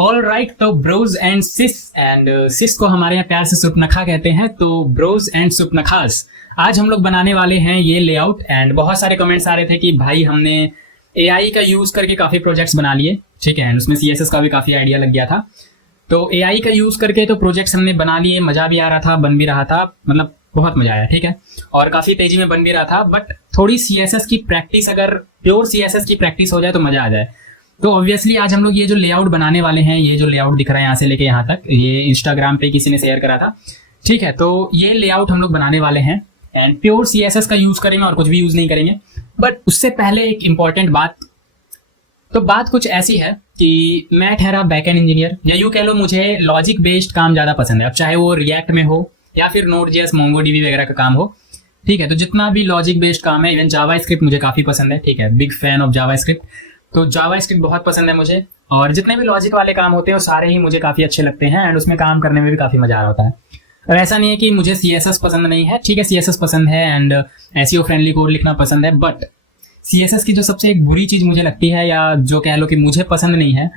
All right, तो Broz and सिस को हमारे यहाँ प्यार से सुपनखा कहते हैं। तो ब्रोज एंड सुपनखास, आज हम लोग बनाने वाले हैं ये लेआउट। एंड बहुत सारे कमेंट्स आ रहे थे कि भाई हमने एआई का यूज करके काफी प्रोजेक्ट्स बना लिए, ठीक है, एंड उसमें सीएसएस का भी काफी आइडिया लग गया था। तो एआई का यूज करके तो प्रोजेक्ट्स हमने बना लिए, मजा भी आ रहा था, बन भी रहा था, मतलब बहुत मजा आया, ठीक है, और काफी तेजी में बन भी रहा था। बट थोड़ी सीएसएस की प्रैक्टिस, अगर प्योर सीएसएस की प्रैक्टिस हो जाए तो मजा आ जाए। तो ऑब्वियसली आज हम लोग ये जो लेआउट बनाने वाले हैं, ये जो लेआउट दिख रहा है यहाँ से लेके यहाँ तक, ये इंस्टाग्राम पे किसी ने शेयर करा था, ठीक है। तो ये लेआउट हम लोग बनाने वाले हैं एंड प्योर सीएसएस का यूज करेंगे और कुछ भी यूज नहीं करेंगे। बट उससे पहले एक इंपॉर्टेंट बात, तो बात कुछ ऐसी है कि मैं ठहरा बैकएंड इंजीनियर, या यूं कह लो मुझे लॉजिक बेस्ड काम ज्यादा पसंद है। अब चाहे वो रिएक्ट में हो या फिर नोड.जेएस, मोंगोडीबी वगैरह का काम हो, ठीक है। तो जितना भी लॉजिक बेस्ड काम है, इवन जावास्क्रिप्ट मुझे काफी पसंद है, ठीक है, बिग फैन ऑफ जावास्क्रिप्ट। तो जावास्क्रिप्ट बहुत पसंद है मुझे, और जितने भी लॉजिक वाले काम होते हैं वो सारे ही मुझे काफी अच्छे लगते हैं एंड उसमें काम करने में भी काफी मजा आ रहा होता है। और ऐसा नहीं है कि मुझे सीएसएस पसंद नहीं है, ठीक है, सीएसएस पसंद है एंड एसईओ फ्रेंडली कोड लिखना पसंद है। बट सीएसएस की जो सबसे एक बुरी चीज मुझे लगती है, या जो कह लो कि मुझे पसंद नहीं है,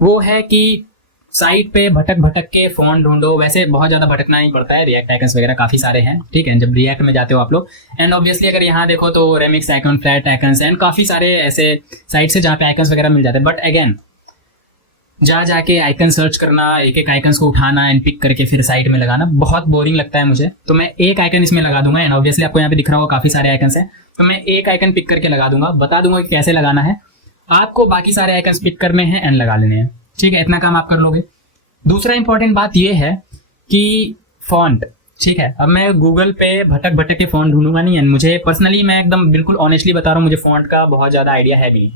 वो है कि साइट पे भटक भटक के फॉन्ट ढूंढो। वैसे बहुत ज्यादा भटकना नहीं पड़ता है, रिएक्ट आइकन्स वगैरह काफी सारे हैं, ठीक है, जब रिएक्ट में जाते हो आप लोग। एंड ऑब्वियसली अगर यहाँ देखो तो remix icon, flat icons and काफी सारे ऐसे साइट से जहाँ पे आइकन्स वगैरह मिल जाते हैं। बट अगेन जा जाके आइकन सर्च करना, एक एक आइकन्स को उठाना एंड पिक करके फिर साइट में लगाना बहुत बोरिंग लगता है मुझे। तो मैं एक आइकन इसमें लगा दूंगा एंड ऑब्वियसली आपको यहाँ पे दिख रहा होगा काफी सारे आइकन्स हैं, तो मैं एक आइकन पिक करके लगा दूंगा, बता दूंगा कि कैसे लगाना है। आपको बाकी सारे आइकन्स पिक करने हैं एंड लगा लेने हैं, ठीक है, इतना काम आप कर लोगे। दूसरा इंपॉर्टेंट बात यह है कि फॉन्ट, ठीक है, अब मैं गूगल पे भटक भटक के फॉन्ट ढूंढूंगा नहीं, एंड मुझे पर्सनली, मैं एकदम बिल्कुल ऑनेस्टली बता रहा हूँ, मुझे फॉन्ट का बहुत ज्यादा आइडिया है भी नहीं,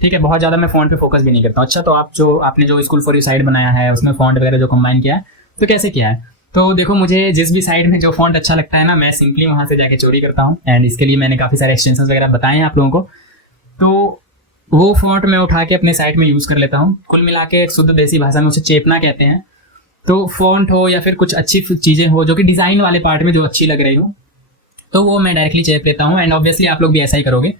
ठीक है, बहुत ज्यादा मैं फॉन्ट पे फोकस भी नहीं करता हूँ। अच्छा, तो आपने जो स्कूल फॉर यू साइट बनाया है उसमें फॉन्ट वगैरह जो कंबाइन किया है, तो कैसे किया है? तो देखो, मुझे जिस भी साइट में जो फॉन्ट अच्छा लगता है ना, मैं सिंपली वहां से जाके चोरी करता हूँ एंड इसके लिए मैंने काफी सारे एक्सटेंशन वगैरह बताए हैं आप लोगों को। तो वो फॉन्ट मैं उठा के अपने साइट में यूज कर लेता हूँ। कुल मिला के एक शुद्ध देसी भाषा में उसे चेपना कहते हैं। तो फॉन्ट हो या फिर कुछ अच्छी चीजें हो जो कि डिजाइन वाले पार्ट में जो अच्छी लग रही हो, तो वो मैं डायरेक्टली चेप लेता हूँ। एंड ऑब्वियसली आप लोग भी ऐसा ही करोगे।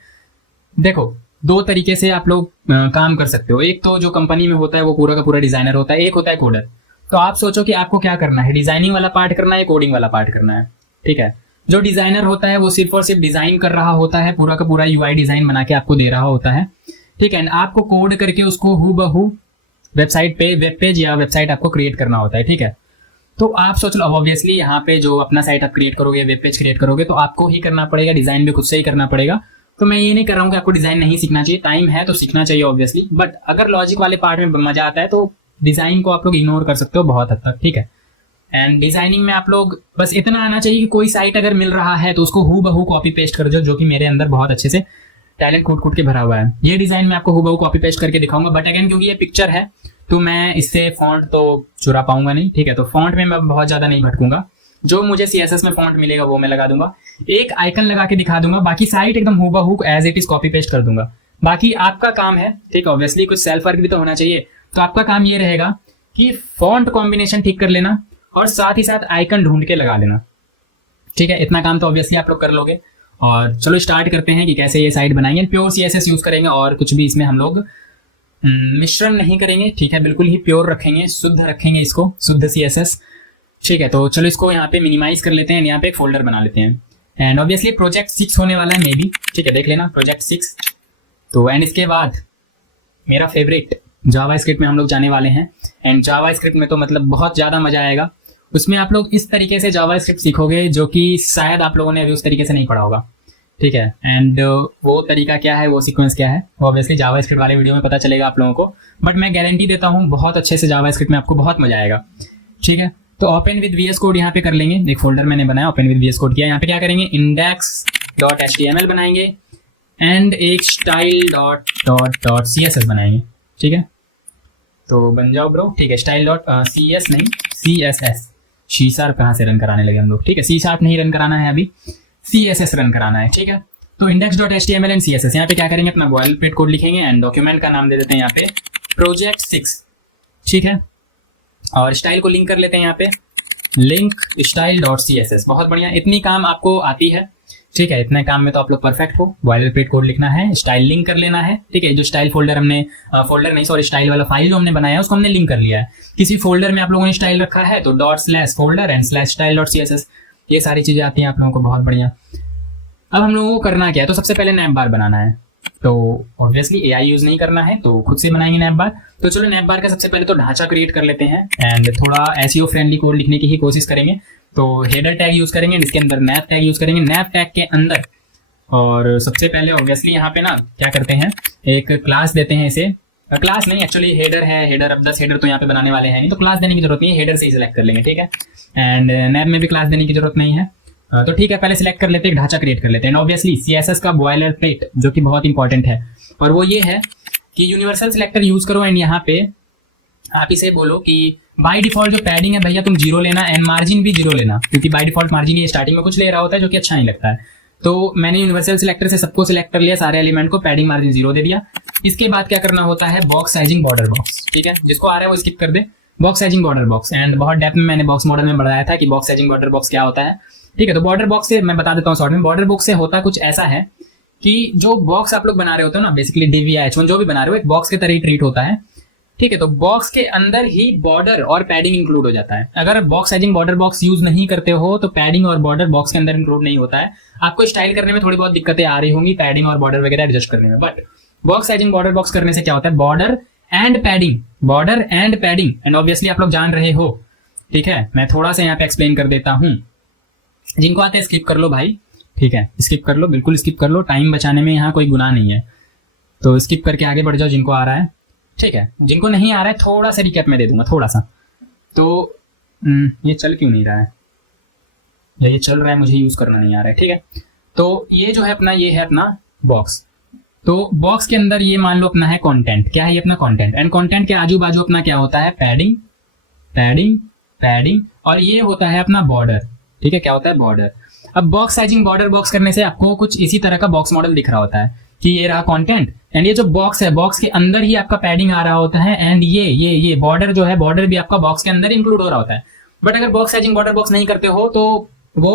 देखो, दो तरीके से आप लोग काम कर सकते हो। एक तो जो कंपनी में होता है वो पूरा का पूरा डिजाइनर होता है, एक होता है कोडर। तो आप सोचो कि आपको क्या करना है, डिजाइनिंग वाला पार्ट करना है या कोडिंग वाला पार्ट करना है, ठीक है। जो डिजाइनर होता है वो सिर्फ और सिर्फ डिजाइन कर रहा होता है, पूरा का पूरा यूआई डिजाइन बना के आपको दे रहा होता है, ठीक है। आपको कोड करके उसको हूबहू वेबसाइट पे, वेब पेज या वेबसाइट आपको क्रिएट करना होता है, ठीक है। तो आप सोच लो, अब ऑब्वियसली यहाँ पे जो अपना साइट आप क्रिएट करोगे, वेब पेज क्रिएट करोगे, तो आपको ही करना पड़ेगा, डिजाइन भी खुद से ही करना पड़ेगा। तो मैं ये नहीं कर रहा हूँ कि आपको डिजाइन नहीं सीखना चाहिए, टाइम है तो सीखना चाहिए ऑब्वियसली। बट अगर लॉजिक वाले पार्ट में मजा आता है तो डिजाइन को आप लोग इग्नोर कर सकते हो बहुत हद तक, ठीक है। एंड डिजाइनिंग में आप लोग बस इतना आना चाहिए कि कोई साइट अगर मिल रहा है तो उसको हूबहू कॉपी पेस्ट कर दो, जो कि मेरे अंदर बहुत अच्छे से टैलेंट कूट कूट के भरा हुआ है। ये डिजाइन मैं आपको हूबहू कॉपी पेस्ट करके दिखाऊंगा, बट अगेन क्योंकि ये पिक्चर है तो मैं इससे फॉन्ट तो चुरा पाऊंगा नहीं, ठीक है। तो फॉन्ट में मैं बहुत ज्यादा नहीं भटकूंगा, जो मुझे सीएसएस में फॉन्ट मिलेगा वो मैं लगा दूंगा, एक आइकन लगा के दिखा दूंगा, बाकी साइट एकदम हूबहू as it is copy paste कर दूंगा। बाकी आपका काम है, ठीक है, ऑब्वियसली कुछ सेल्फ वर्क भी तो होना चाहिए। तो आपका काम ये रहेगा कि फॉन्ट कॉम्बिनेशन ठीक कर लेना और साथ ही साथ आइकन ढूंढ के लगा लेना, ठीक है। इतना काम तो ऑब्वियसली आप लोग कर लोगे। और चलो स्टार्ट करते हैं कि कैसे ये साइट बनाएंगे। प्योर सीएसएस यूज करेंगे और कुछ भी इसमें हम लोग मिश्रण नहीं करेंगे, ठीक है, बिल्कुल ही प्योर रखेंगे, शुद्ध रखेंगे इसको, शुद्ध सीएसएस, ठीक है। तो चलो इसको यहाँ पे मिनिमाइज कर लेते हैं, यहाँ पे एक फोल्डर बना लेते हैं। एंड ऑब्वियसली प्रोजेक्ट 6 होने वाला है मे बी, ठीक है, देख लेना प्रोजेक्ट 6। तो एंड इसके बाद मेरा फेवरेट जावास्क्रिप्ट में हम लोग जाने वाले हैं। एंड जावास्क्रिप्ट में तो मतलब बहुत ज़्यादा मजा आएगा। उसमें आप लोग इस तरीके से जावास्क्रिप्ट सीखोगे जो कि शायद आप लोगों ने अभी उस तरीके से नहीं पढ़ा होगा, ठीक है। एंड वो तरीका क्या है, वो सीक्वेंस क्या है, ऑब्वियसली जावास्क्रिप्ट वाले वीडियो में पता चलेगा आप लोगों को। बट मैं गारंटी देता हूँ बहुत अच्छे से जावास्क्रिप्ट में आपको बहुत मजा आएगा, ठीक है। तो ओपन विद वीएस कोड यहाँ पे कर लेंगे, एक फोल्डर मैंने बनाया, ओपन विद वीएस कोड किया। यहाँ पे क्या करेंगे, index.html बनाएंगे एंड एक style.css बनाएंगे, ठीक है। तो बन जाओ ब्रो, ठीक है, style.cs नहीं css, C# कहाँ से रन कराने लगे हम लोग, ठीक है, C# नहीं रन कराना है अभी, CSS रन कराना है, ठीक है। तो index.html एंड CSS, यहाँ पे क्या करेंगे, अपना बॉयलप्लेट कोड लिखेंगे एंड डॉक्यूमेंट का नाम दे देते हैं यहाँ पे प्रोजेक्ट 6, ठीक है। और स्टाइल को लिंक कर लेते हैं यहाँ पे, लिंक style.css, बहुत बढ़िया, इतनी काम आपको आती है, ठीक है, इतने काम में तो आप लोग परफेक्ट हो। बॉयलर प्लेट कोड लिखना है, स्टाइल लिंक कर लेना है। ठीक है, जो स्टाइल फोल्डर हमने फोल्डर नहीं सॉरी स्टाइल वाला फाइल जो हमने बनाया है उसको हमने लिंक कर लिया है। किसी फोल्डर में आप लोगों ने स्टाइल रखा है तो ./folder एंड /style.css, ये सारी चीजें आती हैं आप लोगों को, बहुत बढ़िया। अब हम लोगों को करना क्या है, तो सबसे पहले नैप बार बनाना है। तो ऑब्वियसली एआई यूज नहीं करना है, तो खुद से बनाएंगे नैप बार। तो चलो नैप बार का सबसे पहले तो ढांचा क्रिएट कर लेते हैं एंड थोड़ा एसईओ फ्रेंडली कोड लिखने की ही कोशिश करेंगे। तो हेडर टैग यूज करेंगे, इसके अंदर नैप टैग यूज करेंगे, नैप टैग के अंदर। और सबसे पहले ऑब्वियसली यहाँ पे ना क्या करते हैं, एक क्लास देते हैं इसे, क्लास नहीं एक्चुअली हेडर है, हेडर अब 10 हेडर तो यहाँ पे बनाने वाले हैं नहीं, तो क्लास देने की जरूरत नहीं है, हेडर से ही सिलेक्ट कर लेंगे। ठीक है, एंड नैप में भी क्लास देने की जरूरत नहीं है। तो ठीक है, पहले सिलेक्ट कर लेते हैं, ढांचा क्रिएट कर लेते हैं। ऑब्वियसली सीएसएस का बॉयलर प्लेट जो कि बहुत इंपॉर्टेंट है, और वो ये है कि यूनिवर्सल सिलेक्टर यूज करो एंड यहाँ पे आप इसे बोलो कि बाय डिफॉल्ट जो पैडिंग है भैया तुम 0 लेना एंड मार्जिन भी 0 लेना, क्योंकि बाय डिफॉल्ट मार्जिन ये स्टार्टिंग में कुछ ले रहा होता है जो कि अच्छा नहीं लगता है। तो मैंने यूनिवर्सल सिलेक्टर से सबको सिलेक्ट कर लिया, सारे एलिमेंट को, पैडिंग मार्जिन 0 दे दिया। इसके बाद क्या करना होता है, बॉक्स साइजिंग बॉर्डर बॉक्स। ठीक है, जिसको आ रहा है वो स्किप कर दे, box sizing border box. And बहुत डेप्थ में मैंने बॉक्स मॉडल में बताया था कि बॉक्स साइजिंग बॉर्डर बॉक्स क्या होता है। ठीक है, तो बॉर्डर बॉक्स से मैं बता देता हूँ शॉर्ट में। बॉर्डर बॉक्स से होता कुछ ऐसा है कि जो बॉक्स आप लोग बना रहे होते हो ना, बेसिकली div या h1 जो भी बना रहे हो, एक बॉक्स के तरह ही ट्रीट होता है। ठीक है, तो बॉक्स के अंदर ही बॉर्डर और पैडिंग इंक्लूड हो जाता है। अगर box sizing border box use नहीं करते हो तो पैडिंग और बॉर्डर बॉक्स के अंदर इंक्लूड नहीं होता है। आपको स्टाइल करने में थोड़ी बहुत दिक्कतें आ रही होंगी, पैडिंग और बॉर्डर वगैरह एडजस्ट करने में, but box sizing border box करने से क्या होता है, border and padding and obviously आप लोग जान रहे हो। ठीक है, मैं थोड़ा सा यहाँ पे एक्सप्लेन कर देता हूँ, जिनको आते हैं स्किप कर लो भाई। ठीक है, स्किप कर लो, बिल्कुल स्किप कर लो, टाइम बचाने में यहाँ कोई गुनाह नहीं है, तो स्किप करके आगे बढ़ जाओ जिनको आ रहा है। ठीक है, जिनको नहीं आ रहा है थोड़ा सा रिकैप में दे दूंगा थोड़ा सा। तो ये चल क्यों नहीं रहा है, या ये चल रहा है मुझे यूज करना नहीं आ रहा है। ठीक है, तो ये जो है अपना, ये है अपना बॉक्स। तो बॉक्स के अंदर ये मान लो अपना है कंटेंट, क्या है ये अपना कंटेंट, एंड कंटेंट के आजू बाजू अपना क्या होता है, पैडिंग, और ये होता है अपना बॉर्डर। ठीक है, क्या होता है, बॉर्डर। अब बॉक्स साइजिंग बॉर्डर बॉक्स करने से आपको कुछ इसी तरह का बॉक्स मॉडल दिख रहा होता है कि ये रहा कंटेंट एंड ये जो बॉक्स है, बॉक्स के अंदर ही आपका पैडिंग आ रहा होता है एंड ये बॉर्डर जो है, बॉर्डर भी आपका बॉक्स के अंदर इंक्लूड हो रहा होता है। बट अगर बॉक्स साइजिंग बॉर्डर बॉक्स नहीं करते हो तो वो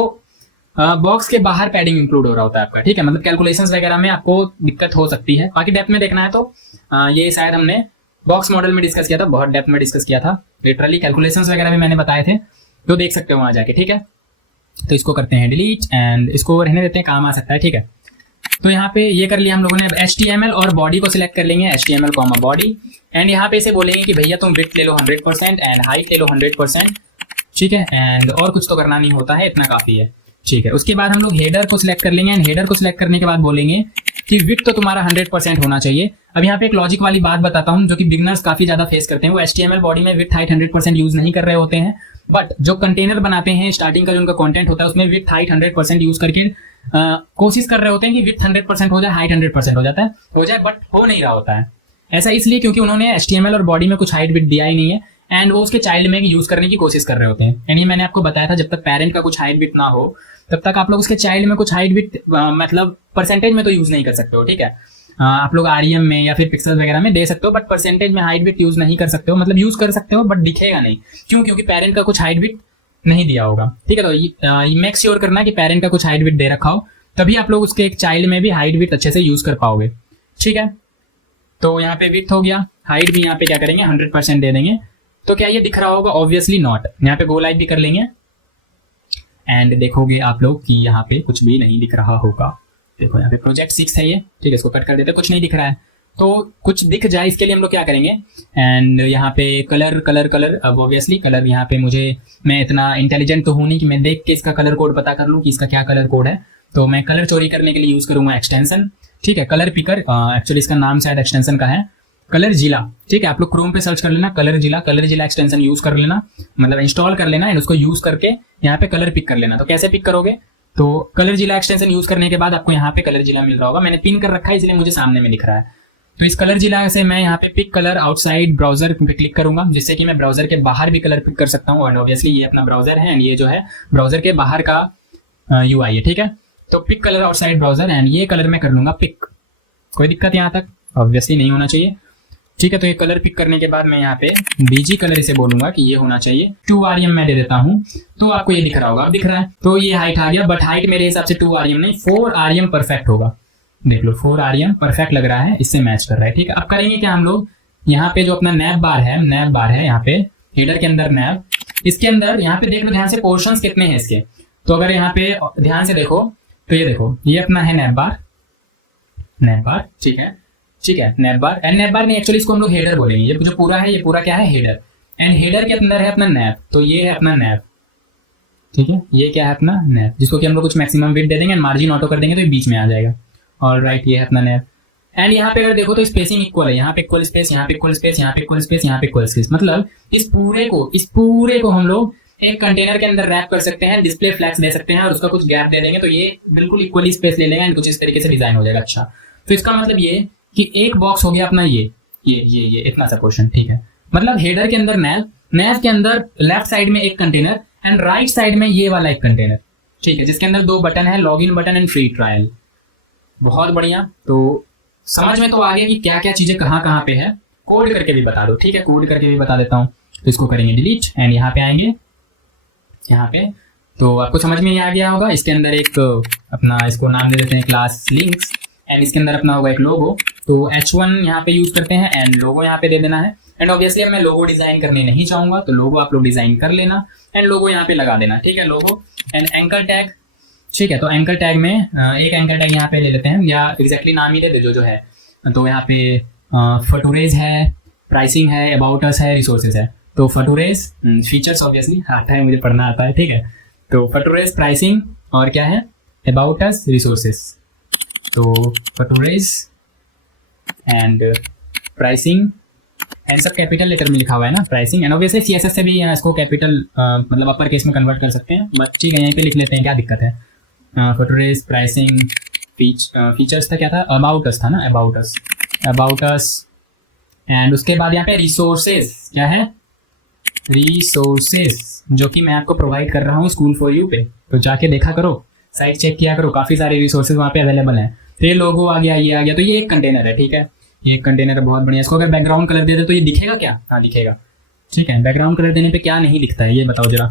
बॉक्स के बाहर पैडिंग इंक्लूड हो रहा होता है आपका। ठीक है, मतलब कैलकुलेशंस वगैरह में आपको दिक्कत हो सकती है। बाकी डेप्थ में देखना है तो ये शायद हमने बॉक्स मॉडल में डिस्कस किया था, बहुत डेप्थ में डिस्कस किया था, लिटरली कैलकुलेशंस वगैरह भी मैंने बताए थे, तो देख सकते हो वहां जाके। ठीक है, तो इसको करते हैं डिलीट एंड इसको रहने देते हैं, काम आ सकता है। ठीक है, तो यहाँ पे ये कर लिया हम लोगों ने। HTML और बॉडी को सिलेक्ट कर लेंगे, HTML कॉमा बॉडी, एंड यहाँ पे इसे बोलेंगे कि भैया तुम विड्थ ले लो 100% एंड हाइट ले लो 100%। ठीक है, एंड और कुछ तो करना नहीं होता है, इतना काफी है। ठीक है, उसके बाद हम लोग हेडर को सिलेक्ट कर लेंगे एंड हेडर को सिलेक्ट करने के बाद बोलेंगे कि विड्थ तो तुम्हारा 100% होना चाहिए। अब यहाँ पे एक लॉजिक वाली बात बताता हूँ जो कि बिगनर्स काफी ज्यादा फेस करते हैं। वो HTML बॉडी में विड्थ हाइट 100% यूज नहीं कर रहे होते हैं, बट जो कंटेनर बनाते हैं स्टार्टिंग का जो उनका कंटेंट होता है उसमें विड्थ हाइट 100% यूज करके कोशिश कर रहे होते हैं कि विड्थ 100% हो जाए, हाइट 100% हो जाए, बट हो नहीं रहा होता है। ऐसा इसलिए क्योंकि उन्होंने HTML और बॉडी में कुछ हाइट विड्थ दिया ही नहीं है एंड वो उसके चाइल्ड में यूज करने की कोशिश कर रहे होते हैं। एंड ये मैंने आपको बताया था, जब तक पेरेंट का कुछ हाइट विड्थ ना हो तब तक आप लोग उसके चाइल्ड में कुछ हाइट विड्थ मतलब परसेंटेज में तो यूज नहीं कर सकते हो। ठीक है, आप लोग REM में या फिर पिक्सल वगैरह में दे सकते हो, बट परसेंटेज में हाइट विड्थ यूज नहीं कर सकते हो, मतलब यूज कर सकते हो बट दिखेगा नहीं। क्यों? क्योंकि पेरेंट का कुछ हाइट विड्थ नहीं दिया होगा। ठीक है, तो मेक श्योर करना कि पेरेंट का कुछ हाइट विड्थ दे रखा हो, तभी आप लोग उसके एक चाइल्ड में भी हाइट विड्थ अच्छे से यूज कर पाओगे। ठीक है, तो यहाँ पे विड्थ हो गया, हाइट भी यहाँ पे क्या करेंगे 100% दे देंगे। तो क्या ये दिख रहा होगा? Obviously not. यहाँ पे गो लाइव भी कर लेंगे एंड देखोगे आप लोग कि यहाँ पे कुछ भी नहीं दिख रहा होगा। देखो यहाँ पे प्रोजेक्ट 6 है ये। ठीक है, इसको कट कर देते, कुछ नहीं दिख रहा है। तो कुछ दिख जाए इसके लिए हम लोग क्या करेंगे, एंड यहाँ पे कलर। अब ऑब्वियसली कलर यहाँ पे मैं इतना इंटेलिजेंट तो हूँ नहीं कि मैं देख के इसका कलर कोड पता कर लूँ कि इसका क्या कलर कोड है। तो मैं कलर चोरी करने के लिए यूज करूंगा एक्सटेंशन। ठीक है, कलर पिकर, एक्चुअली इसका नाम शायद एक्सटेंशन का है कलर जिला। ठीक है, आप लोग क्रोम पे सर्च कर लेना कलर जिला एक्सटेंशन यूज कर लेना, मतलब इंस्टॉल कर लेना एंड उसको यूज करके यहाँ पे कलर पिक कर लेना। तो कैसे पिक करोगे, तो कलर जिला एक्सटेंशन यूज करने के बाद आपको यहाँ पे कलर जिला मिल रहा होगा। मैंने पिन कर रखा है इसलिए मुझे सामने में दिख रहा है। तो इस कलर जिला से मैं यहाँ पे पिक कलर आउटसाइड ब्राउजर पे क्लिक करूंगा, जिससे कि मैं ब्राउजर के बाहर भी कलर पिक कर सकता हूँ। एंड ऑब्वियसली ये अपना ब्राउजर है एंड ये जो है ब्राउजर के बाहर का UI है। ठीक है, तो pick colour outside browser and ये कलर मैं कर लूंगा पिक। कोई दिक्कत यहाँ तक ऑब्वियसली नहीं होना चाहिए। ठीक है, तो ये कलर पिक करने के बाद मैं यहाँ पे बीजी कलर इसे बोलूंगा कि ये होना चाहिए। 2 rem मैं दे देता हूँ, तो आपको ये दिख रहा होगा, अब दिख रहा है। तो ये हाइट आ गया, बट हाइट मेरे हिसाब से 2 rem नहीं 4 rem परफेक्ट होगा। देख लो 4 rem परफेक्ट लग रहा है, इससे मैच कर रहा है। ठीक है, अब करेंगे क्या हम लोग, यहाँ पे जो अपना नैप बार है यहाँ पे हेडर के अंदर नैप, इसके अंदर यहाँ पे देख लो ध्यान से पोर्शंस कितने हैं इसके। तो अगर यहाँ पे ध्यान से देखो तो ये देखो ये अपना है नैप बार, ठीक है नैप बार। एंड नैप बार नहीं, एक्चुअली इसको हम लोग हेडर बोलेंगे। ये जो पूरा है ये पूरा क्या है, हेडर। एंड हेडर के अंदर है अपना नैप, तो ये है अपना नैप। ठीक है, ये क्या है अपना नैप, जिसको कि हम लोग कुछ मैक्सिमम विड्थ दे देंगे एंड मार्जिन ऑटो कर देंगे तो ये बीच में आ जाएगा। ऑलराइट, ये है अपना नैप। एंड यहाँ पे अगर देखो तो स्पेसिंग इक्वल है, यहाँ पे इक्वल स्पेस, यहाँ पे इक्वल स्पेस, यहाँ पे इक्वल स्पेस, यहाँ पे इक्वल स्पेस। मतलब इस पूरे को हम लोग एक कंटेनर के अंदर रैप कर सकते हैं, डिस्प्ले फ्लैग्स दे सकते हैं और उसका कुछ गैप दे देंगे तो ये बिल्कुल इक्वली स्पेस ले लेगा एंड कुछ इस तरीके से डिजाइन हो जाएगा। अच्छा, तो इसका मतलब ये कि एक बॉक्स हो गया अपना ये इतना सा पोर्शन। ठीक है, मतलब हेडर के अंदर नैप के अंदर लेफ्ट साइड में एक कंटेनर एंड राइट साइड में ये वाला एक कंटेनर। ठीक है, जिसके अंदर 2 बटन है, login button and free trial. बहुत बढ़िया, तो समझ में तो आ गया कि क्या क्या चीजें कहाँ पे है। कोड करके भी बता दो। ठीक है, कोड करके भी बता देता हूँ। तो इसको करेंगे डिलीट एंड यहाँ पे आएंगे, यहाँ पे तो आपको समझ में ही आ गया होगा। इसके अंदर एक अपना इसको नाम दे देते हैं क्लास लिंक्स एंड इसके अंदर अपना होगा एक लोगो। तो H1 यहाँ पे यूज करते हैं एंड लोगो यहाँ पे दे देना है। एंड ऑब्वियसली मैं लोगो डिजाइन करने नहीं चाहूंगा, तो लोगो आप लोग डिजाइन कर लेना एंड लोगो यहाँ पे लगा देना। ठीक है, लोगो एंड एंकर टैग। ठीक है, तो एंकर टैग में एक एंकर टैग यहाँ पे ले लेते हैं, या एग्जैक्टली नाम ही दे दे जो है। तो यहाँ पे फटूरेज है, प्राइसिंग है, अबाउट अस है, रिसोर्सेज है। तो फटूरेज फीचर्स ऑब्वियसली आता है, मुझे पढ़ना आता है। ठीक है, तो फटूरेज, प्राइसिंग और क्या है, अबाउट अस, रिसोर्सेज। तो फटूरेज एंड प्राइसिंग एंड सब कैपिटल लेटर में लिखा हुआ है ना, प्राइसिंग। एंड ऑब्वियसली CSS से भी इसको कैपिटल मतलब अपर केस में कन्वर्ट कर सकते हैं, बट ठीक है यहीं पे लिख लेते हैं, क्या दिक्कत है। फटूरेज, प्राइसिंग, फीचर्स था, क्या था, अबाउट अस था ना, अबाउट अस। एंड उसके बाद यहाँ पे रिसोर्सेज, क्या है, रिसोर्सेज, जो कि मैं आपको प्रोवाइड कर रहा हूँ स्कूल फॉर यू पे। तो जाके देखा करो, साइट चेक किया करो, काफी सारे रिसोर्सेज वहाँ पे अवेलेबल हैं। तो ये लोगो आ गया, ये आ गया, तो ये एक कंटेनर है। ठीक है, ये एक कंटेनर है, बहुत बढ़िया। इसको अगर बैकग्राउंड कलर दे दे तो ये दिखेगा क्या, हाँ दिखेगा। ठीक है, बैकग्राउंड कलर देने पे क्या नहीं दिखता है ये बताओ जरा।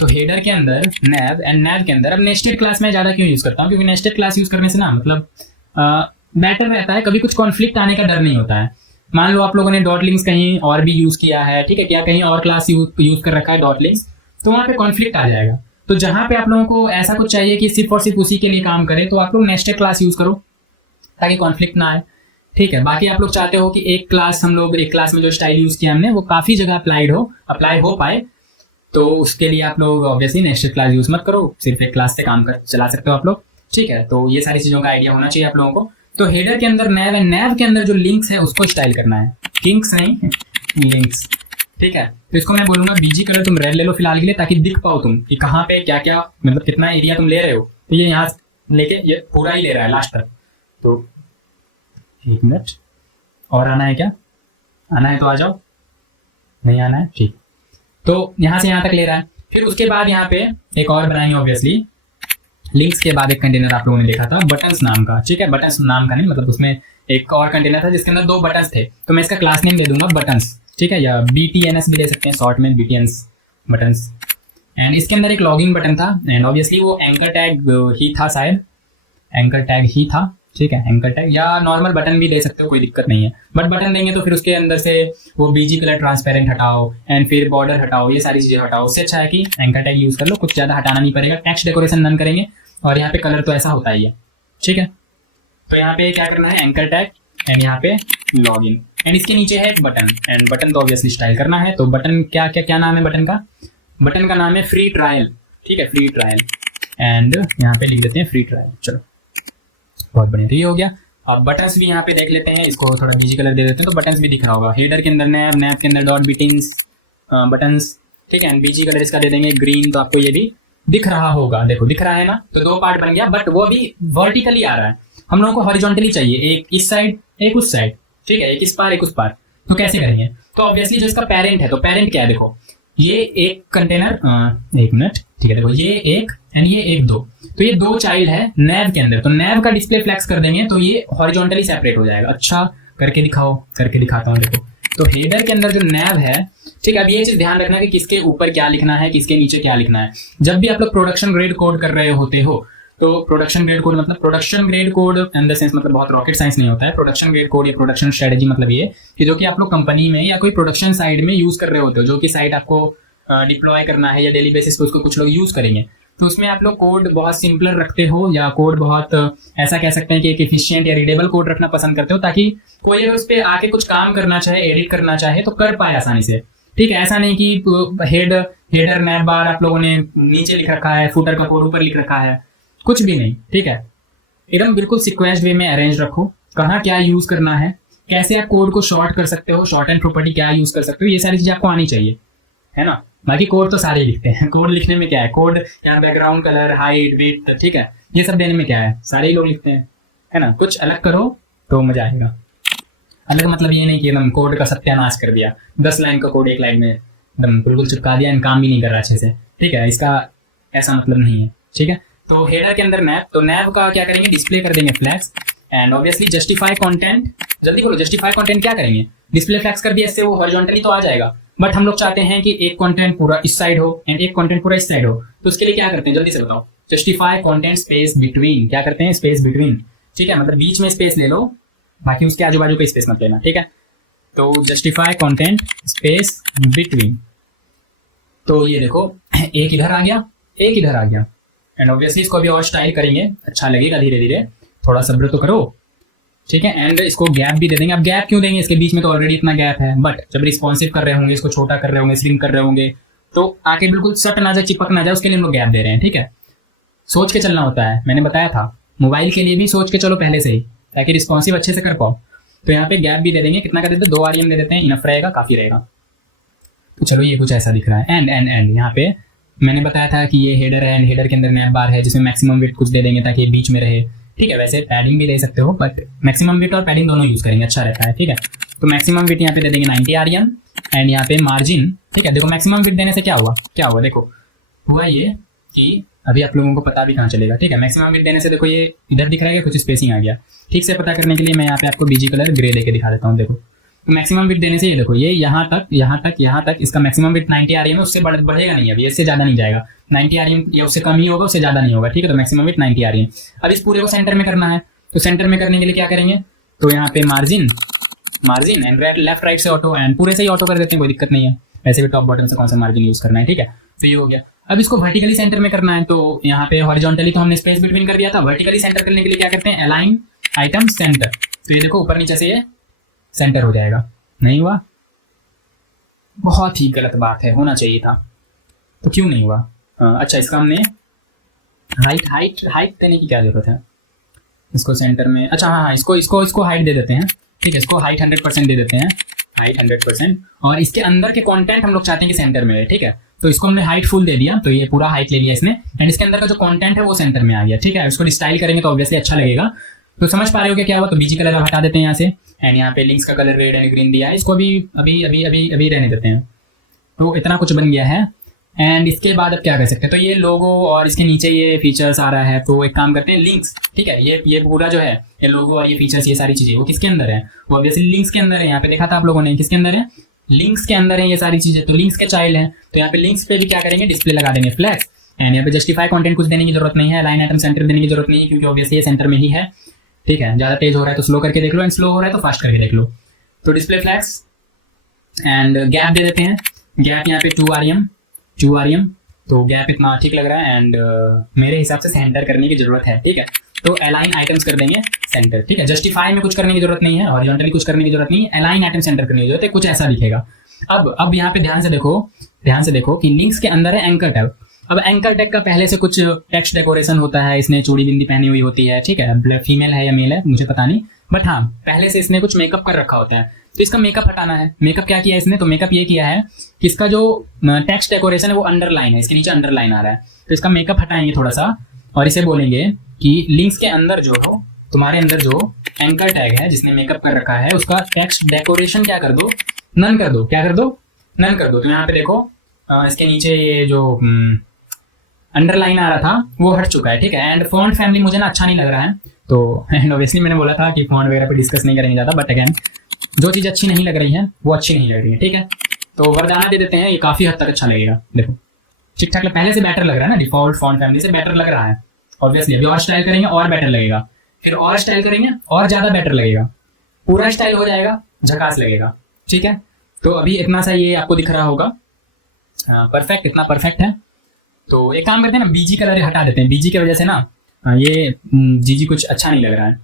तो हेडर के अंदर नैव एंड नैव के अंदर, अब नेस्टेड क्लास में ज़्यादा क्यों यूज़ करता हूँ, क्योंकि नेस्टेड क्लास यूज़ करने से ना मतलब बेटर रहता है, कभी कुछ कॉन्फ्लिक्ट आने का डर नहीं होता है। मान लो आप लोगों ने डॉट लिंक्स कहीं और भी यूज़ किया है, ठीक है, क्या कहीं और क्लास यूज़ कर रखा है डॉट लिंक्स, तो वहाँ पे कॉन्फ्लिक्ट आ जाएगा। तो जहाँ पे आप लोगों को ऐसा कुछ चाहिए कि सिर्फ और सिर्फ उसी के लिए काम करे, तो आप लोग नेस्टेड क्लास यूज़ करो ताकि कॉन्फ्लिक्ट ना आए। ठीक है, बाकी आप लोग चाहते हो कि एक क्लास में जो स्टाइल यूज़ किया हमने वो काफ़ी जगह अप्लाई हो पाए, तो उसके लिए आप लोग ऑब्वियसली नेस्टेड क्लास यूज़ मत करो, सिर्फ एक क्लास से काम चला सकते हो आप लोग। ठीक है, तो ये सारी चीज़ों का आइडिया होना चाहिए आप लोगों को। तो हेडर के अंदर नैव एंड नैव के अंदर जो लिंक्स है उसको स्टाइल करना है, किंक्स नहीं, लिंक्स। ठीक है, तो इसको मैं बोलूंगा बीजी कलर तुम रेड ले लो फिलहाल के लिए, ताकि दिख पाओ तुम कि कहाँ पे क्या क्या मतलब कितना एरिया तुम ले रहे हो। तो ये यहाँ लेके ये पूरा ही ले रहा है लास्ट तक। तो 1 मिनट और आना है क्या, आना है तो आ जाओ, नहीं आना है ठीक। तो यहाँ से यहाँ तक ले रहा है। फिर उसके बाद यहाँ पे एक और बनाएंगे ऑब्वियसली, लिंक्स के बाद एक कंटेनर आप लोगों ने देखा था बटन्स नाम का। ठीक है, बटन्स नाम का नहीं, मतलब उसमें एक और कंटेनर था जिसके अंदर 2 बटन्स थे, तो मैं इसका क्लास नेम दे दूंगा बटन्स। ठीक है, या BTNS भी दे सकते हैं शॉर्ट में, BTNS बटन्स। एंड इसके अंदर एक लॉगिन बटन था एंड ऑब्वियसली वो एंकर टैग ही था, शायद एंकर टैग ही था। ठीक है, एंकर टैग या नॉर्मल बटन भी दे सकते हो, कोई दिक्कत नहीं है, बट बटन देंगे तो फिर उसके अंदर से वो बीजी कलर ट्रांसपेरेंट हटाओ एंड फिर बॉर्डर हटाओ, ये सारी चीजें हटाओ। उससे अच्छा है कि एंकर टैग यूज कर लो, कुछ ज्यादा हटाना नहीं पड़ेगा। टेक्स्ट डेकोरेशन नन करेंगे और यहाँ पे कलर तो ऐसा होता ही है। ठीक है, तो यहाँ पे क्या करना है, एंकर टैग एंड यहाँ पे लॉगिन एंड इसके नीचे है बटन एंड बटन तो ऑब्वियसली स्टाइल करना है। तो बटन क्या नाम है बटन का, बटन का नाम है फ्री ट्रायल। ठीक है, फ्री ट्रायल एंड यहाँ पे लिख देते हैं फ्री ट्रायल। चलो बहुत बढ़िया, तो ये हो गया। अब बटन्स भी यहाँ पे देख लेते हैं, इसको थोड़ा बीजी कलर दे देते हैं तो बटन्स भी दिख रहा होगा। हेडर के अंदर नैव, नैव के अंदर डॉट बिटिंग्स बटन्स। ठीक है, एंड बीजी कलर इसका दे देंगे ग्रीन, तो आपको ये भी दिख रहा होगा। देखो दिख रहा है ना, तो 2 पार्ट बन गया, बट वो भी वर्टिकली आ रहा है, हम लोगों को हॉरिजॉन्टली चाहिए, एक इस साइड एक उस साइड। ठीक है, एक इस पार एक उस पार। तो कैसे करेंगे, तो ऑब्वियसली जो इसका पेरेंट है, तो पेरेंट क्या है, देखो ये एक कंटेनर, 1 मिनट, ठीक है, देखो ये एक एंड ये एक 2, तो ये 2 चाइल्ड है नैव के अंदर, तो नैव का डिस्प्ले फ्लैक्स कर देंगे तो ये हॉरिजॉन्टली सेपरेट हो जाएगा। अच्छा, करके दिखाओ, करके दिखाता हूँ। देखो तो हेडर के अंदर जो नैव है, ठीक है, अब ये चीज ध्यान रखना है कि किसके ऊपर क्या लिखना है, किसके नीचे क्या लिखना है। जब भी आप लोग प्रोडक्शन ग्रेड कोड कर रहे होते हो तो प्रोडक्शन ग्रेड कोड मतलब production grade code in the sense मतलब बहुत रॉकेट साइंस नहीं होता है। प्रोडक्शन ग्रेड कोड या प्रोडक्शन स्ट्रेटेजी मतलब ये कि जो कि आप लोग कंपनी में या कोई प्रोडक्शन साइड में यूज कर रहे होते हो, जो कि साइट आपको डिप्लॉय करना है या डेली बेसिस पे उसको कुछ लोग यूज करेंगे, तो उसमें आप लोग कोड बहुत सिंपलर रखते हो या कोड बहुत ऐसा कह सकते हैं कि एक एफिशिएंट या रीडेबल कोड रखना पसंद करते हो, ताकि कोई अगर उस पर आके कुछ काम करना चाहे, एडिट करना चाहे तो कर पाए आसानी से। ठीक है, ऐसा नहीं कि हेडर नैव बार आप लोगों ने नीचे लिख रखा है, फुटर का कोड ऊपर लिख रखा है, कुछ भी नहीं। ठीक है, एकदम बिल्कुल सिक्वेंस्ड वे में अरेंज रखो, कहाँ क्या यूज करना है, कैसे आप कोड को शॉर्ट कर सकते हो, शॉर्ट एंड प्रॉपर्टी क्या यूज कर सकते हो, ये सारी चीजें आपको आनी चाहिए, है ना। बाकी कोड तो सारे लिखते हैं, कोड लिखने में क्या है, कोड यहाँ बैकग्राउंड कलर, हाइट, विड्थ, ठीक है, ये सब देने में क्या है, सारे ही लोग लिखते हैं, है ना। कुछ अलग करो तो मजा आएगा। अलग मतलब ये नहीं कि एकदम कोड का सत्यानाश कर दिया, 10 लाइन का कोड 1 लाइन में एकदम बिल्कुल चिपका दिया, काम भी नहीं कर रहा अच्छे से। ठीक है, इसका ऐसा मतलब नहीं है। ठीक है, तो हेडर के अंदर नैव, तो नैव का क्या करेंगे, डिस्प्ले कर देंगे flags and obviously justify content. जल्दी बोलो, जस्टिफाई कंटेंट क्या करेंगे, डिस्प्ले फ्लैग्स कर दिया, इससे वो हॉरिजॉन्टली तो आ जाएगा, बट हम लोग चाहते हैं कि एक कंटेंट पूरा इस साइड हो एंड एक कंटेंट पूरा इस साइड हो। तो उसके लिए क्या करते हैं, जल्दी से बताओ, जस्टिफाई कंटेंट स्पेस बिटवीन, क्या करते हैं, स्पेस बिटवीन। ठीक है, मतलब बीच में स्पेस ले लो, बाकी उसके आजू बाजू का स्पेस मत लेना। ठीक है, तो जस्टिफाई कंटेंट स्पेस बिटवीन। तो ये देखो एक इधर आ गया, एक इधर आ गया एंड ऑब्वियसली इसको अभी और स्टाइल करेंगे, अच्छा लगेगा, धीरे धीरे थोड़ा सब्र तो करो। ठीक है, एंड इसको गैप भी दे देंगे। अब गैप क्यों देंगे, इसके बीच में तो ऑलरेडी इतना गैप है, बट जब रिस्पॉन्सिव कर रहे होंगे, इसको छोटा कर रहे होंगे, स्लिम कर रहे होंगे, तो आके बिल्कुल सट ना जाए, चिपक ना जाए, उसके लिए हम लोग गैप दे रहे हैं। ठीक है, सोच के चलना होता है, मैंने बताया था मोबाइल के लिए भी सोच के चलो पहले से ही, ताकि रिस्पॉन्सिव अच्छे से कर पाओ। तो यहाँ पे गैप भी दे देंगे, कितना कर देते हैं, 2 REM दे देते हैं, इनफ रहेगा, काफी रहेगा। तो चलो ये कुछ ऐसा दिख रहा है। एंड यहाँ पे मैंने बताया था कि ये हेडर है एंड हेडर के अंदर नैव बार है, जिसमें मैक्सिमम विड्थ कुछ दे देंगे ताकि ये बीच में रहे। ठीक है, वैसे पैडिंग भी दे सकते हो, बट मैक्सिमम विड्थ और पैडिंग दोनों यूज करेंगे, अच्छा रहता है। ठीक है, तो मैक्सिमम विड्थ यहाँ पे दे देंगे 90 REM एंड यहाँ पे मार्जिन। ठीक है, देखो मैक्सिमम विड्थ देने से क्या हुआ, क्या हुआ, देखो हुआ ये कि अभी आप लोगों को पता भी कहाँ चलेगा। ठीक है, मैक्सिमम विड्थ देने से देखो ये इधर दिख रहा है, कुछ स्पेसिंग आ गया। ठीक से पता करने के लिए मैं यहाँ पे आपको बीजी कलर ग्रे देके दिखा देता हूँ। देखो तो मैक्सिमम विड्थ देने से ये देखो, ये यहाँ तक इसका मैक्सिमम विड्थ 90 REM है, उससे बढ़ेगा नहीं, अभी इससे ज्यादा नहीं जाएगा। 90 REM या उससे कम ही होगा, उससे ज्यादा नहीं होगा। ठीक है, तो मैक्सिमम विड्थ 90 REM। अब इस पूरे को सेंटर में करना है, तो सेंटर में करने के लिए क्या करेंगे, तो यहाँ पे मार्जिन एंड लेफ्ट राइट से ऑटो, एंड पूरे से ही ऑटो कर देते हैं, कोई दिक्कत नहीं है। वैसे भी टॉप बॉटम से कौन सा मार्जिन यूज करना है। ठीक है, तो ये हो गया। अब इसको वर्टिकली सेंटर में करना है, तो यहाँ पे हॉरिजॉन्टली तो हमने स्पेस बिटवीन कर दिया था, वर्टिकली सेंटर करने के लिए क्या करते हैं, अलाइन आइटम सेंटर। तो ये देखो ऊपर नीचे से ये सेंटर हो जाएगा। नहीं हुआ, बहुत ही गलत बात है, होना चाहिए था, तो क्यों नहीं हुआ। अच्छा, इसका हमने हाइट देने की क्या जरूरत है, इसको सेंटर में, अच्छा हाँ, इसको हाइट दे देते हैं। ठीक है, इसको हाइट 100% दे देते हैं, हाइट 100%। और इसके अंदर के कंटेंट हम लोग चाहते हैं कि सेंटर में रहे। ठीक है, तो इसको हमने हाइट फुल दे दिया, तो ये पूरा हाइट ले लिया इसने एंड इसके अंदर का जो कंटेंट है वो सेंटर में आ गया। ठीक है, इसको स्टाइल करेंगे तो ऑब्वियसली अच्छा लगेगा। तो समझ पा रहे हो क्या हुआ, तो बीजी कलर हटा देते हैं यहाँ से एंड यहाँ पे लिंक्स का कलर रेड एंड ग्रीन दिया है, इसको अभी रहने देते हैं। तो इतना कुछ बन गया है एंड इसके बाद अब क्या कर सकते हैं, तो ये लोगो और इसके नीचे ये फीचर्स आ रहा है, तो एक काम करते हैं, लिंक्स। ठीक है, ये पूरा जो है, ये लोगो और ये फीचर्स, ये सारी चीजें वो किसके अंदर है, वो ऑब्वियसली लिंक्स के अंदर है। यहाँ पे देखा था आप लोगों ने, किसके अंदर है, लिंक्स के अंदर है ये सारी चीजें, तो लिंक्स के चाइल्ड है। तो यहाँ पे लिंक्स पे भी क्या करेंगे, डिस्प्ले लगा देंगे फ्लैग्स एंड यहाँ पे जस्टिफाई कंटेंट कुछ देने की जरूरत नहीं है, लाइन आइटम सेंटर देने की जरूरत नहीं है, क्योंकि ऑब्वियसली ये सेंटर में ही है। ठीक है, ज्यादा तेज हो रहा है तो स्लो करके देख लो एंड स्लो हो रहा है तो फास्ट करके देख लो। तो डिस्प्ले फ्लैग्स एंड गैप दे देते हैं, गैप यहाँ पे 2 REM, तो गैप इतना ठीक लग रहा है एंड मेरे हिसाब से सेंटर करने की जरूरत है। ठीक है, तो अलाइन आइटम्स कर देंगे सेंटर। ठीक है, जस्टिफाई में कुछ करने की जरूरत नहीं है, हॉरिजॉन्टली कुछ करने की जरूरत नहीं है, अलाइन आइटम सेंटर करने की जरूरत है, कुछ ऐसा दिखेगा। अब यहाँ पे ध्यान से देखो कि लिंक्स के अंदर है एंकर टैग। अब एंकर टैग का पहले से कुछ टेक्स्ट डेकोरेशन होता है, इसने चूड़ी बिंदी पहनी हुई होती है। ठीक है, फीमेल है या मेल है मुझे पता नहीं, बट हाँ पहले से इसने कुछ मेकअप कर रखा होता है, तो इसका मेकअप हटाना है। मेकअप क्या किया है इसने, तो मेकअप ये किया है कि इसका जो टेक्स्ट डेकोरेशन है वो अंडरलाइन है, इसके नीचे अंडरलाइन आ रहा है, तो इसका मेकअप हटाएंगे थोड़ा सा और इसे बोलेंगे कि लिंक्स के अंदर जो हो, तुम्हारे अंदर जो एंकर टैग है जिसने मेकअप कर रखा है, उसका टेक्स्ट डेकोरेशन क्या कर दो, नन कर दो। क्या कर दो, नन कर दो। तो यहाँ पे देखो इसके नीचे ये जो अंडरलाइन आ रहा था वो हट चुका है। ठीक है, एंड फॉन्ट फैमिली मुझे ना अच्छा नहीं लग रहा है, तो एंड ऑब्वियसली मैंने बोला था कि फॉन्ट वगैरह पे डिस्कस नहीं करेंगे ज़्यादा, बट अगैन जो चीज़ अच्छी नहीं लग रही है वो अच्छी नहीं लग रही है, ठीक है। तो वर्दाना दे देते हैं, ये काफ़ी हद तक अच्छा लगेगा। देखो ठीक ठाक पहले से बेटर लग रहा है ना, डिफॉल्ट फॉन्ट फैमिली से बेटर लग रहा है। ऑब्वियसली अभी और स्टाइल करेंगे और बेटर लगेगा, फिर और स्टाइल करेंगे और ज़्यादा बेटर लगेगा, पूरा स्टाइल हो जाएगा, झकास लगेगा, ठीक है। तो अभी इतना सा ये आपको दिख रहा होगा, परफेक्ट, इतना परफेक्ट है। तो एक काम करते हैं ना, बीजी कलर हटा देते हैं, बीजी की वजह से ना ये जीजी कुछ अच्छा नहीं लग रहा है,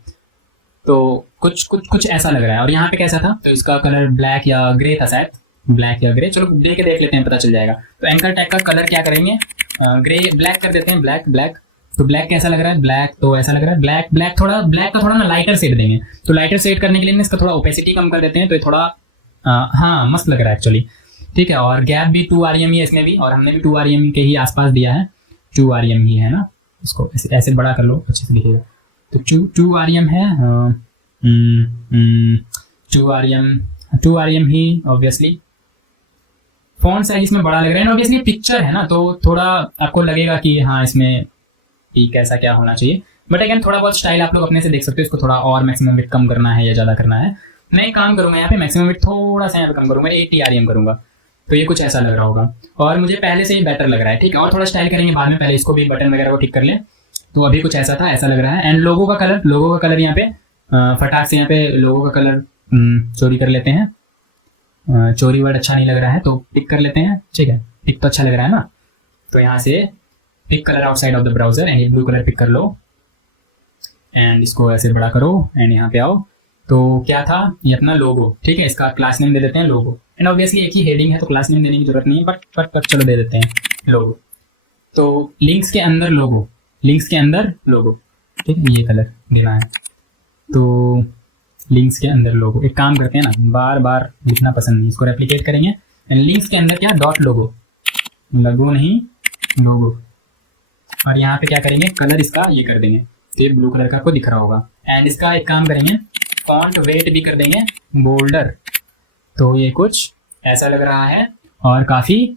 तो कुछ ऐसा लग रहा है। और यहाँ पे कैसा था, तो इसका कलर ब्लैक या ग्रे था शायद, ब्लैक या ग्रे, चलो देख लेते हैं, पता चल जाएगा। तो एंकर टैग का कलर क्या करेंगे, ग्रे ब्लैक कर देते हैं, ब्लैक। तो ब्लैक कैसा लग रहा है, ब्लैक तो ऐसा लग रहा है, ब्लैक थोड़ा, ब्लैक का थोड़ा ना लाइटर शेड देंगे। तो लाइटर शेड करने के लिए इसका थोड़ा ओपेसिटी कम कर देते हैं, तो ये थोड़ा हाँ मस्त लग रहा है एक्चुअली, ठीक है। और गैप भी 2 REM ही है इसमें भी, और हमने भी 2 REM के ही आसपास दिया है, 2 REM ही है ना। इसको ऐसे बड़ा कर लो, अच्छे से दिखेगा। तो 2 REM है, 2 REM ही ऑब्वियसली। फॉन्ट साइज इसमें बड़ा लग रहा है, ऑब्वियसली पिक्चर है ना, तो थोड़ा आपको लगेगा कि हाँ इसमें कैसा क्या होना चाहिए, बट अगेन थोड़ा बहुत स्टाइल आप लोग अपने से देख सकते हो। इसको थोड़ा और मैक्सिमम विड्थ कम करना है या ज़्यादा करना है, मैं एक काम करूँगा यहाँ पे मैक्सिमम विड्थ थोड़ा सा यहाँ पे कम करूँगा, 80 REM करूँगा, तो ये कुछ ऐसा लग रहा होगा। और मुझे पहले से ही बेटर लग रहा है, ठीक है। और थोड़ा स्टाइल करेंगे बाद में, पहले इसको भी बटन वगैरह को ठीक कर ले। तो अभी कुछ ऐसा था, ऐसा लग रहा है। एंड लोगों का कलर यहाँ पे फटाक से यहाँ पे लोगों का कलर चोरी कर लेते हैं, चोरी वर्ड अच्छा नहीं लग रहा है तो पिक कर लेते हैं, ठीक है। पिक तो अच्छा लग रहा है ना, तो यहाँ से pick colour outside of the browser, and ये ब्लू कलर पिक कर लो, एंड इसको ऐसे बड़ा करो, एंड यहाँ पे आओ। तो क्या था, ये अपना लोगो, ठीक है। इसका क्लास नेम दे देते हैं लोगो, एंड ऑब्वियसली एक ही हेडिंग है तो क्लास नेम देने की जरूरत नहीं है, बट चलो दे देते हैं लोगो। तो लिंक्स के अंदर लोगो, ठीक है, ये कलर देना है। तो लिंक्स के अंदर लोगो, एक काम करते हैं ना, बार बार लिखना पसंद नहीं, इसको रेप्लिकेट करेंगे, एंड लिंक्स के अंदर क्या, डॉट लोगो, लगो नहीं लोगो। और यहाँ पे क्या करेंगे, कलर इसका ये कर देंगे, तो ये ब्लू कलर का आपको दिख रहा होगा। एंड इसका एक काम करेंगे, फॉन्ट वेट भी कर देंगे बोल्डर, तो ये कुछ ऐसा लग रहा है और काफ़ी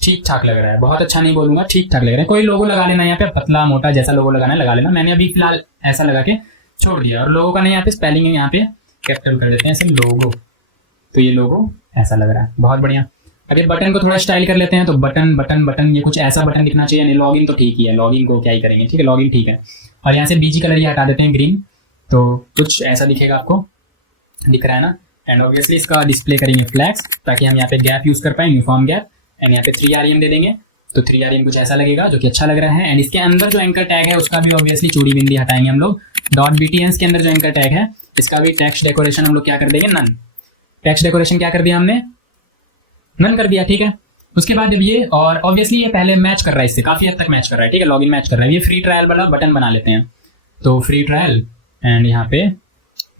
ठीक ठाक लग रहा है। बहुत अच्छा नहीं बोलूँगा, ठीक ठाक लग रहा है। कोई लोगो लगा लेना यहाँ पे, पतला मोटा जैसा लोगो लगाना है लगा लेना, मैंने अभी फिलहाल ऐसा लगा के छोड़ दिया। और लोगो का नहीं, यहाँ पे स्पेलिंग है, यहाँ पे कैपिटल कर देते हैं ऐसे लोगो, तो ये लोगो ऐसा लग रहा है, बहुत बढ़िया। अगर बटन को थोड़ा स्टाइल कर लेते हैं, तो बटन ये कुछ ऐसा बटन दिखना चाहिए। नहीं, लॉगिन तो ठीक ही है, लॉगिन को क्या ही करेंगे, ठीक है, लॉगिन ठीक है। और यहाँ से बीजी कलर ये हटा देते हैं, ग्रीन, तो कुछ ऐसा दिखेगा, आपको दिख रहा है ना। एंड ऑब्वियसली इसका डिस्प्ले करेंगे फ्लैक्स, ताकि हम यहाँ पे गैप यूज़ कर पाए, यूनिफॉर्म गैप। एंड यहाँ पे 3 REM दे देंगे, तो 3 REM कुछ ऐसा लगेगा जो कि अच्छा लग रहा है। एंड इसके अंदर जो एंकर टैग है उसका भी ऑब्वियसली चूड़ी बिंदी हटाएंगे हम लोग। .btns के अंदर जो एंकर टैग है इसका भी टेक्स्ट डेकोरेशन हम लोग क्या कर देंगे, नन। टेक्स्ट डेकोरेशन क्या कर दिया हमने, नन कर दिया, ठीक है। उसके बाद जब ये, और ऑब्वियसली ये पहले मैच कर रहा है, इससे काफ़ी हद तक मैच कर रहा है, ठीक है, लॉगिन मैच कर रहा है। ये फ्री ट्रायल वाला बटन बना लेते हैं, तो फ्री ट्रायल, एंड यहाँ पे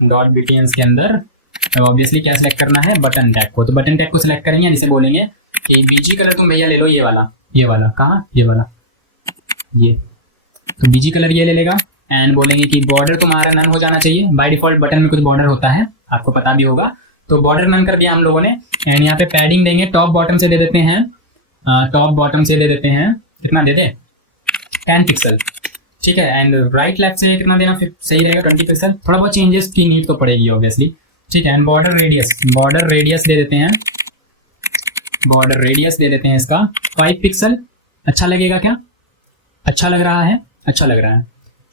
.btns के अंदर ऑब्वियसली क्या सिलेक्ट करना है, बटन टैग को। तो बटन टैग को सिलेक्ट करेंगे, जिसे बोलेंगे कि बीजी कलर तुम भैया ले लो, ये वाला कहाँ, ये वाला, ये, तो बीजी कलर ये ले लेगा। एंड बोलेंगे कि बॉर्डर तुम्हारा नन हो जाना चाहिए। बाय डिफॉल्ट बटन में कुछ बॉर्डर होता है, आपको पता भी होगा, तो बॉर्डर नन कर दिया हम लोगों ने। एंड यहाँ पे पैडिंग देंगे, टॉप बॉटम से दे देते हैं, कितना दे दे, 10 पिक्सल, ठीक है। एंड राइट लेफ्ट से कितना देना फिर सही रहेगा, 20 पिक्सल। थोड़ा बहुत चेंजेस की नीड तो पड़ेगी ऑब्वियसली, ठीक है। एंड बॉर्डर रेडियस दे देते हैं, इसका 5 पिक्सल। अच्छा लगेगा क्या, अच्छा लग रहा है,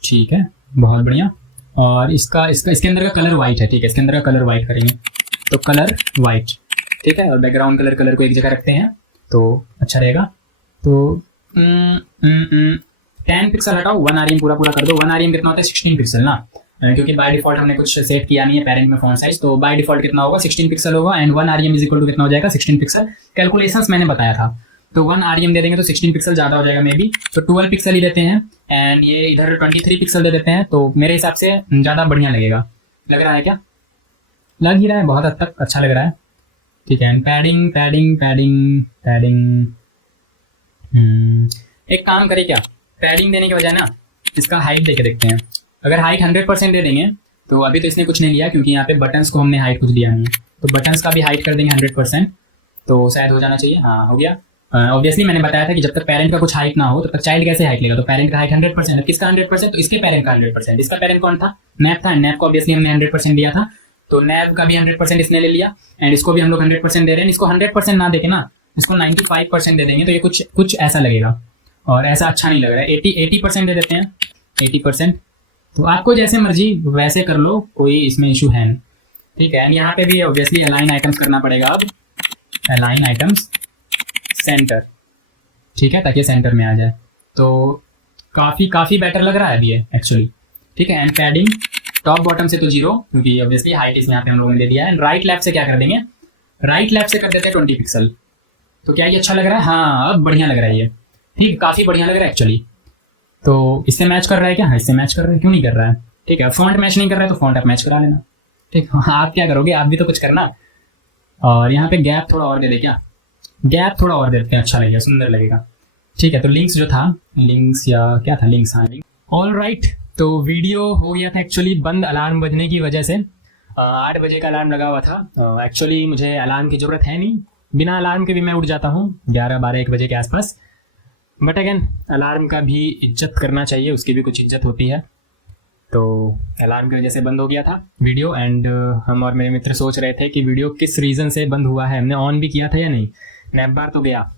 ठीक है, बहुत बढ़िया। और इसके अंदर का कलर वाइट है, ठीक है, इसके अंदर का कलर वाइट करेंगे, तो कलर वाइट, ठीक है। और बैकग्राउंड कलर को एक जगह रखते हैं, तो अच्छा रहेगा। तो 10 पिक्सल हटाओ, 1 REM पूरा कर दो। 1 REM कितना होता है, 16 पिक्सल ना, क्योंकि बाय डिफॉल्ट हमने कुछ सेट किया नहीं है पेरेंट में फॉन्ट साइज, तो बाय डिफॉल्ट कितना होगा, 16 पिक्सल होगा। And 1 REM is equal to कितना हो जाएगा, 16 पिक्सल। कैलकुलेशंस मैंने बताया था, तो 1 REM दे देंगे तो 16 पिक्सल ज़्यादा हो जाएगा मे बी, तो 12 पिक्सल ही देते हैं। एंड ये इधर 23 पिक्सल दे देते हैं, तो मेरे हिसाब से ज़्यादा बढ़िया लगेगा। लग रहा है क्या, लग ही रहा है, बहुत हद तक अच्छा लग रहा है, ठीक है। एंड पैडिंग एक काम करें क्या, पैडिंग देने के बजाय ना इसका हाइट दे के देखते हैं। अगर हाइट 100% दे देंगे, तो अभी तो इसने कुछ नहीं लिया क्योंकि यहाँ पे बटन्स को हमने हाइट कुछ दिया नहीं, तो बटन्स का भी हाइट कर देंगे 100%, तो शायद हो जाना चाहिए, हाँ हो गया। ऑब्वियसली मैंने बताया था कि जब तक पेरेंट का कुछ हाइट ना हो तब तक चाइल्ड कैसे हाइट लेगा, तो पेरेंट का हाइट 100% है, किसका 100%, तो इसके पेरेंट का 100%, इसका पेरेंट कौन था, नैब था, नैब को ऑब्वियसली हमने 100% दिया था, तो नैब का भी 100% इसने ले लिया, एंड इसको भी हम लोग 100% दे रहे हैं, इसको 100% ना देके ना इसको 95% दे देंगे, तो ये कुछ ऐसा लगेगा, और ऐसा अच्छा नहीं लग रहा है। 80% दे देते हैं, 80%, तो आपको जैसे मर्जी वैसे कर लो, कोई इसमें इशू है नहीं, ठीक है। एंड यहाँ पे भी ऑब्वियसली अलाइन आइटम्स करना पड़ेगा, अब अलाइन आइटम्स सेंटर, ठीक है, ताकि सेंटर में आ जाए, तो काफ़ी बेटर लग रहा है अभी ये एक्चुअली, ठीक है। एंड पैडिंग टॉप बॉटम से तो 0, क्योंकि ऑब्वियसली हाइट इस यहाँ पे हम लोगों ने दे दिया है। एंड राइट लेफ्ट से क्या कर देंगे, राइट लेफ्ट से कर देते हैं 20 पिक्सल, तो क्या ये अच्छा लग रहा है, हाँ अब बढ़िया लग रहा है ये, ठीक, काफ़ी बढ़िया लग रहा है एक्चुअली। तो इससे मैच कर रहा है क्या, हाँ इससे मैच कर रहा है, क्यों नहीं कर रहा है, ठीक है। फॉन्ट मैच नहीं कर रहा है तो फॉन्ट आप मैच करा लेना, ठीक, आप क्या करोगे, आप भी तो कुछ करना। और यहाँ पे गैप थोड़ा और दे दे, क्या गैप थोड़ा और दे देते हैं, अच्छा लगेगा, सुंदर लगेगा, ठीक है। तो लिंक्स जो था, लिंक्स या क्या था, लिंक्स, हाँ लिंक, ऑल राइट। तो वीडियो हो गया था एक्चुअली बंद अलार्म बजने की वजह से, 8 बजे का अलार्म लगा हुआ था, एक्चुअली मुझे अलार्म की ज़रूरत है नहीं, बिना अलार्म के भी मैं उठ जाता हूँ 11, 12, 1 बजे के आसपास, बट अगेन अलार्म का भी इज्जत करना चाहिए, उसकी भी कुछ इज्जत होती है, तो अलार्म की वजह से बंद हो गया था वीडियो। एंड हम और मेरे मित्र सोच रहे थे कि वीडियो किस रीज़न से बंद हुआ है, हमने ऑन भी किया था या नहीं, नैप बार तो गया,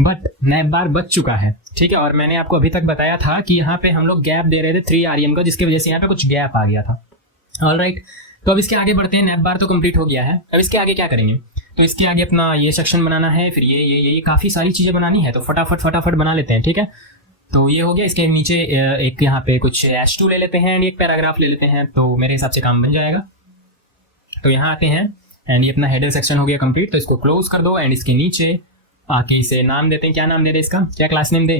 बट नैप बार बच चुका है, ठीक है। और मैंने आपको अभी तक बताया था कि यहाँ पे हम लोग गैप दे रहे थे 3 REM का, जिसकी वजह से यहाँ पे कुछ गैप आ गया था, ऑल राइट। तो अब इसके आगे बढ़ते हैं, नैप बार तो कंप्लीट हो गया है, अब इसके आगे क्या करेंगे, तो इसके आगे अपना ये सेक्शन बनाना है, फिर ये काफ़ी सारी चीज़ें बनानी है, तो फटाफट बना लेते हैं, ठीक है। तो ये हो गया, इसके नीचे एक यहाँ पे कुछ H2 ले लेते हैं एंड एक पैराग्राफ ले लेते हैं, तो मेरे हिसाब से काम बन जाएगा। तो यहाँ आते हैं एंड ये अपना हेडर सेक्शन हो गया कंप्लीट, तो इसको क्लोज कर दो एंड इसके नीचे आके इसे नाम देते हैं, क्या नाम दे रहे इसका, क्या क्लास नेम दे,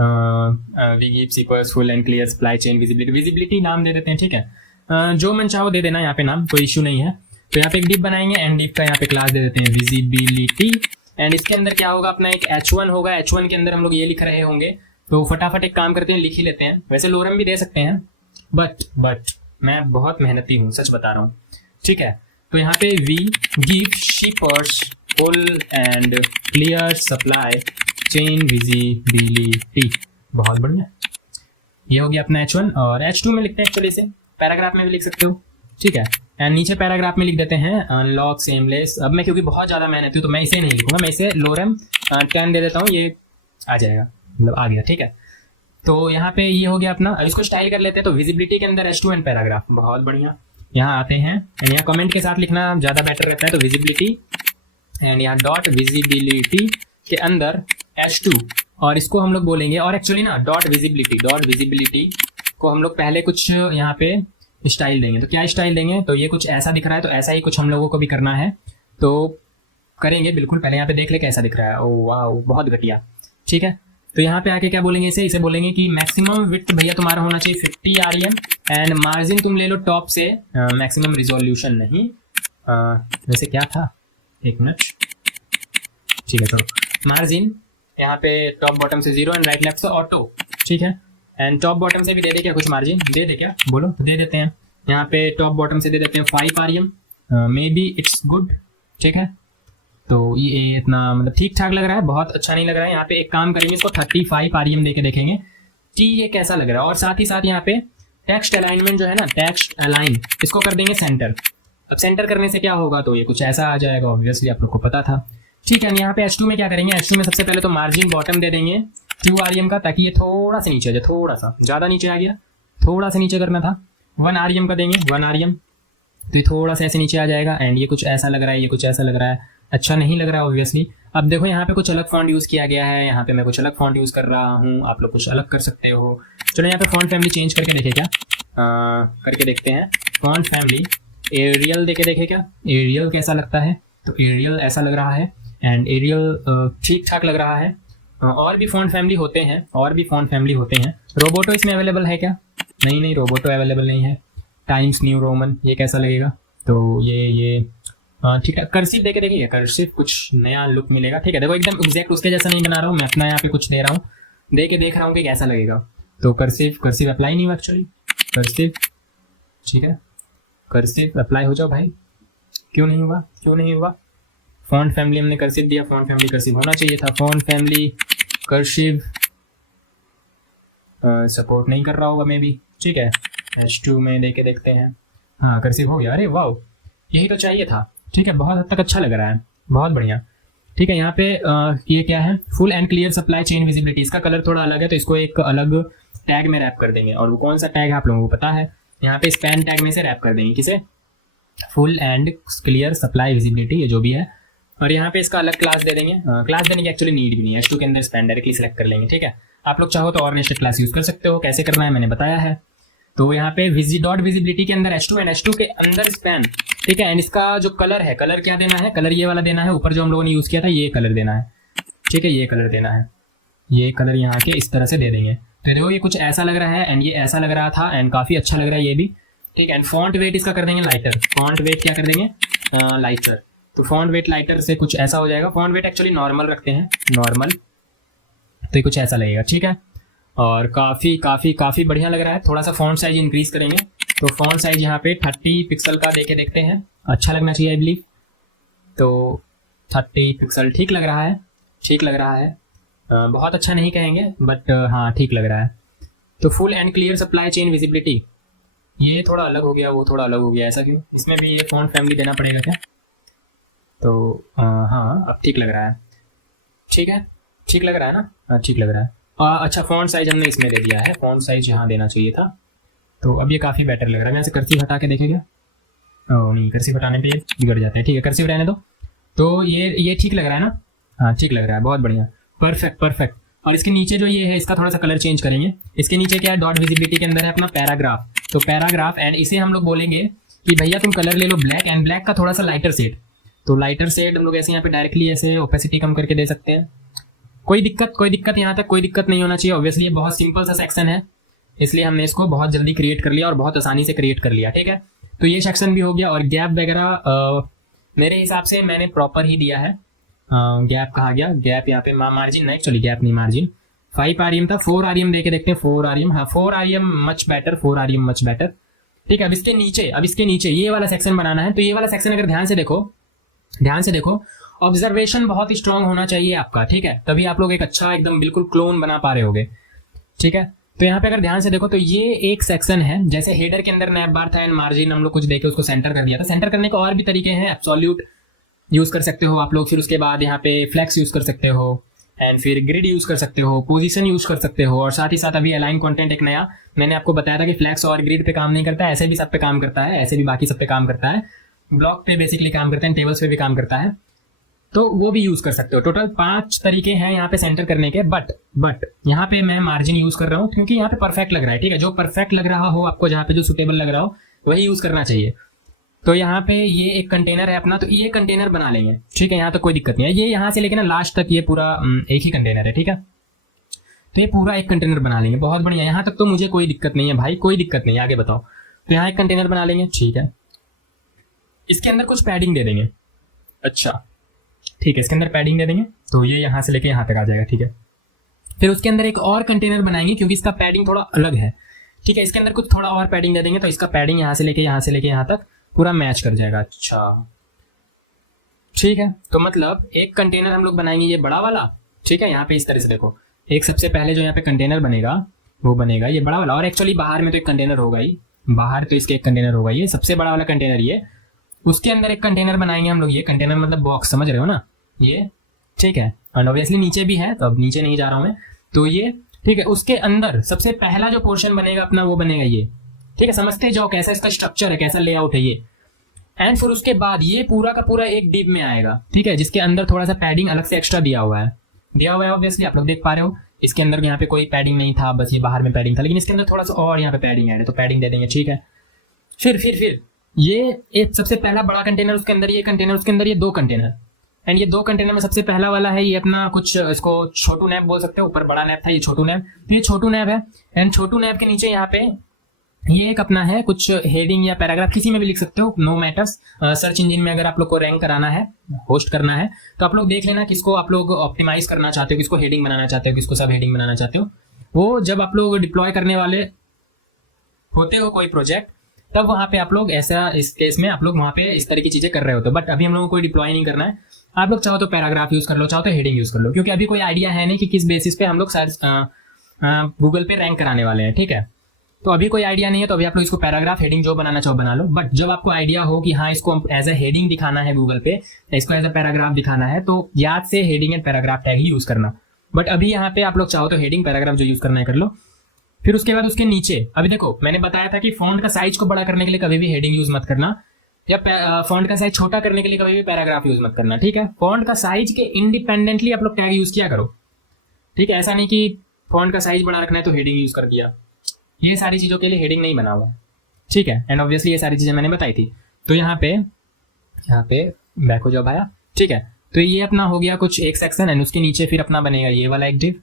we give sequence full and clear supply chain visibility नाम दे देते हैं, ठीक है। जो मन चाहो दे देना यहाँ पे नाम, कोई इशू नहीं है। तो यहाँ पे एक डिप बनाएंगे एंड डिप का यहाँ पे क्लास दे देते हैं विजिबिलिटी, एंड इसके अंदर क्या होगा, अपना एक H1 होगा, H1 के अंदर हम लोग ये लिख रहे होंगे, तो फटाफट एक काम करते हैं, लिख ही लेते हैं, वैसे लोरम भी दे सकते हैं, बट मैं बहुत मेहनती हूँ, सच बता रहा हूँ, ठीक है। तो यहाँ पे we give shippers full and clear supply chain visibility, बहुत बढ़िया, ये हो गया अपना H1। और H2 में लिखते हैं, एक्चुअली इसे पैराग्राफ में भी लिख सकते हो, ठीक है। एंड नीचे पैराग्राफ में लिख देते हैं अनलॉक सेमलेस, अब मैं क्योंकि बहुत ज़्यादा मेहनती हूँ तो मैं इसे नहीं लिखूंगा, मैं इसे लोरम 10 दे देता हूँ, ये आ जाएगा, मतलब आ गया, ठीक है। तो यहाँ पे ये हो गया अपना, अब इसको स्टाइल कर लेते हैं, तो विजिबिलिटी के अंदर H2 एंड पैराग्राफ, बहुत बढ़िया। यहाँ आते हैं एंड यहाँ कमेंट के साथ लिखना ज़्यादा बेटर रहता है, तो विजिबिलिटी एंड यहाँ डॉट विजिबिलिटी के अंदर H2, और इसको हम लोग बोलेंगे, और एक्चुअली ना डॉट विजिबिलिटी को हम लोग पहले कुछ यहाँ पे स्टाइल देंगे, तो क्या स्टाइल देंगे, तो ये कुछ ऐसा दिख रहा है, तो ऐसा ही कुछ हम लोगों को भी करना है, तो करेंगे बिल्कुल। पहले यहाँ पे देख ले कैसा दिख रहा है, ओ वाह बहुत घटिया, ठीक है। तो यहाँ पे आके क्या बोलेंगे, इसे बोलेंगे कि मैक्सिमम विड्थ भैया तुम्हारा होना चाहिए 50 REM, एंड मार्जिन तुम ले लो टॉप से, मैक्सिमम रिजोल्यूशन नहीं, वैसे क्या था, एक मिनट, ठीक है। तो मार्जिन यहाँ पे टॉप बॉटम से 0 एंड राइट लेफ्ट से ऑटो, ठीक है। एंड टॉप बॉटम से भी दे दे क्या, कुछ मार्जिन दे दे क्या, बोलो, दे देते हैं। यहाँ पे टॉप बॉटम से दे देते हैं 5 REM, may be it's good, ठीक है। तो ये इतना मतलब ठीक ठाक लग रहा है, बहुत अच्छा नहीं लग रहा है। यहाँ पे एक काम करेंगे, इसको 35 REM देके देखेंगे कि ये कैसा लग रहा है। और साथ ही साथ यहाँ पे टेक्स्ट अलाइनमेंट जो है ना, टेक्स्ट अलाइन, इसको कर देंगे सेंटर। अब सेंटर करने से क्या होगा, तो ये कुछ ऐसा आ जाएगा, ऑब्वियसली आप लोग को पता था, ठीक है। यहाँ पे H2 में क्या करेंगे, H2 में सबसे पहले तो मार्जिन बॉटम दे देंगे 2 REM का, ताकि ये थोड़ा सा नीचे आ जाए, थोड़ा सा, ज़्यादा नीचे आ गया, थोड़ा सा नीचे करना था। 1 REM का देंगे, 1 REM, तो ये थोड़ा सा ऐसे नीचे आ जाएगा। एंड ये कुछ ऐसा लग रहा है, ये कुछ ऐसा लग रहा है, अच्छा नहीं लग रहा है ऑब्वियसली। अब देखो यहाँ पे कुछ अलग फॉन्ट यूज़ किया गया है, यहाँ पे मैं कुछ अलग फॉन्ट यूज़ कर रहा हूँ, आप लोग कुछ अलग कर सकते हो। चलो यहाँ पे फॉन्ट फैमिली चेंज करके देखे क्या, करके देखते हैं। फॉन्ट फैमिली एरियल देके देखे क्या, एरियल कैसा लगता है, तो एरियल ऐसा लग रहा है, एंड एरियल ठीक ठाक लग रहा है। और भी फॉन्ट फैमिली होते हैं, और भी फॉन्ट फैमिली होते हैं। रोबोटो इसमें अवेलेबल है क्या, नहीं रोबोटो अवेलेबल नहीं है। टाइम्स न्यू रोमन, ये कैसा लगेगा, तो ये ठीक है। कर्सिव देके देखिए, कर्सिव कुछ नया लुक मिलेगा, ठीक है। देखो एकदम एग्जैक्ट उसके जैसा नहीं बना रहा हूँ मैं, अपना यहाँ पे कुछ दे रहा हूँ, दे के देख रहा हूँ कि कैसा लगेगा। तो कर्सिव अप्लाई नहीं हुआ एक्चुअली, कर्सिव, ठीक है, कर्सिव अप्लाई हो जाओ भाई, क्यों नहीं हुआ, फॉन्ट फैमिली हमने कर्सिव दिया, फॉन्ट फैमिली कर्सिव होना चाहिए था, फॉन्ट फैमिली कर्सिव सपोर्ट नहीं कर रहा होगा मे बी, ठीक है। H2 में देके देखते हैं, हाँ कर्सिव हो गया, अरे वाह यही तो चाहिए था, ठीक है। बहुत हद तक अच्छा लग रहा है, बहुत बढ़िया, ठीक है। यहाँ पे ये क्या है, full and clear supply chain visibility, इसका कलर थोड़ा अलग है तो इसको एक अलग टैग में रैप कर देंगे, और वो कौन सा टैग है आप लोगों को पता है, यहाँ पे स्पैन टैग में से रैप कर देंगे, किसे, full and clear supply visibility, ये जो भी है। और यहाँ पे इसका अलग क्लास दे देंगे, क्लास देने की एक्चुअली नीड भी नहीं है, H2 के अंदर स्पैन डायरेक्टली सेलेक्ट कर लेंगे, ठीक है। आप लोग चाहो तो और नेस्टेड क्लास यूज कर सकते हो, कैसे करना है मैंने बताया है। तो यहाँ पे डॉट विजिबिलिटी के अंदर H2 एंड H2 के अंदर स्पैन, ठीक है। एंड इसका जो कलर है, कलर क्या देना है, कलर ये वाला देना है, ऊपर जो हम लोगों ने यूज किया था ये कलर देना है, ठीक है, ये कलर देना है, ये कलर यहाँ के इस तरह से दे देंगे। तो देखो ये कुछ ऐसा लग रहा है एंड ये ऐसा लग रहा था एंड काफी अच्छा लग रहा है ये भी, ठीक है। एंड फॉन्ट वेट इसका कर देंगे लाइटर, फॉन्ट वेट क्या कर देंगे, लाइटर। तो फॉन्ट वेट लाइटर से कुछ ऐसा हो जाएगा, फॉन्ट वेट एक्चुअली नॉर्मल रखते हैं, नॉर्मल, तो ये कुछ ऐसा लगेगा, ठीक है। और काफ़ी काफ़ी काफ़ी बढ़िया लग रहा है। थोड़ा सा फॉन्ट साइज इंक्रीज करेंगे, तो फॉन्ट साइज यहाँ पे 30 पिक्सल का देके देखते हैं, अच्छा लगना चाहिए आई बिलीव। तो 30 पिक्सल ठीक लग रहा है, ठीक लग रहा है, बहुत अच्छा नहीं कहेंगे बट हाँ ठीक लग रहा है। तो full and clear supply chain visibility, ये थोड़ा अलग हो गया, वो थोड़ा अलग हो गया, ऐसा क्यों, इसमें भी ये फॉन्ट फैमिली देना पड़ेगा क्या। तो हाँ अब ठीक लग रहा है, ठीक है, ठीक लग रहा है ना, हाँ ठीक लग रहा है। अच्छा फॉन्ट साइज हमने इसमें दे दिया है, फॉन्ट साइज यहाँ देना चाहिए था। तो अब ये काफ़ी बेटर लग रहा है। मैं ऐसे कर्सिव हटा के देखेंगे, ओह नहीं कर्सिव हटाने पे बिगड़ जाते हैं, ठीक है कर्सिव रहने दो। तो ये ठीक लग रहा है ना, हाँ ठीक लग रहा है, बहुत बढ़िया, परफेक्ट परफेक्ट। और इसके नीचे जो ये है इसका थोड़ा सा कलर चेंज करेंगे। इसके नीचे क्या है, डॉट विजिबिलिटी के अंदर है अपना पैराग्राफ, तो पैराग्राफ एंड इसे हम लोग बोलेंगे कि भैया तुम कलर ले लो ब्लैक, एंड ब्लैक का थोड़ा सा लाइटर शेड। तो लाइटर शेड हम लोग ऐसे यहाँ पे डायरेक्टली ऐसे ओपेसिटी कम करके दे सकते हैं। कोई दिक्कत यहाँ तक कोई दिक्कत नहीं होना चाहिए। ऑब्वियसली ये बहुत सिंपल सा सेक्शन है, इसलिए हमने इसको बहुत जल्दी क्रिएट कर लिया और बहुत आसानी से क्रिएट कर लिया, ठीक है। तो ये सेक्शन भी हो गया। और गैप वगैरह मेरे हिसाब से मैंने प्रॉपर ही दिया है। गैप कहा गया, गैप यहाँ पे मार्जिन नहीं, एक्चुअली गैप नहीं मार्जिन, 5 REM था, 4 REM देके देखते हैं, 4 REM, हाँ 4 REM much better, 4 REM much better, ठीक है। अब इसके नीचे ये वाला सेक्शन बनाना है। तो ये वाला सेक्शन अगर ध्यान से देखो ऑब्जर्वेशन बहुत स्ट्रांग होना चाहिए आपका, ठीक है, तभी आप लोग एक अच्छा एकदम बिल्कुल क्लोन बना पा रहे होगे, ठीक है। तो यहाँ पे अगर ध्यान से देखो तो ये एक सेक्शन है, जैसे हेडर के अंदर नैप बार था एंड मार्जिन हम लोग कुछ देके उसको सेंटर कर दिया था। सेंटर करने के और भी तरीके हैं, एब्सोल्यूट यूज कर सकते हो आप लोग, फिर उसके बाद यहाँ पे फ्लेक्स यूज कर सकते हो, एंड फिर ग्रिड यूज कर सकते हो, पोजीशन यूज कर सकते हो, और साथ ही साथ अभी अलाइन कंटेंट एक नया मैंने आपको बताया था कि फ्लेक्स और ग्रिड पे काम नहीं करता है, ऐसे भी सब पे काम करता है, ऐसे भी बाकी सब पे काम करता है, ब्लॉक पे बेसिकली काम करता है, टेबल्स पे भी काम करता है, तो वो भी यूज कर सकते हो। टोटल 5 तरीके हैं यहाँ पे सेंटर करने के, बट यहाँ पे मैं मार्जिन यूज कर रहा हूँ क्योंकि यहाँ पे परफेक्ट लग रहा है, ठीक है। जो परफेक्ट लग रहा हो आपको, जहाँ पे जो सुटेबल लग रहा हो वही यूज करना चाहिए। तो यहाँ पे ये एक कंटेनर है अपना, तो ये कंटेनर बना लेंगे, ठीक है, यहाँ तक कोई दिक्कत नहीं है। ये यहाँ से लेके ना लास्ट तक ये पूरा एक ही कंटेनर है, ठीक है। तो ये पूरा एक कंटेनर बना लेंगे, बहुत बढ़िया, यहाँ तक तो मुझे कोई दिक्कत नहीं है भाई, कोई दिक्कत नहीं है, आगे बताओ। तो यहाँ एक कंटेनर बना लेंगे, ठीक है। इसके अंदर कुछ पैडिंग दे देंगे, अच्छा ठीक है, इसके अंदर पैडिंग दे देंगे, तो ये यहाँ से लेके यहाँ तक आ जाएगा, ठीक है। फिर उसके अंदर एक और कंटेनर बनाएंगे क्योंकि इसका पैडिंग थोड़ा अलग है, ठीक है। इसके अंदर कुछ थोड़ा और पैडिंग दे देंगे, तो इसका पैडिंग यहाँ से लेके यहाँ तक पूरा मैच कर जाएगा, अच्छा ठीक है। तो मतलब एक कंटेनर हम लोग बनाएंगे ये बड़ा वाला, ठीक है। यहाँ पे इस तरह से देखो, एक सबसे पहले जो यहाँ पे कंटेनर बनेगा वो बनेगा ये बड़ा वाला, और एक्चुअली बाहर में तो एक कंटेनर होगा ही, बाहर तो इसके एक कंटेनर होगा, ये सबसे बड़ा वाला कंटेनर ये, उसके अंदर एक कंटेनर बनाएंगे हम लोग, ये कंटेनर मतलब बॉक्स, समझ रहे हो ना ये, ठीक है। एंड ऑब्वियसली नीचे भी है, तो अब नीचे नहीं जा रहा हूं मैं, तो ये ठीक है। उसके अंदर सबसे पहला जो पोर्शन बनेगा अपना वो बनेगा ये, ठीक है। समझते जाओ कैसा इसका स्ट्रक्चर है, कैसा लेआउट है ये। एंड फिर उसके बाद ये पूरा का पूरा एक डिव में आएगा, ठीक है, जिसके अंदर थोड़ा सा पैडिंग अलग से एक्स्ट्रा दिया हुआ है ऑब्वियसली आप लोग देख पा रहे हो। इसके अंदर यहाँ पे कोई पैडिंग नहीं था, बस ये बाहर में पैडिंग था, लेकिन इसके अंदर थोड़ा सा और यहाँ पे पैडिंग है, तो पैडिंग दे देंगे, ठीक है। फिर ये एक सबसे पहला बड़ा कंटेनर, उसके अंदर ये कंटेनर, उसके अंदर ये 2 कंटेनर, एंड ये 2 कंटेनर में सबसे पहला वाला है ये अपना कुछ, इसको छोटू नैप बोल सकते हो, ऊपर बड़ा नैप था, ये छोटू नैप, तो ये छोटू नैप है। एंड छोटू नैप के नीचे यहाँ पे ये एक अपना है कुछ हेडिंग या पैराग्राफ, किसी में भी लिख सकते हो, नो मैटर्स। सर्च इंजन में अगर आप लोग को रैंक कराना है, होस्ट करना है, तो आप लोग देख लेना किसको आप लोग ऑप्टिमाइज करना चाहते हो, किसको हेडिंग बनाना चाहते हो, किसको सब हेडिंग बनाना चाहते हो। वो जब आप लोग डिप्लॉय करने वाले होते हो कोई प्रोजेक्ट, तब वहाँ पे आप लोग ऐसा, इस केस में आप लोग वहाँ पे इस तरह की चीजें कर रहे होते हो। बट अभी हम लोगों को कोई डिप्लॉय नहीं करना है, आप लोग चाहो तो पैराग्राफ यूज कर लो, चाहो तो हेडिंग यूज कर लो, क्योंकि अभी कोई आइडिया है नहीं कि किस बेसिस पे हम लोग सर्च गूगल पे रैंक कराने वाले हैं, ठीक है। तो अभी कोई आइडिया नहीं है, तो अभी आप लोग इसको पैराग्राफ हेडिंग जो बनाना चाहो बना लो। बट जब आपको आइडिया हो कि हाँ इसको एज ए हेडिंग दिखाना है गूगल पे, इसको एज ए पैराग्राफ दिखाना है, तो याद से heading and paragraph tag he use करना। बट अभी यहाँ पे आप लोग चाहो तो हेडिंग पैराग्राफ जो यूज करना है कर लो। फिर उसके बाद उसके नीचे अभी देखो मैंने बताया था कि फॉन्ट का साइज को बड़ा करने के लिए कभी भी हेडिंग यूज मत करना, या फॉन्ट का साइज छोटा करने के लिए कभी भी पैराग्राफ यूज मत करना, ठीक है। फॉन्ट का साइज के इंडिपेंडेंटली आप लोग टैग यूज किया करो, ठीक है। ऐसा नहीं कि फॉन्ट का साइज बड़ा रखना है तो हेडिंग यूज कर दिया, ये सारी चीजों के लिए हेडिंग नहीं बना हुआ, ठीक है। एंड ऑब्वियसली ये सारी चीजें मैंने बताई थी। तो यहाँ पे बैक हो जाओ भाया, ठीक है। तो ये अपना हो गया कुछ एक सेक्शन, एंड उसके नीचे फिर अपना बनेगा ये वाला एक डिव,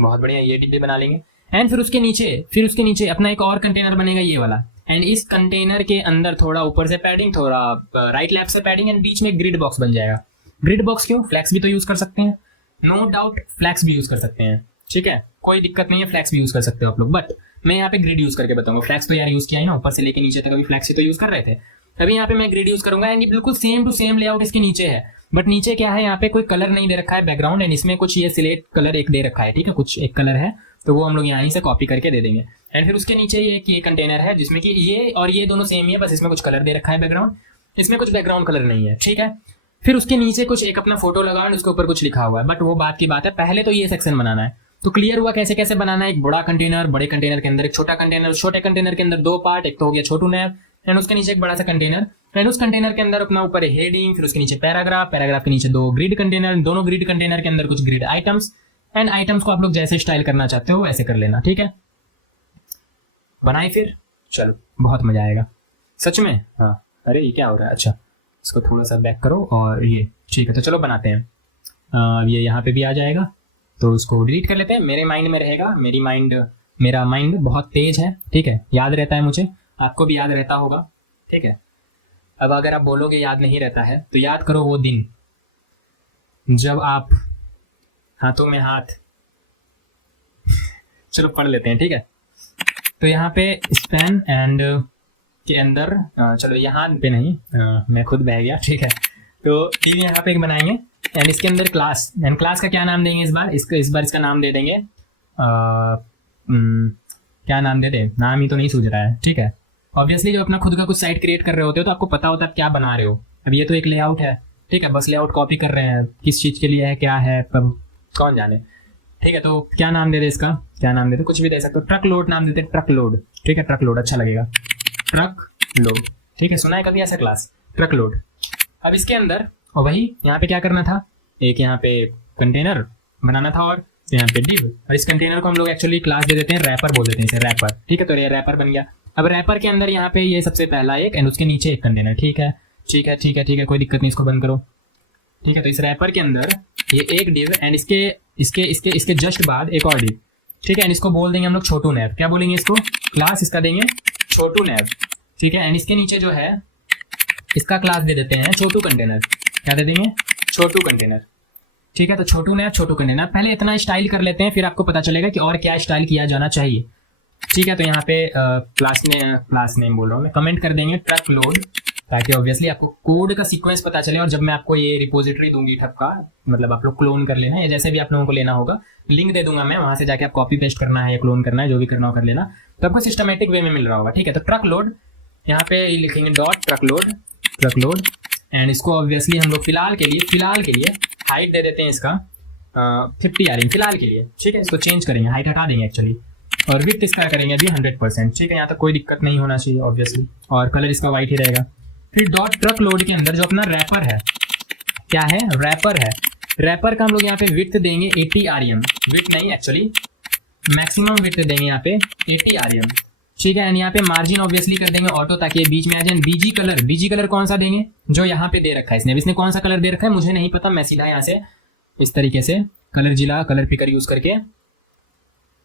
बहुत बढ़िया, ये डिव भी बना लेंगे। एंड फिर उसके नीचे अपना एक और कंटेनर बनेगा ये वाला, एंड इस कंटेनर के अंदर थोड़ा ऊपर से पैडिंग, थोड़ा राइट लेफ्ट से पैडिंग, एंड बीच में एक ग्रिड बॉक्स बन जाएगा। ग्रिड बॉक्स क्यों? फ्लैक्स भी तो यूज कर सकते हैं, नो डाउट फ्लैक्स भी यूज कर सकते हैं, ठीक है, कोई दिक्कत नहीं है, फ्लैक्स भी यूज कर सकते हो आप लोग। बट मैं यहाँ पे ग्रिड यूज करके बताऊंगा। फ्लैक्स तो यार यूज किया है ना, ऊपर से लेके नीचे तक अभी फ्लैक्स ही तो यूज कर रहे थे। अभी यहाँ पे मैं ग्रिड यूज करूंगा, एंड बिल्कुल सेम टू सेम लेआउट इसके नीचे है। बट नीचे क्या है, यहाँ पे कोई कलर नहीं दे रखा है बैकग्राउंड, एंड इसमें कुछ ये सिलेक्ट कलर एक दे रखा है, ठीक है, कुछ एक कलर है, तो वो हम लोग यहाँ से कॉपी करके दे देंगे। एंड फिर उसके नीचे ये कंटेनर है जिसमें कि ये और ये दोनों सेम ही है, बस इसमें कुछ कलर दे रखा है बैकग्राउंड, इसमें कुछ बैकग्राउंड कलर नहीं है, ठीक है। फिर उसके नीचे कुछ एक अपना फोटो लगाओ, उसके ऊपर कुछ लिखा हुआ है, बट वो बात की बात है, पहले तो ये सेक्शन बनाना है। तो क्लियर हुआ कैसे कैसे बनाना है। एक बड़ा कंटेनर, बड़े कंटेनर के अंदर एक छोटा कंटेनर, छोटे कंटेनर के अंदर दो पार्ट, एक तो हो गया छोटू नैब, एंड उसके नीचे एक बड़ा सा कंटेनर, एंड उस कंटेनर के अंदर अपना ऊपर हेडिंग, फिर उसके नीचे पैराग्राफ, पैराग्राफ के नीचे दो ग्रिड कंटेनर, दोनों ग्रिड कंटेनर के अंदर कुछ ग्रिड आइटम्स, एंड आइटम्स को आप लोग जैसे स्टाइल करना चाहते हो वैसे कर लेना, ठीक है। बनाए फिर, चलो बहुत मजा आएगा सच में। हाँ अरे ये क्या हो रहा है, अच्छा इसको थोड़ा सा बैक करो, और ये ठीक है, तो चलो बनाते हैं। ये यहाँ पे भी आ जाएगा, तो उसको डिलीट कर लेते हैं। मेरे माइंड में रहेगा, मेरा माइंड बहुत तेज है, ठीक है, याद रहता है मुझे, आपको भी याद रहता होगा, ठीक है। अब अगर आप बोलोगे याद नहीं रहता है, तो याद करो वो दिन जब आप हाथों में हाथ चलो पढ़ लेते हैं, ठीक है। तो यहाँ पे स्पेन एंड के अंदर चलो यहाँ पे नहीं, मैं खुद बह गया, ठीक है। तो टीवी यहाँ पे एक बनाएंगे, एंड इसके अंदर क्लास, एंड क्लास का क्या नाम देंगे इस बार इसका नाम दे देंगे क्या नाम दे दे, नाम ही तो नहीं सूझ रहा है, ठीक है। ऑब्वियसली जब अपना खुद का कुछ साइट क्रिएट कर रहे होते हो तो आपको पता होता है क्या बना रहे हो। अब ये तो एक लेआउट है, ठीक है, बस लेआउट कॉपी कर रहे हैं, किस चीज़ के लिए है क्या है कौन जाने, ठीक है। तो क्या नाम दे दे इसका, क्या नाम दे दे, कुछ भी दे सकते हो, ट्रक लोड नाम देते, ट्रक लोड, ठीक है, ट्रक लोड अच्छा लगेगा, ट्रक लोड, ठीक है। सुना है कभी ऐसा क्लास, ट्रक लोड। अब इसके अंदर और वही यहाँ पे क्या करना था, एक यहाँ पे कंटेनर बनाना था, और यहाँ पे डिव, और इस कंटेनर को हम लोग एक्चुअली क्लास दे देते हैं, रैपर बोल देते हैं इसे, रैपर, ठीक है। तो ये रैपर बन गया। अब रैपर के अंदर यहाँ पे ये सबसे पहला एक, एंड उसके नीचे एक कंटेनर, ठीक है ठीक है ठीक है ठीक है, कोई दिक्कत नहीं, इसको बंद करो, ठीक है। तो इस रैपर के अंदर ये एक डिव, एंड इसके जस्ट बाद एक और डिव, ठीक है, एंड इसको बोल देंगे हम लोग छोटू नैब। क्या बोलेंगे इसको, क्लास इसका देंगे छोटू नैब, ठीक है। एंड इसके नीचे जो है इसका क्लास दे देते हैं छोटू कंटेनर, क्या दे देंगे, छोटू कंटेनर, ठीक है। तो छोटू नैब छोटू कंटेनर, पहले इतना स्टाइल कर लेते हैं, फिर आपको पता चलेगा कि और क्या स्टाइल किया जाना चाहिए, ठीक है। तो यहाँ पे क्लास नेम बोल रहा हूँ मैं, कमेंट कर देंगे ट्रक लोड, ताकि ऑब्वियसली आपको कोड का सीक्वेंस पता चले, और जब मैं आपको ये रिपोजिटरी दूंगी ठप का, मतलब आप लोग क्लोन कर लेना, या जैसे भी आप लोगों को लेना होगा, लिंक दे दूंगा मैं, वहां से जाके आप कॉपी पेस्ट करना है या क्लोन करना है, जो भी करना हो कर लेना, तो आपको सिस्टमेटिक वे में मिल रहा होगा, ठीक है। तो ट्रक लोड यहाँ पे लिखेंगे डॉट ट्रक लोड, एंड इसको ऑब्वियसली हम लोग फिलहाल के लिए हाइट दे देते हैं इसका 50 आ रही फिलहाल के लिए, ठीक है। इसको चेंज करेंगे, हाइट हटा देंगे एक्चुअली, और विड्थ इसका करेंगे अभी 100%, ठीक है। यहाँ तक कोई दिक्कत नहीं होना चाहिए ऑब्वियसली, और कलर इसका वाइट ही रहेगा। फिर डॉट ट्रक लोड के अंदर जो अपना रैपर है, क्या है, रैपर है, रैपर का हम लोग यहाँ पे विड्थ देंगे 80 rem, विड्थ नहीं एक्चुअली मैक्सिमम विड्थ देंगे यहाँ पे 80 rem, ठीक है। एंड यहाँ पे मार्जिन ऑब्वियसली कर देंगे ऑटो, ताकि ये बीच में आ जाए। बीजी कलर कौन सा देंगे, जो यहाँ पे दे रखा है इसने कौन सा कलर दे रखा है मुझे नहीं पता, मैं सीधा यहाँ से इस तरीके से कलर पिकर यूज करके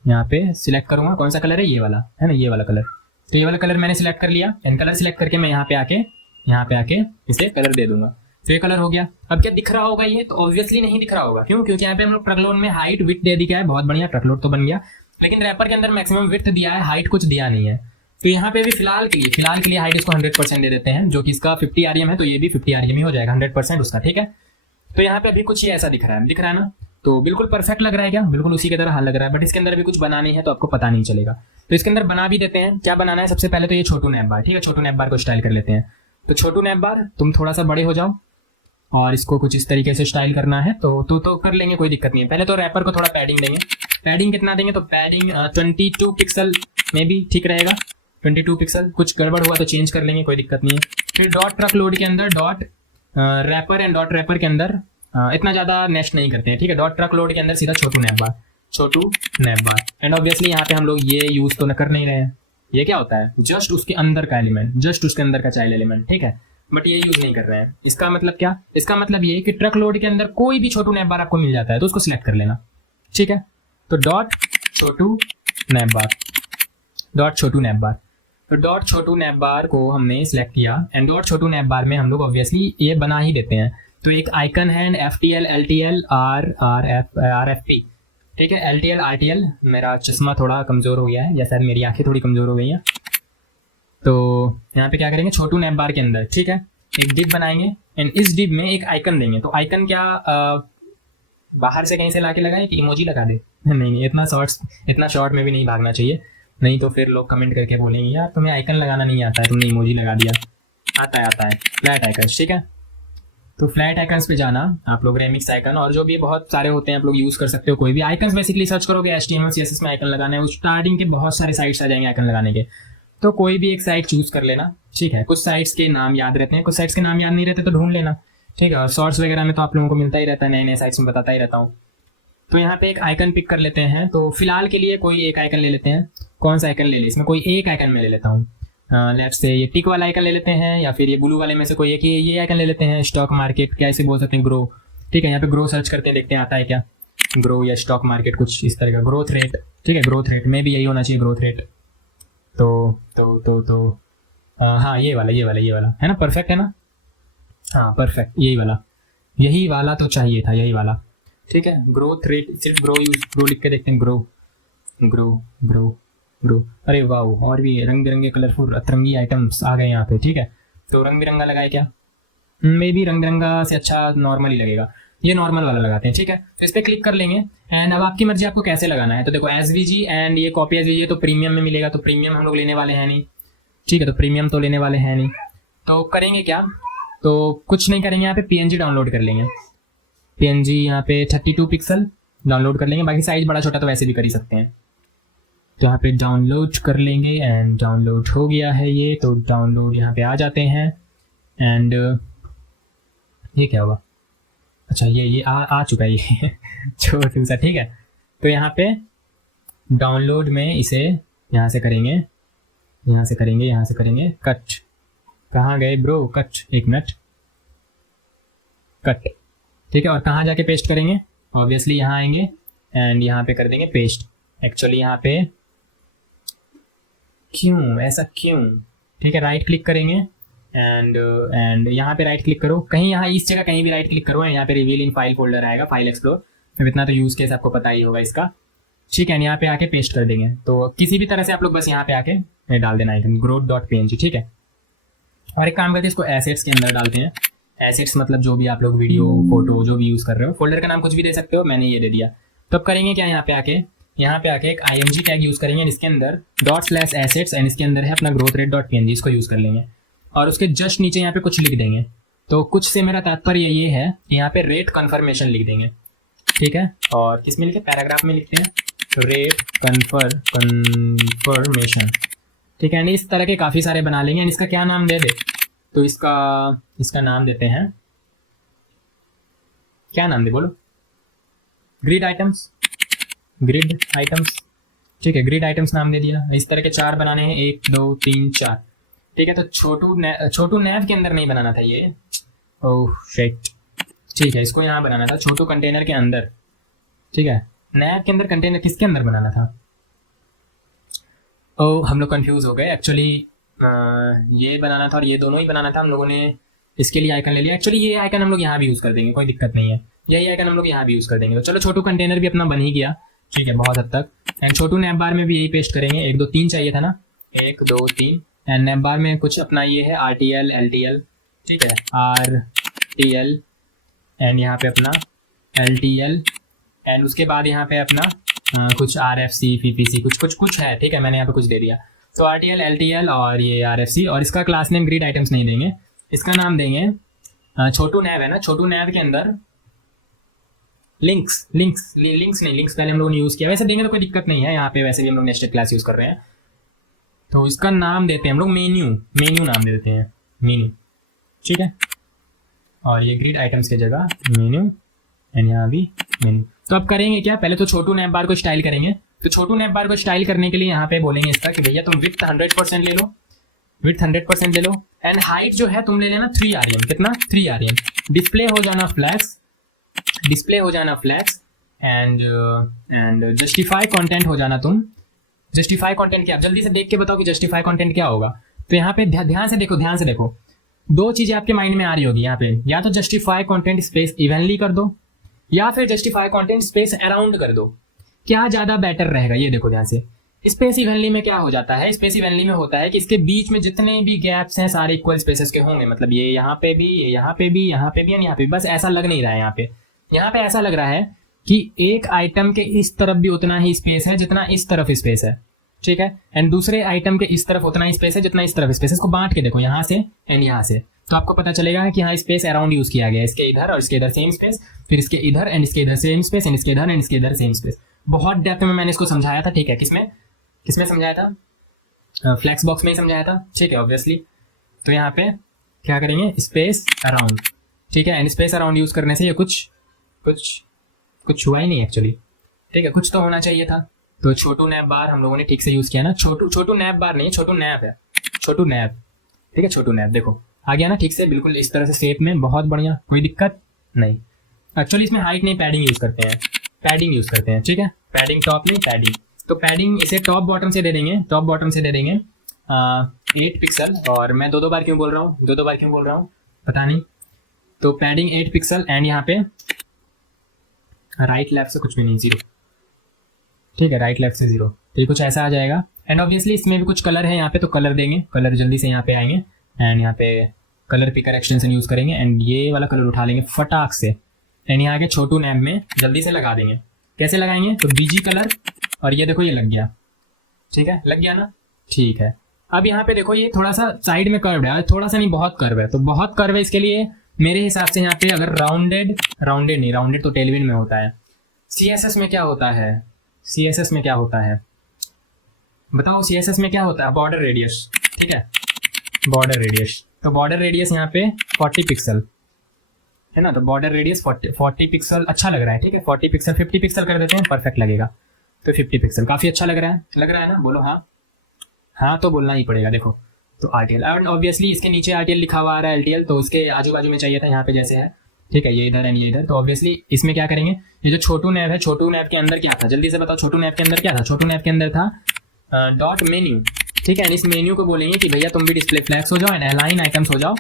यहाँ पे सिलेक्ट करूंगा, कौन सा कलर है, ये वाला है ना, ये वाला कलर। तो ये वाला कलर मैंने सिलेक्ट कर लिया, एंड कलर सिलेक्ट करके मैं यहाँ पे आके इसे कलर दे दूंगा, तो ये कलर हो गया। अब क्या दिख रहा होगा ये, तो ऑब्वियसली नहीं दिख रहा होगा, क्यों, क्योंकि यहाँ पे हम लोग ट्रक लोड में हाइट विड्थ दे दिया है, बहुत बढ़िया, ट्रक लोड तो बन गया, लेकिन रैपर के अंदर मैक्सिमम विड्थ दिया है, हाइट कुछ दिया नहीं है। तो यहाँ पे भी फिलहाल के लिए हाइट इसको 100% दे देते हैं, जो कि इसका 50 rem है, तो ये भी 50 rem ही हो जाएगा, 100% उसका, ठीक है। तो यहाँ पे अभी कुछ ही ऐसा दिख रहा है ना, तो बिल्कुल परफेक्ट लग रहा है क्या, बिल्कुल उसी की तरह हाल लग रहा है, बट इसके अंदर अभी कुछ बनानी है तो आपको पता नहीं चलेगा। तो इसके अंदर बना भी देते हैं। क्या बनाना है, सबसे पहले तो ये छोटू नैप बार, ठीक है, छोटू नैप बार को स्टाइल कर लेते हैं। तो छोटू नैप बार तुम थोड़ा सा बड़े हो जाओ और इसको कुछ इस तरीके से स्टाइल करना है तो कर लेंगे, कोई दिक्कत नहीं है। पहले तो रैपर को थोड़ा पैडिंग देंगे। पैडिंग कितना देंगे, तो पैडिंग 22 पिक्सल में भी ठीक रहेगा, 22 पिक्सल। कुछ गड़बड़ हुआ तो चेंज कर लेंगे, कोई दिक्कत नहीं है। फिर डॉट ट्रक लोड के अंदर dot wrapper and dot wrapper के अंदर इतना ज़्यादा नेस्ट नहीं करते हैं, ठीक है। डॉट ट्रक लोड के अंदर सीधा छोटू नैप बार, छोटू नैप बार। एंड ऑब्वियसली यहाँ पे हम लोग ये यूज़ तो न कर नहीं रहे हैं। ये क्या होता है, जस्ट उसके अंदर का एलिमेंट, जस्ट उसके अंदर का चाइल्ड एलिमेंट, ठीक है, बट ये यूज़ नहीं कर रहे हैं। इसका मतलब क्या, इसका मतलब ये कि ट्रक लोड के अंदर कोई भी छोटू नैप बार आपको मिल जाता है तो उसको सिलेक्ट कर लेना, ठीक है। तो डॉट छोटू नैप बार, डॉट छोटू नैप बार। तो डॉट छोटू नैप बार को हमने सिलेक्ट किया एंड डॉट छोटू नैप बार में हम लोग ऑब्वियसली ये बना ही देते हैं। तो एक आइकन है FTL LTL RFP, ठीक है, LTL RTL। मेरा चश्मा थोड़ा कमज़ोर हो गया है या शायद मेरी आंखें थोड़ी कमज़ोर हो गई हैं। तो यहाँ पे क्या करेंगे, छोटू नैप बार के अंदर, ठीक है, एक डिप बनाएंगे एंड इस डिप में एक आइकन देंगे। तो आइकन क्या बाहर से कहीं से ला के लगाए कि इमोजी लगा दे? नहीं, इतना शॉर्ट में भी नहीं भागना चाहिए, नहीं तो फिर लोग कमेंट करके बोलेंगे यार तुम्हें आइकन लगाना नहीं आता है, तुमने इमोजी लगा दिया। आता है फ्लैट आइकन, ठीक है। तो फ्लैट आइकन्स पे जाना आप लोग, रेमिक्स आइकन और जो भी बहुत सारे होते हैं आप लोग यूज़ कर सकते हो। कोई भी आइकन्स बेसिकली सर्च करोगे HTML CSS में आइकन लगाना है, स्टार्टिंग के बहुत सारे साइट्स आ जाएंगे आइकन लगाने के। तो कोई भी एक साइट चूज़ कर लेना, ठीक है। कुछ साइट्स के नाम याद रहते हैं, कुछ साइट्स के नाम याद नहीं रहते तो ढूंढ लेना, ठीक है। और शॉर्ट्स वगैरह में तो आप लोगों को मिलता ही रहता है, नए नए साइट्स में बताता ही रहता हूँ। तो यहाँ पे एक आइकन पिक कर लेते हैं। तो फिलहाल के लिए कोई एक आइकन ले लेते हैं। कौन सा आइकन ले ले, इसमें कोई एक आइकन में ले लेता हूँ। लेफ्ट से ये टिक वाला आइकन ले लेते हैं या फिर ये ब्लू वाले में से कोई एक ये आइकन ले लेते हैं। स्टॉक मार्केट क्या इसे बोल सकते हैं, ग्रो, ठीक है। यहाँ पे ग्रो सर्च करते हैं, देखते हैं आता है क्या, ग्रो या स्टॉक मार्केट, कुछ इस तरह का। ग्रोथ रेट, ठीक है, ग्रोथ रेट में भी यही होना चाहिए, ग्रोथ रेट। तो हाँ ये वाला है ना, परफेक्ट है ना, हाँ परफेक्ट, यही वाला तो चाहिए था, यही वाला, ठीक है। ग्रोथ रेट, सिर्फ ग्रो लिख के देखते हैं, ग्रो। अरे वाह, और भी रंग बिरंगे कलरफुल अतरंगी आइटम्स आ गए यहाँ पे, ठीक है। तो रंग बिरंगा लगाए क्या, मे बी रंग बिरंगा से अच्छा नॉर्मल ही लगेगा, ये नॉर्मल वाला लगाते हैं, ठीक है। तो इस पर क्लिक कर लेंगे एंड अब आपकी मर्जी आपको कैसे लगाना है। तो देखो SVG एंड ये कॉपी SVG तो प्रीमियम में मिलेगा, तो प्रीमियम हम लोग लेने वाले हैं नहीं, ठीक है। तो प्रीमियम तो लेने वाले हैं नहीं, तो करेंगे क्या, तो कुछ नहीं करेंगे, यहाँ पे PNG डाउनलोड कर लेंगे। PNG यहाँ पे 32 पिक्सल डाउनलोड कर लेंगे, बाकी साइज बड़ा छोटा तो वैसे भी कर ही सकते हैं। तो यहाँ पे डाउनलोड कर लेंगे एंड डाउनलोड हो गया है ये, तो डाउनलोड यहाँ पे आ जाते हैं एंड ये क्या हुआ, अच्छा ये आ चुका है ये छोटू सा, ठीक है। तो यहाँ पे डाउनलोड में इसे यहाँ से करेंगे कट, कहाँ गए ब्रो, कट, एक मिनट, कट, ठीक है। और कहाँ जाके पेस्ट करेंगे, ऑब्वियसली यहाँ आएंगे एंड यहाँ पे कर देंगे पेस्ट। एक्चुअली यहाँ पे ऐसा क्यों, ठीक है। राइट क्लिक करेंगे एंड यहाँ पे राइट क्लिक करो, कहीं यहाँ इस जगह कहीं भी राइट क्लिक करो, यहाँ पे रिवील इन फाइल फोल्डर आएगा, फाइल एक्सप्लोर। अब इतना तो यूज केस आपको पता ही होगा इसका, ठीक है। यहाँ पे आके पेस्ट कर देंगे। तो किसी भी तरह से आप लोग बस यहाँ पे आके डाल देना आइकन growth.png, ठीक है। और एक काम करते हैं, इसको एसेट्स के अंदर डालते हैं। एसेट्स मतलब जो भी आप लोग वीडियो फोटो जो भी यूज़ कर रहे हो, फोल्डर का नाम कुछ भी दे सकते हो, मैंने ये दे दिया। तो अब करेंगे क्या, यहाँ पे आके एक IMG टैग यूज़ करेंगे, इसके अंदर ./assets एंड इसके अंदर है अपना growth.png, इसको यूज़ कर लेंगे और उसके जस्ट नीचे यहाँ पे कुछ लिख देंगे। तो कुछ से मेरा तात्पर्य ये है, यहाँ पे रेट कन्फर्मेशन लिख देंगे, ठीक है। और किस में लिखे, पैराग्राफ में लिखते हैं, तो रेट कन्फर्मेशन, ठीक है। इस तरह के काफ़ी सारे बना लेंगे एंड इसका क्या नाम दे दे, तो इसका नाम देते हैं, क्या नाम दे बोलो, ग्रिड आइटम्स, ठीक है, ग्रिड आइटम्स नाम दे दिया। इस तरह के 4 बनाने हैं, 1 2 3 4, ठीक है। तो छोटू नैव के अंदर नहीं बनाना था ये, ओह शिट, ठीक है। इसको यहाँ बनाना था छोटू कंटेनर के अंदर, ठीक है। नैव के अंदर कंटेनर किसके अंदर बनाना था, ओह हम लोग कंफ्यूज हो गए। एक्चुअली ये बनाना था और ये दोनों ही बनाना था, हम लोगों ने इसके लिए आइकन ले लिया। एक्चुअली ये आइकन हम लोग यहाँ भी यूज़ कर देंगे, कोई दिक्कत नहीं है, यही आइकन हम लोग यहाँ भी यूज़ कर देंगे। तो चलो छोटू कंटेनर भी अपना बन ही गया, ठीक है, बहुत हद तक। एंड छोटू नैप बार में भी यही पेस्ट करेंगे, 1 2 3 चाहिए था ना, 1 2 3 एंड नैप बार में कुछ अपना ये है RTL LTL, ठीक है, RTL एंड यहाँ पे अपना LTL एंड उसके बाद यहाँ पे अपना कुछ RFC PPC कुछ है, ठीक है, मैंने यहाँ पे कुछ दे दिया। तो RTL LTL और ये RFC, और इसका क्लास नेम ग्रिड आइटम्स नहीं देंगे, इसका नाम देंगे छोटू नैव है ना, छोटू नैव के अंदर लिंक्स पहले हम लोगों ने यूज़ किया, वैसे देंगे तो कोई दिक्कत नहीं है, यहाँ पे वैसे भी हम लोग नेस्टेड क्लास यूज़ कर रहे हैं। तो इसका नाम देते हैं हम लोग मेन्यू नाम दे देते हैं, मेन्यू, ठीक है। और ये ग्रिड आइटम्स की जगह मेन्यू एंड यहाँ भी मेन्यू। तो अब करेंगे क्या, पहले तो छोटू नैव बार को स्टाइल करेंगे। तो छोटू नैव बार को स्टाइल करने के लिए यहाँ पे बोलेंगे इसका कि भैया तुम विड्थ 100% ले लो, विड्थ 100% ले लो, एंड हाइट जो है तुम ले लेना 3 rem, कितना 3 rem। डिस्प्ले हो जाना फ्लैक्स एंड जस्टिफाई कंटेंट हो जाना तुम। जस्टिफाई कंटेंट क्या, जल्दी से देख के बताओ कि जस्टिफाई कंटेंट क्या होगा। तो यहाँ पे ध्यान से देखो, दो चीजें आपके माइंड में आ रही होगी यहाँ पे, या तो जस्टिफाई कंटेंट स्पेस इवनली कर दो, या फिर जस्टिफाई कंटेंट स्पेस अराउंड कर दो। क्या ज्यादा बेटर रहेगा, ये देखो ध्यान से। स्पेस इवनली में क्या हो जाता है, स्पेस इवनली में होता है कि इसके बीच में जितने भी गैप्स हैं सारे इक्वल स्पेसेस के होंगे, मतलब ये यहाँ पे भी, ये यहाँ पे भी, यहाँ पे भी, यहाँ पे भी। बस ऐसा लग नहीं रहा है यहाँ पे ऐसा लग रहा है कि एक आइटम के इस तरफ भी उतना ही स्पेस है जितना इस तरफ स्पेस है, ठीक है, एंड दूसरे आइटम के इस तरफ उतना ही स्पेस है जितना इस तरफ स्पेस है। इसको बांट के देखो यहाँ से एंड यहाँ से, तो आपको पता चलेगा कि हाँ स्पेस अराउंड यूज किया गया है, इसके इधर और इसके इधर सेम स्पेस, फिर इसके इधर एंड इसके इधर सेम स्पेस, एंड इसके इधर एंड इसके इधर सेम स्पेस। बहुत डेप्थ में मैंने इसको समझाया था, ठीक है, किसमें समझाया था, फ्लैक्स बॉक्स में ही समझाया था, ठीक है, ऑब्वियसली। तो यहाँ पे क्या करेंगे, स्पेस अराउंड, ठीक है, एंड स्पेस अराउंड यूज करने से ये कुछ हुआ ही नहीं एक्चुअली, ठीक है, कुछ तो होना चाहिए था। तो छोटू नैव बार हम लोगों ने ठीक से यूज किया ना, छोटू नैव बार नहीं, छोटू नैव है, छोटू नैव, ठीक है, छोटू नैव। देखो आ गया ना ठीक से, बिल्कुल इस तरह से शेप में, बहुत बढ़िया, कोई दिक्कत नहीं। एक्चुअली इसमें हाइट नहीं, पैडिंग यूज करते हैं, ठीक है, पैडिंग टॉप नहीं, पैडिंग। तो पैडिंग इसे टॉप बॉटम से दे देंगे 8 पिक्सल। और मैं दो बार क्यों बोल रहा हूँ पता नहीं। तो पैडिंग 8 पिक्सल एंड यहाँ पे राइट लेफ्ट से कुछ भी नहीं, 0, ठीक है, राइट लेफ्ट से 0। तो ये कुछ ऐसा आ जाएगा। एंड ऑब्वियसली इसमें भी कुछ कलर है यहाँ पे, तो कलर देंगे, कलर जल्दी से यहाँ पे आएंगे एंड यहाँ पे कलर पिकर एक्सटेंशन यूज करेंगे एंड ये वाला कलर उठा लेंगे फटाक से एंड यहाँ आगे छोटू नैव में जल्दी से लगा देंगे। कैसे लगाएंगे, तो BG कलर, और ये देखो ये लग गया, ठीक है, लग गया ना, ठीक है। अब यहाँ पे देखो ये थोड़ा सा साइड में कर्व है, थोड़ा सा नहीं, बहुत कर्व है। तो बहुत कर्व है, इसके लिए मेरे हिसाब से यहाँ पे अगर राउंडेड तो टेलविन में होता है। CSS में क्या होता है, बताओ CSS में क्या होता है, बॉर्डर रेडियस, ठीक है, बॉर्डर रेडियस। तो बॉर्डर रेडियस यहाँ पे 40 पिक्सल है ना, तो बॉर्डर रेडियस 40 पिक्सल अच्छा लग रहा है, ठीक है, 40 पिक्सल 50 पिक्सल कर देते हैं, परफेक्ट लगेगा। तो 50 पिक्सल काफी अच्छा लग रहा है ना, बोलो हाँ तो बोलना ही पड़ेगा। देखो तो RTL, और ऑब्वियसली इसके नीचे RTL लिखा हुआ आ रहा है LTL, तो उसके आजू बाजू में चाहिए था यहाँ पे जैसे है, ठीक है, ये इधर एंड ये इधर। तो ऑब्वियसली इसमें क्या करेंगे, ये जो छोटू नैव है, छोटू नैव के अंदर क्या था, जल्दी से बताओ, छोटू नैव के अंदर क्या था, छोटू नैव के अंदर था डॉट मेन्यू, ठीक है, एंड इस मेन्यू को बोलेंगे कि भैया तुम भी डिस्प्ले फ्लैक्स हो जाओ एंड अलाइन आइटम्स हो जाओ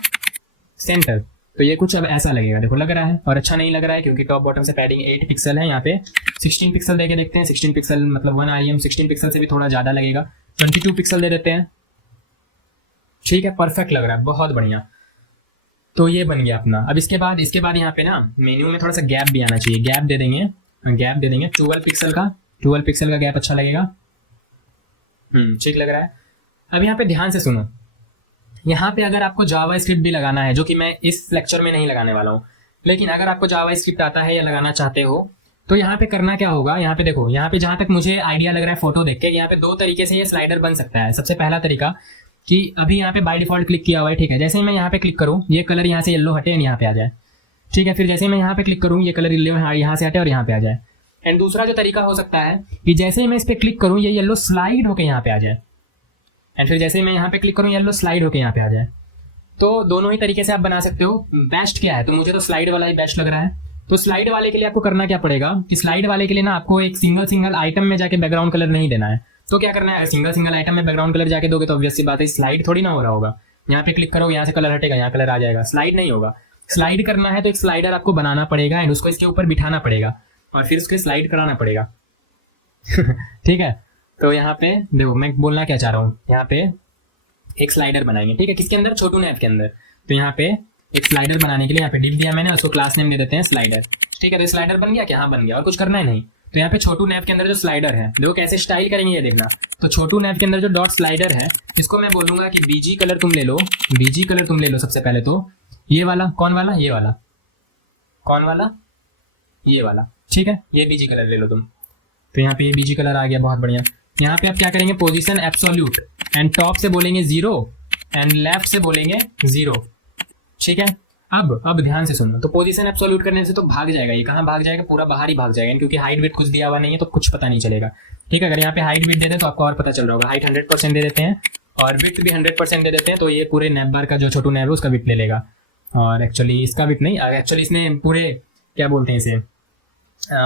सेंटर। तो ये कुछ अब ऐसा लगेगा, देखो लग रहा है, और अच्छा नहीं लग रहा है क्योंकि टॉप बॉटम से पैडिंग 8 पिक्सल है। यहाँ पे 16 पिक्सल देके देखते हैं, 16 पिक्सल मतलब 1 rem, 16 पिक्सल से भी थोड़ा ज्यादा लगेगा, 22 पिक्सल दे देते हैं, ठीक है, परफेक्ट लग रहा है, बहुत बढ़िया। तो ये बन गया अपना। अब इसके बाद यहाँ पे ना मेन्यू में थोड़ा सा गैप भी आना चाहिए, गैप दे देंगे 12 पिक्सल का गैप अच्छा लगेगा, ठीक लग रहा है। अब यहाँ पे ध्यान से सुनो, यहाँ पे अगर आपको जावास्क्रिप्ट भी लगाना है, जो कि मैं इस लेक्चर में नहीं लगाने वाला हूँ, लेकिन अगर आपको जावास्क्रिप्ट आता है या लगाना चाहते हो तो यहाँ पे करना क्या होगा, यहाँ पे देखो, यहाँ पे जहां तक मुझे आइडिया लग रहा है फोटो देख के, यहाँ पे 2 तरीके से ये स्लाइडर बन सकता है। सबसे पहला तरीका कि अभी यहाँ पे बाय डिफॉल्ट क्लिक किया हुआ है, ठीक है, जैसे ही मैं यहाँ पे क्लिक करूँ ये कलर यहाँ से येलो हटे एंड यहाँ पे आ जाए, ठीक है, फिर जैसे ही मैं यहाँ पे क्लिक करूँ ये कलर येलो यहाँ से हटे और यहाँ पे आ जाए। एंड दूसरा जो तरीका हो सकता है कि जैसे ही मैं इस पर क्लिक करूँ ये येलो स्लाइड होकर यहाँ पे आ जाए, एंड फिर जैसे ही मैं यहाँ पे क्लिक करूँ येलो स्लाइड होकर यहाँ पे आ जाए। तो दोनों ही तरीके से आप बना सकते हो। बेस्ट क्या है, तो मुझे तो स्लाइड वाला ही बेस्ट लग रहा है। तो स्लाइड वाले के लिए आपको करना क्या पड़ेगा कि स्लाइड वाले के लिए ना आपको एक सिंगल आइटम में जाके बैकग्राउंड कलर नहीं देना है। तो क्या करना है, सिंगल आइटम में बैकग्राउंड कलर जाके दोगे तो ऑब्वियस सी बात है स्लाइड थोड़ी ना हो रहा होगा। यहाँ पे क्लिक करोगे यहाँ से कलर हटेगा, यहाँ कलर आ जाएगा, स्लाइड नहीं होगा। स्लाइड करना है तो एक स्लाइडर आपको बनाना पड़ेगा एंड उसको इसके ऊपर बिठाना पड़ेगा और फिर उसके स्लाइड कराना पड़ेगा। ठीक है, तो यहाँ पे देखो मैं बोलना क्या चाह रहा हूँ, यहाँ पे एक स्लाइडर बनाएंगे, ठीक है, किसके अंदर, छोटू नैव के अंदर। तो यहाँ पे एक स्लाइडर बनाने के लिए यहाँ पे डिव दिया मैंने, उसको क्लास नेम दे देते हैं स्लाइडर। ठीक है, तो स्लाइडर बन गया क्या? हाँ बन गया, और कुछ करना ही नहीं। तो यहाँ पे छोटू नैप के अंदर जो स्लाइडर है, देखो कैसे स्टाइल करेंगे ये देखना। तो छोटू नैप के अंदर जो डॉट स्लाइडर है, इसको मैं बोलूंगा कि बीजी कलर तुम ले लो, बीजी कलर तुम ले लो सबसे पहले तो। ये वाला कौन वाला? ये वाला। कौन वाला? ये वाला। ठीक है, ये बीजी कलर ले लो तुम। तो यहाँ पे ये बीजी कलर आ गया, बहुत बढ़िया। यहाँ पे आप क्या करेंगे, पोजीशन एब्सोल्यूट, एंड टॉप से बोलेंगे 0 एंड लेफ्ट से बोलेंगे 0। ठीक है, अब ध्यान से सुनना। तो पोजीशन एब्सोल्यूट करने से तो भाग जाएगा, ये कहाँ भाग जाएगा? पूरा बाहर ही भाग जाएगा, क्योंकि हाइट विड्थ कुछ दिया हुआ नहीं है तो कुछ पता नहीं चलेगा। ठीक है, अगर यहाँ पे हाइट विड्थ दे दे तो आपको और पता चल रहा होगा। हाइट 100% दे देते हैं और विड्थ भी 100% दे देते हैं, तो ये पूरे नैप बार का जो छोटू नैप है उसका विड्थ ले लेगा। और एक्चुअली इसका विड्थ नहीं, एक्चुअली इसने पूरे क्या बोलते हैं इसे,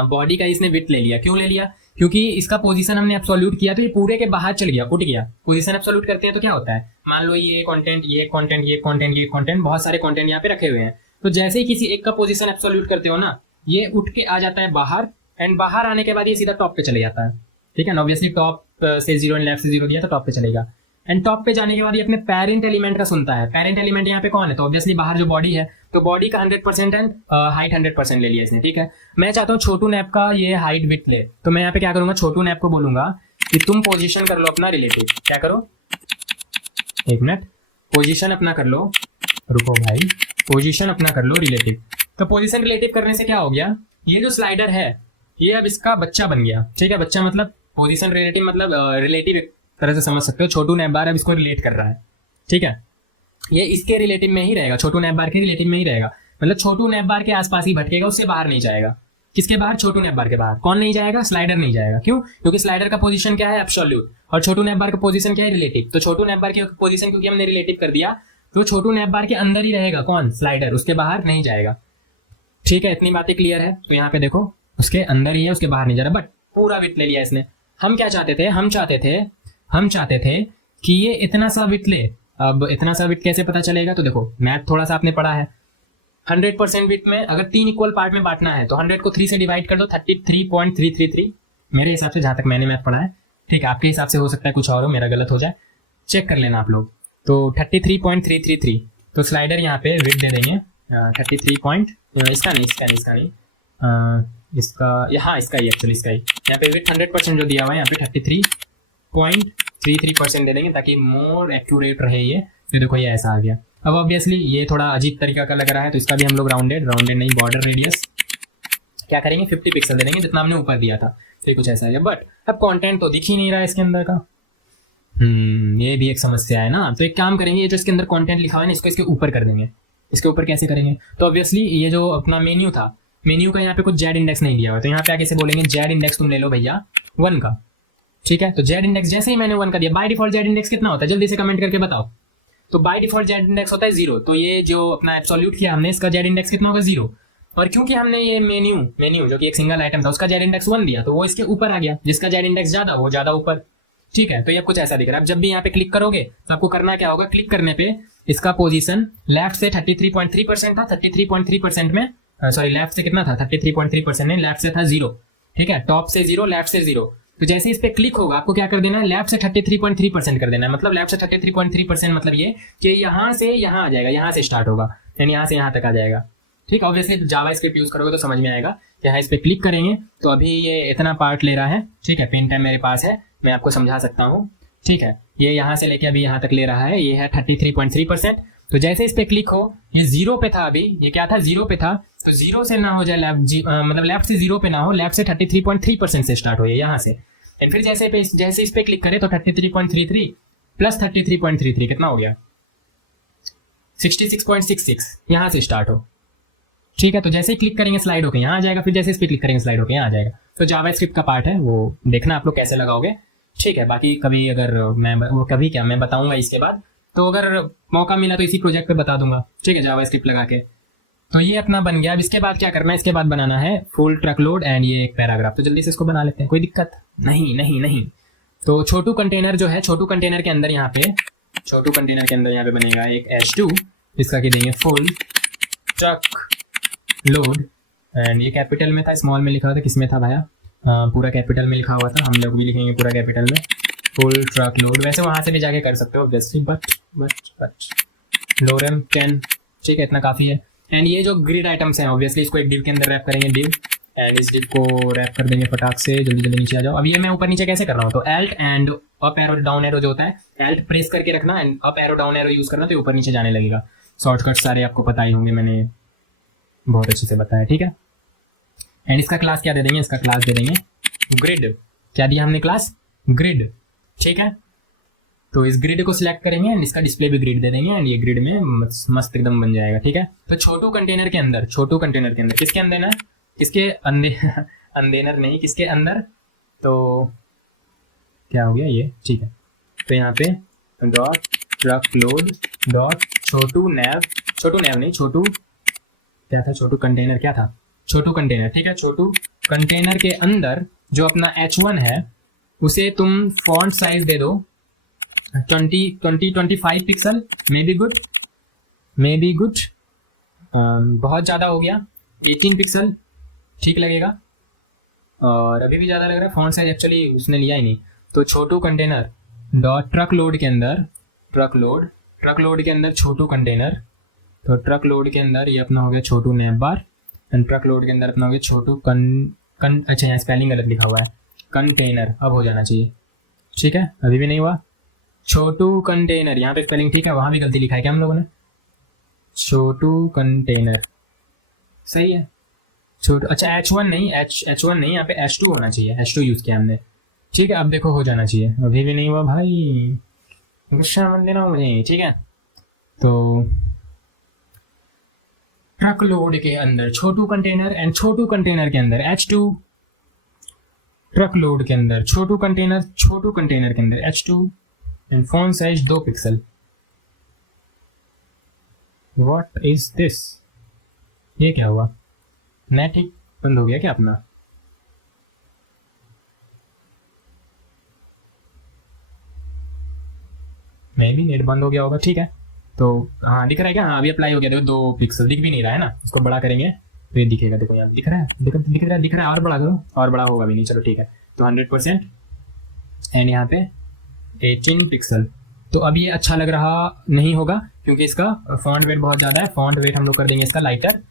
बॉडी का इसने विड्थ ले लिया। क्यों ले लिया? क्योंकि इसका पोजीशन हमने एब्सोल्यूट किया तो ये पूरे के बाहर चल गया, उठ गया। पोजीशन एब्सोल्यूट करते हैं तो क्या होता है, मान लो ये कंटेंट, ये कंटेंट, ये कंटेंट, ये कंटेंट, बहुत सारे कंटेंट यहाँ पे रखे हुए हैं। तो जैसे ही किसी एक का पोजीशन एब्सोल्यूट करते हो ना, ये उठ के आ जाता है बाहर, एंड बाहर आने के बाद ये सीधा टॉप पे चले जाता है। ठीक है ना, ऑब्वियसली टॉप से 0 एंड लेफ्ट से 0 दिया तो टॉप पे चलेगा। एंड टॉप पे जाने के बाद ये अपने पेरेंट एलिमेंट का सुनता है। पेरेंट एलिमेंट यहाँ पे कौन है? तो ऑब्वियसली बाहर जो बॉडी है, तो बॉडी का 100% एंड हाइट 100% ले लिया इसने। ठीक है, मैं चाहता हूँ छोटू नैप का ये हाइट विड्थ ले, तो मैं यहाँ पे क्या करूंगा, छोटू नैप को बोलूंगा कि तुम पोजीशन कर लो अपना रिलेटिव। क्या करो, एक मिनट, पोजीशन अपना कर लो, रुको भाई, पोजीशन अपना कर लो रिलेटिव। तो पोजीशन रिलेटिव करने से क्या हो गया, ये जो स्लाइडर है ये अब इसका बच्चा बन गया। ठीक है, बच्चा मतलब पोजीशन रिलेटिव, मतलब रिलेटिव एक तरह से समझ सकते हो। छोटू नैप बार अब इसको रिलेट कर रहा है। ठीक है, ये इसके रिलेटिव में ही रहेगा, छोटू नैप बार के रिलेटिव में ही रहेगा, मतलब छोटू नैप बार के आसपास ही भटकेगा, उससे बाहर नहीं जाएगा। किसके बाहर? छोटू नैप बार के बाहर। कौन नहीं जाएगा? स्लाइडर नहीं जाएगा। क्यों? क्योंकि स्लाइडर का पोजीशन क्या है? एब्सोल्यूट, और छोटू नैप बार का पोजीशन क्या है? रिलेटिव। तो छोटू नैप बार की पोजीशन क्योंकि हमने रिलेटिव कर दिया, तो छोटू नैप बार के अंदर ही रहेगा। कौन? स्लाइडर, उसके बाहर नहीं जाएगा। ठीक है, इतनी बातें क्लियर है। तो यहाँ पे देखो, उसके अंदर ही है, उसके बाहर नहीं जा रहा, बट पूरा विड्थ ले लिया इसने। हम क्या चाहते थे, हम चाहते थे कि ये इतना सा विड्थ ले। अब इतना सा विड्थ कैसे पता चलेगा? तो देखो, मैथ थोड़ा सा आपने पढ़ा है। 100% विड्थ में अगर 3 इक्वल पार्ट में बांटना है तो 100 को 3 से डिवाइड कर दो, 33.333 मेरे हिसाब से, जहां तक मैंने मैथ पढ़ा है। ठीक है, आपके हिसाब से हो सकता है कुछ और हो, मेरा गलत हो जाए, चेक कर लेना आप लोग। तो 33.333, तो स्लाइडर यहाँ पे विड्थ दे देंगे 33 पॉइंट, इसका नहीं, हाँ इसका ही, एक्चुअली इसका ही। यहाँ पे विड्थ 100% जो दिया हुआ है, यहाँ पे 33.33% दे देंगे ताकि मोर एक्यूरेट रहे ये। तो देखो ये ऐसा आ गया। अब ऑब्वियसली ये थोड़ा अजीब तरीका का लग रहा है, तो इसका भी हम लोग राउंडेड नहीं, बॉर्डर रेडियस क्या करेंगे, 50 पिक्सल दे देंगे, जितना हमने ऊपर दिया था। तो कुछ ऐसा है, बट अब कंटेंट तो दिख ही नहीं रहा है इसके अंदर का। ये भी एक समस्या है ना। तो एक काम करेंगे, ये जो इसके अंदर कंटेंट लिखा हुआ है ना, इसको इसके ऊपर कर देंगे। इसके ऊपर कैसे करेंगे? तो ऑब्वियसली ये जो अपना मेन्यू था, मेन्यू का यहाँ पे कुछ जेड इंडेक्स नहीं दिया हुआ, तो यहाँ पे आके से बोलेंगे जेड इंडेक्स तुम ले लो भैया 1 का। ठीक है, तो जेड इंडेक्स जैसे ही मैंने 1 का दिया, बाय डिफॉल्ट जेड इंडेक्स कितना होता है, जल्दी से कमेंट करके बताओ। तो बाय डिफॉल्ट जेड इंडेक्स होता है 0। तो ये जो अपना एब्सोल्यूट किया हमने, इसका जेड इंडेक्स कितना होगा? 0। और क्योंकि हमने ये मेन्यू जो कि एक सिंगल आइटम था, उसका जेड इंडेक्स 1 दिया, तो वो इसके ऊपर आ गया। जिसका जेड इंडेक्स ज्यादा, वो ज्यादा ऊपर। ठीक है, तो ये कुछ ऐसा दिख रहा है। अब जब भी यहाँ पे क्लिक करोगे तो आपको करना क्या होगा, क्लिक करने पे इसका पोजीशन लेफ्ट से 33.3% था, 33.3% में, सॉरी लेफ्ट से कितना था, 33.3% में, लेफ्ट से था 0। ठीक है, टॉप से 0, लेफ्ट से 0। तो जैसे इस पे क्लिक होगा, आपको क्या कर देना है, लेफ्ट से 33.3% कर देना है। मतलब लेफ्ट से 33.3% मतलब ये कि यहाँ से यहाँ आ जाएगा, यहाँ से स्टार्ट होगा, यानी यहाँ से यहाँ तक आ जाएगा। ठीक, ऑब्वियसली जावास्क्रिप्ट यूज करोगे तो समझ में आएगा कि हाँ, इस पे क्लिक करेंगे तो अभी ये इतना पार्ट ले रहा है। ठीक है, पेन टाइम मेरे पास है, मैं आपको समझा सकता हूँ। ठीक है, ये यहाँ से लेके अभी यहाँ तक ले रहा है, ये है 33.3%। तो जैसे इस पे क्लिक हो, ये 0 पे था, अभी ये क्या था, 0 पे था, तो 0 से ना हो जाए मतलब लेफ्ट से 0 पे ना हो, लेफ्ट से 33.3% से स्टार्ट हो यहाँ से। एंड फिर जैसे इस पे क्लिक करें तो 33.33 प्लस 33.33 कितना हो गया, 66.66 यहाँ से स्टार्ट हो। ठीक है, तो जैसे ही क्लिक करेंगे स्लाइड होके यहाँ आ जाएगा, फिर जैसे इस पे क्लिक करेंगे स्लाइड होके यहाँ आ जाएगा। तो जावास्क्रिप्ट का पार्ट है, वो देखना आप लोग कैसे लगाओगे। ठीक है, बाकी कभी अगर मैं बताऊंगा इसके बाद, तो अगर मौका मिला तो इसी प्रोजेक्ट पे बता दूंगा। ठीक है, जावास्क्रिप्ट लगा के। तो ये अपना बन गया। अब इसके बाद क्या करना है, इसके बाद बनाना है फुल ट्रक लोड एंड ये एक पैराग्राफ। तो जल्दी से इसको बना लेते हैं, कोई दिक्कत नहीं। तो छोटू कंटेनर जो है, छोटू कंटेनर के अंदर यहाँ पे बनेगा एक H2, इसका क्या देंगे, फुल ट्रक लोड। एंड ये कैपिटल में था, स्मॉल में लिखा हुआ था, किस में था भाया, पूरा कैपिटल में लिखा हुआ था, हम लोग भी लिखेंगे पूरा कैपिटल में, फुल ट्रक लोड। वैसे वहां से भी जाके कर सकते हो ऑब्वियसली, बट लोरेम 10 ठीक है, इतना काफ़ी है। एंड ये जो ग्रिड आइटम्स हैं ऑब्वियसली इसको एक डिव के अंदर रैप करेंगे, डिव, एंड इस डिव को रैप कर देंगे फटाक से। जल्दी जल्दी नीचे आ जाओ। अब ये मैं ऊपर नीचे कैसे कर रहा हूँ, तो Alt and up arrow down arrow जो होता है, एल्ट प्रेस करके रखना and up arrow down arrow use करना, तो ऊपर नीचे जाने लगेगा। शॉर्टकट सारे आपको पता ही होंगे, मैंने बहुत अच्छे से बताया, ठीक है। एंड इसका क्लास क्या दे देंगे, इसका क्लास दे देंगे ग्रिड। क्या दिया हमने क्लास, ग्रिड, ठीक है। तो इस ग्रिड को सिलेक्ट करेंगे एंड इसका डिस्प्ले भी ग्रिड दे देंगे एंड ये ग्रिड में मस्त एकदम बन जाएगा, ठीक है। तो छोटू कंटेनर के अंदर, छोटू कंटेनर के अंदर किसके अंदर ना, किसके अंदर नहीं, किसके अंदर, तो क्या हो गया ये, ठीक है। तो यहाँ पे डॉट ट्रक लोड डॉट छोटू नैव, छोटू नैव नहीं, छोटू क्या था, छोटू कंटेनर क्या था, छोटू कंटेनर, ठीक है। छोटू कंटेनर के अंदर जो अपना H1 है उसे तुम फॉन्ट साइज दे दो 25 pixel, may be good, may be good, बहुत ज़्यादा हो गया 18 पिक्सल, ठीक लगेगा। और अभी भी ज़्यादा लग रहा है, फॉन्ट साइज एक्चुअली उसने लिया ही नहीं। तो छोटू कंटेनर डॉट ट्रक लोड के अंदर, ट्रक लोड के अंदर छोटू कंटेनर, तो ट्रक लोड के अंदर ये अपना हो गया छोटू nav bar, and truck load के अंदर अपना हो गया छोटू अच्छा यहाँ स्पेलिंग गलत लिखा हुआ है, कंटेनर, अब हो जाना चाहिए, ठीक है। अभी भी नहीं हुआ, छोटू कंटेनर, यहाँ पे स्पेलिंग ठीक है, वहाँ भी गलती लिखा है क्या हम लोगों ने, छोटू कंटेनर सही है, छोटू, अच्छा H1 नहीं, H1 नहीं, यहाँ पे H2 होना चाहिए, H2 यूज़ किया हमने, ठीक है। अब देखो हो जाना चाहिए, अभी भी नहीं हुआ भाई, गुस्सा मत देना मुझे, ठीक है। तो ट्रक लोड के अंदर छोटू कंटेनर एंड छोटू कंटेनर के अंदर H2, ट्रक लोड के अंदर छोटू कंटेनर के अंदर H2 and font size 2 pixel. What is this, ये क्या हुआ, नेट ही बंद हो गया क्या अपना, मे भी नेट बंद हो गया होगा, ठीक है। तो हाँ दिख रहा है क्या, हाँ अभी अप्लाई हो गया, देखो 2 पिक्सल दिख भी नहीं रहा है ना, इसको बड़ा करेंगे तो ये दिखेगा, देखो यहाँ दिख रहा है, दिख रहा है, और बड़ा करो, और बड़ा होगा भी नहीं, चलो ठीक है। तो 100% एंड यहाँ पे 18 पिक्सल। तो अब ये अच्छा लग रहा नहीं होगा क्योंकि इसका फॉन्ट वेट बहुत ज़्यादा है, फॉन्ट वेट हम लोग कर देंगे इसका लाइटर,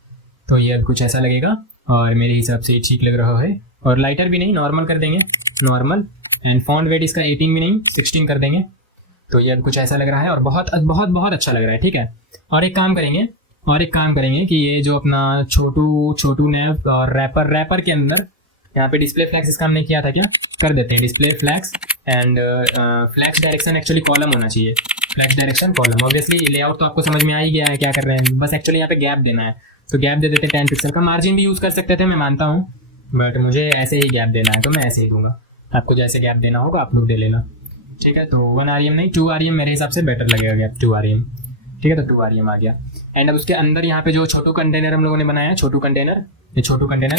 तो ये अब कुछ ऐसा लगेगा और मेरे हिसाब से ठीक लग रहा है। और लाइटर भी नहीं, नॉर्मल कर देंगे, नॉर्मल, एंड फॉन्ट वेट इसका 18 भी नहीं 16 कर देंगे, तो ये अब कुछ ऐसा लग रहा है और बहुत बहुत बहुत अच्छा लग रहा है, ठीक है। और एक काम करेंगे कि ये जो अपना छोटू नैप और रैपर के अंदर यहाँ पे डिस्प्ले फ्लैक्स इसका हमने किया था क्या, कर देते हैं display flex and flex direction actually column होना चाहिए, flex direction column. Obviously layout तो आपको समझ में आ ही गया है क्या कर रहे हैं, बस एक्चुअली यहाँ पे गैप देना है, तो गैप दे देते हैं 10 पिक्सल का। मार्जिन भी यूज़ कर सकते थे मैं मानता हूँ, बट मुझे ऐसे ही गैप देना है तो मैं ऐसे ही दूंगा, आपको जैसे गैप देना होगा आप लोग दे लेना, ठीक है। तो 1 rem नहीं 2 rem मेरे हिसाब से बेटर लगेगा गैप, 2 rem, ठीक है। तो 2 rem आ गया। एंड अब उसके अंदर यहाँ पे जो छोटू कंटेनर हम लोगों ने बनाया है, छोटू कंटेनर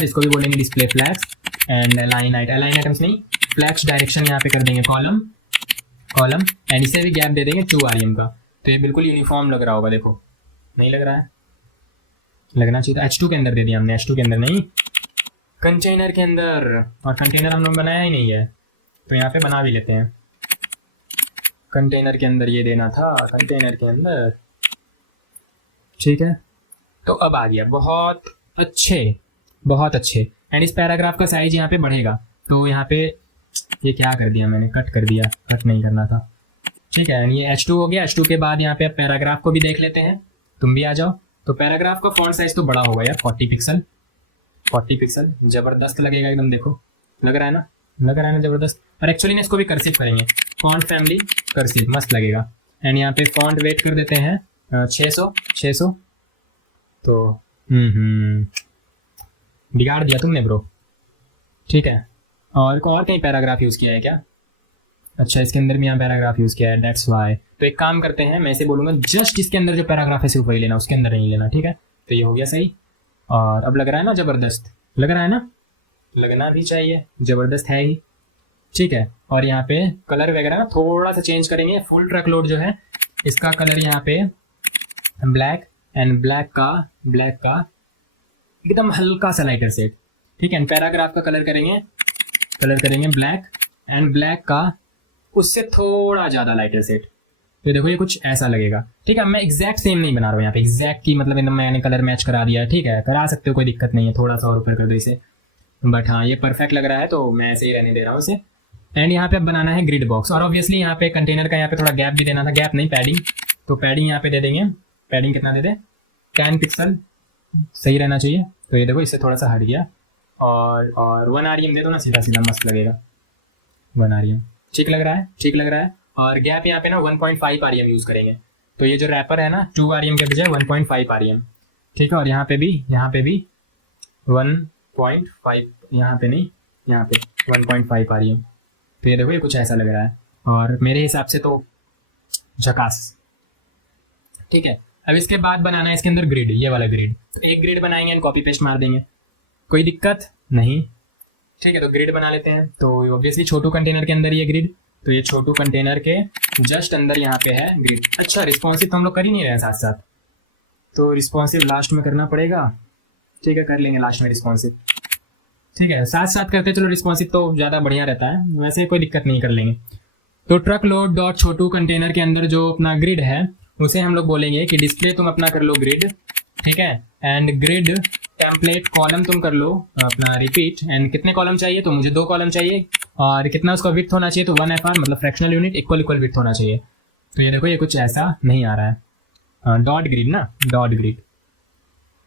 इसको भी बोलेंगे display flex and align items नहीं, फ्लैक्स डायरेक्शन यहाँ पे कर देंगे कॉलम एंड इसे भी गैप दे देंगे 2 rem का, तो ये बिल्कुल यूनिफॉर्म लग रहा होगा, देखो नहीं लग रहा है, लगना चाहिए था। H2 के अंदर दे दिया हमने, H2 के अंदर नहीं, कंटेनर के अंदर, और कंटेनर हम लोग बनाया ही नहीं है तो यहाँ पे बना भी लेते हैं, कंटेनर के अंदर ये देना था, कंटेनर के अंदर, ठीक है। तो अब आ गया, बहुत अच्छे। एंड इस पैराग्राफ का साइज यहाँ पे बढ़ेगा, तो यहाँ पे ये क्या कर दिया मैंने, कट कर दिया, कट नहीं करना था, ठीक है। ये H2 हो गया। H2 के बाद यहाँ पे पैराग्राफ को भी देख लेते हैं, तुम भी आ जाओ। तो पैराग्राफ का फॉन्ट साइज तो बड़ा होगा यार, 40 पिक्सल जबरदस्त लगेगा एकदम, देखो लग रहा है ना जबरदस्त। और एक्चुअली इसको भी कर्सिव करेंगे, फॉन्ट फैमिली कर्सिव, मस्त लगेगा। एंड यहाँ पे फॉन्ट वेट कर देते हैं 600, तो बिगाड़ दिया तुमने ब्रो, ठीक है। और कहीं पैराग्राफ यूज़ किया है क्या, अच्छा इसके अंदर भी यहाँ पैराग्राफ यूज़ किया है, दैट्स वाई। तो एक काम करते हैं, मैं इसे बोलूँगा जस्ट इसके अंदर जो पैराग्राफ है सिर्फ वही लेना, उसके अंदर नहीं लेना, ठीक है। तो ये हो गया सही, और अब लग रहा है ना जबरदस्त, लग रहा है ना, लगना भी चाहिए, जबरदस्त है ही, ठीक है। और यहाँ पे कलर वगैरह ना थोड़ा सा चेंज करेंगे, फुल ट्रक लोड जो है इसका कलर यहाँ पे ब्लैक एंड ब्लैक का एकदम हल्का सा लाइटर सेट, ठीक है। पैराग्राफ का कलर करेंगे ब्लैक एंड ब्लैक का उससे थोड़ा ज़्यादा लाइटर सेट, तो देखो ये कुछ ऐसा लगेगा। ठीक है, मैं एग्जैक्ट सेम नहीं बना रहा हूँ यहाँ पे, एग्जैक्ट की मतलब एकदम मैंने कलर मैच करा दिया। ठीक है, करा सकते हो, कोई दिक्कत नहीं है, थोड़ा सा और ऊपर कर दो इसे, बट हाँ ये परफेक्ट लग रहा है तो मैं ऐसे ही रहने दे रहा हूँ इसे। एंड यहाँ पे अब बनाना है ग्रिड बॉक्स, और ऑब्वियसली यहाँ पे कंटेनर का यहाँ पे थोड़ा गैप भी देना था, गैप नहीं पैडिंग, तो पैडिंग यहाँ पे दे देंगे। पैडिंग कितना दे दे, 10 पिक्सल सही रहना चाहिए। तो ये देखो इससे थोड़ा सा हट गया, और 1 REM दे दो ना, सीधा सीधा मस्त लगेगा। 1 REM ठीक लग रहा है, ठीक लग रहा है। और गैप यहाँ पे ना 1.5 REM यूज़ करेंगे, तो ये जो रैपर है ना 2 REM के बजाय 1.5 REM। ठीक है, और यहाँ पे भी 1.5, यहाँ पे नहीं, यहाँ पे 1.5 REM। तो ये देखो ये कुछ ऐसा लग रहा है, और मेरे हिसाब से तो झकास। ठीक है, अब इसके बाद बनाना है इसके अंदर ग्रिड, ये वाला ग्रिड। तो एक ग्रिड बनाएंगे एंड कॉपी पेस्ट मार देंगे, कोई दिक्कत नहीं। ठीक है, तो ग्रिड बना लेते हैं। तो ऑब्वियसली छोटू कंटेनर के अंदर ये ग्रिड, तो ये छोटू कंटेनर के जस्ट अंदर यहाँ पे है ग्रिड। अच्छा, रिस्पॉन्सिव तो हम लोग कर ही नहीं रहे हैं साथ साथ, तो रिस्पॉन्सिव लास्ट में करना पड़ेगा। ठीक है, कर लेंगे लास्ट में रिस्पॉन्सिव। ठीक है, साथ साथ करते चलो, रिस्पॉन्सिव तो ज़्यादा बढ़िया रहता है, वैसे कोई दिक्कत नहीं, कर लेंगे। तो ट्रक लोड डॉट छोटू कंटेनर के अंदर जो अपना ग्रिड है उसे हम लोग बोलेंगे कि डिस्प्ले तुम अपना कर लो ग्रिड। ठीक है, एंड ग्रिड टेम्पलेट कॉलम तुम कर लो अपना रिपीट। एंड कितने कॉलम चाहिए, तो मुझे 2 कॉलम चाहिए, और कितना उसका विड्थ होना चाहिए, तो 1 FR मतलब फ्रैक्शनल यूनिट इक्वल विड्थ होना चाहिए। तो ये देखो ये कुछ ऐसा नहीं आ रहा है, डॉट ग्रिड ना, डॉट ग्रिड,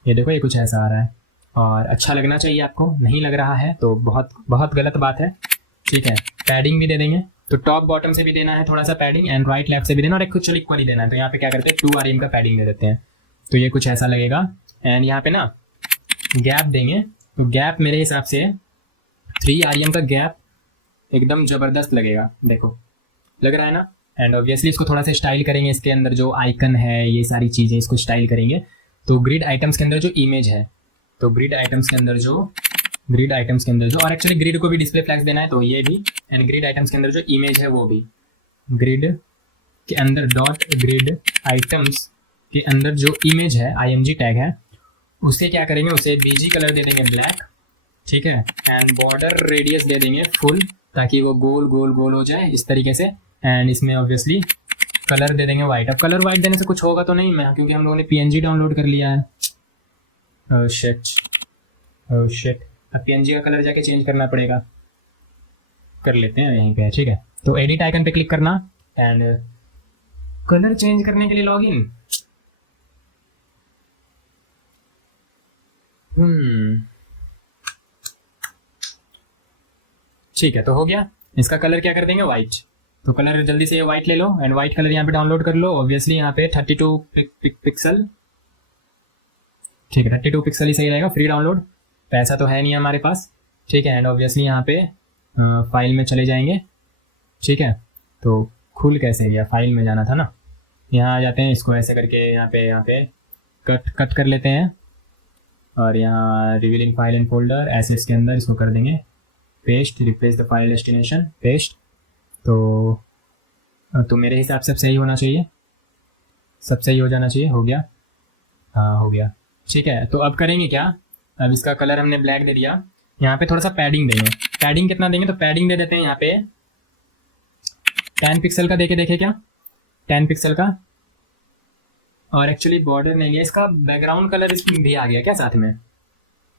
ये देखो ये कुछ ऐसा आ रहा है, और अच्छा लगना चाहिए आपको, नहीं लग रहा है तो बहुत बहुत गलत बात है। ठीक है, पैडिंग भी दे देंगे, तो टॉप बॉटम से भी देना है थोड़ा सा पैडिंग, एंड राइट लेफ्ट से भी देना, और एक कुछ चलो इक्वल ही देना है। तो यहाँ पे क्या करते हैं 2 REM का पैडिंग दे देते हैं, तो ये कुछ ऐसा लगेगा। एंड यहाँ पे ना गैप देंगे, तो गैप मेरे हिसाब से 3 REM का गैप एकदम ज़बरदस्त लगेगा, देखो लग रहा है ना। एंड ऑब्वियसली इसको थोड़ा सा स्टाइल करेंगे, इसके अंदर जो आइकन है ये सारी चीज़ें इसको स्टाइल करेंगे। तो ग्रिड आइटम्स के अंदर जो इमेज है, तो ग्रिड आइटम्स के अंदर जो और एक्चुअली ग्रिड को भी डिस्प्ले फ्लैग्स देना है, तो ये भी। एंड ग्रिड आइटम्स के अंदर जो इमेज है वो भी ग्रिड के अंदर डॉट ग्रिड आइटम्स के अंदर जो इमेज है IMG टैग है उसे क्या करेंगे, उसे BG कलर दे देंगे ब्लैक। ठीक है, एंड बॉर्डर रेडियस दे देंगे फुल, ताकि वो गोल गोल गोल हो जाए इस तरीके से। एंड इसमें ऑब्वियसली कलर दे देंगे वाइट। अब कलर वाइट देने से कुछ होगा तो नहीं, मैं क्योंकि हम लोगों ने PNG डाउनलोड कर लिया है। ओह शिट, अब PNG का कलर जाके चेंज करना पड़ेगा, कर लेते हैं यहीं पे। ठीक है, तो एडिट आइकन पे क्लिक करना, एंड कलर चेंज करने के लिए लॉगिन। ठीक है, तो हो गया, इसका कलर क्या कर देंगे वाइट। तो कलर जल्दी से ये वाइट ले लो, एंड वाइट कलर यहाँ पे डाउनलोड कर लो। ऑब्वियसली यहाँ पे 32 पिक्सल, ठीक है 32 पिक्सल ही सही रहेगा, फ्री डाउनलोड, पैसा तो है नहीं हमारे पास। ठीक है, एंड ऑब्वियसली यहाँ पे फाइल में चले जाएंगे। ठीक है, तो खुल कैसे गया, फाइल में जाना था ना, यहाँ आ जाते हैं, इसको ऐसे करके यहाँ पे कट कर लेते हैं, और यहाँ revealing file and folder assets के अंदर इसको कर देंगे paste, replace the file destination paste. तो मेरे हिसाब से सही होना चाहिए, सब सही हो जाना चाहिए, हो गया, हाँ हो गया। ठीक है, तो अब करेंगे क्या, अब इसका कलर हमने ब्लैक दे दिया, यहाँ पे थोड़ा सा पैडिंग देंगे। पैडिंग कितना देंगे, तो पैडिंग दे देते हैं यहाँ पे 10 पिक्सल का, देखे क्या 10 पिक्सल का। और एक्चुअली बॉर्डर नहीं गया, इसका बैकग्राउंड कलर इसमें भी आ गया क्या साथ में,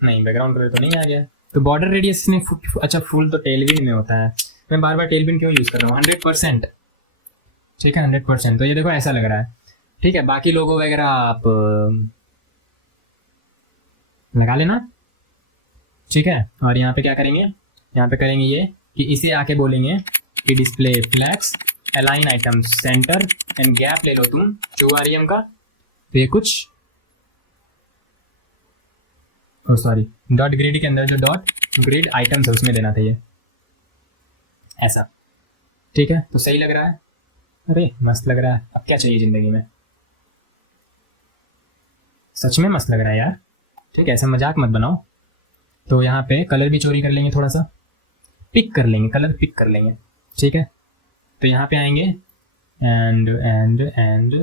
नहीं बैकग्राउंड कलर तो नहीं आ गया। तो बॉर्डर रेडियस इसमें अच्छा फुल तो टेलविन में होता है, मैं बार बार टेलविन क्यों यूज़ कर रहा हूँ, 100%। ठीक है 100%, तो ये देखो ऐसा लग रहा है। ठीक है, बाकी लोगो वगैरह आप लगा लेना। ठीक है, और यहाँ पे क्या करेंगे, यहाँ पे करेंगे ये कि इसे आके बोलेंगे कि display flags align item centre and gap ले लो तुम 2 REM का। तो ये कुछ सॉरी डॉट ग्रिड के अंदर जो डॉट ग्रिड आइटम्स है उसमें देना था ये ऐसा। ठीक है, तो सही लग रहा है, अरे मस्त लग रहा है। अब क्या चाहिए ज़िंदगी में, सच में मस्त लग रहा है यार। ठीक है, ऐसा मजाक मत बनाओ। तो यहाँ पे कलर भी चोरी कर लेंगे, थोड़ा सा पिक कर लेंगे, कलर पिक कर लेंगे। ठीक है, तो यहाँ पे आएंगे एंड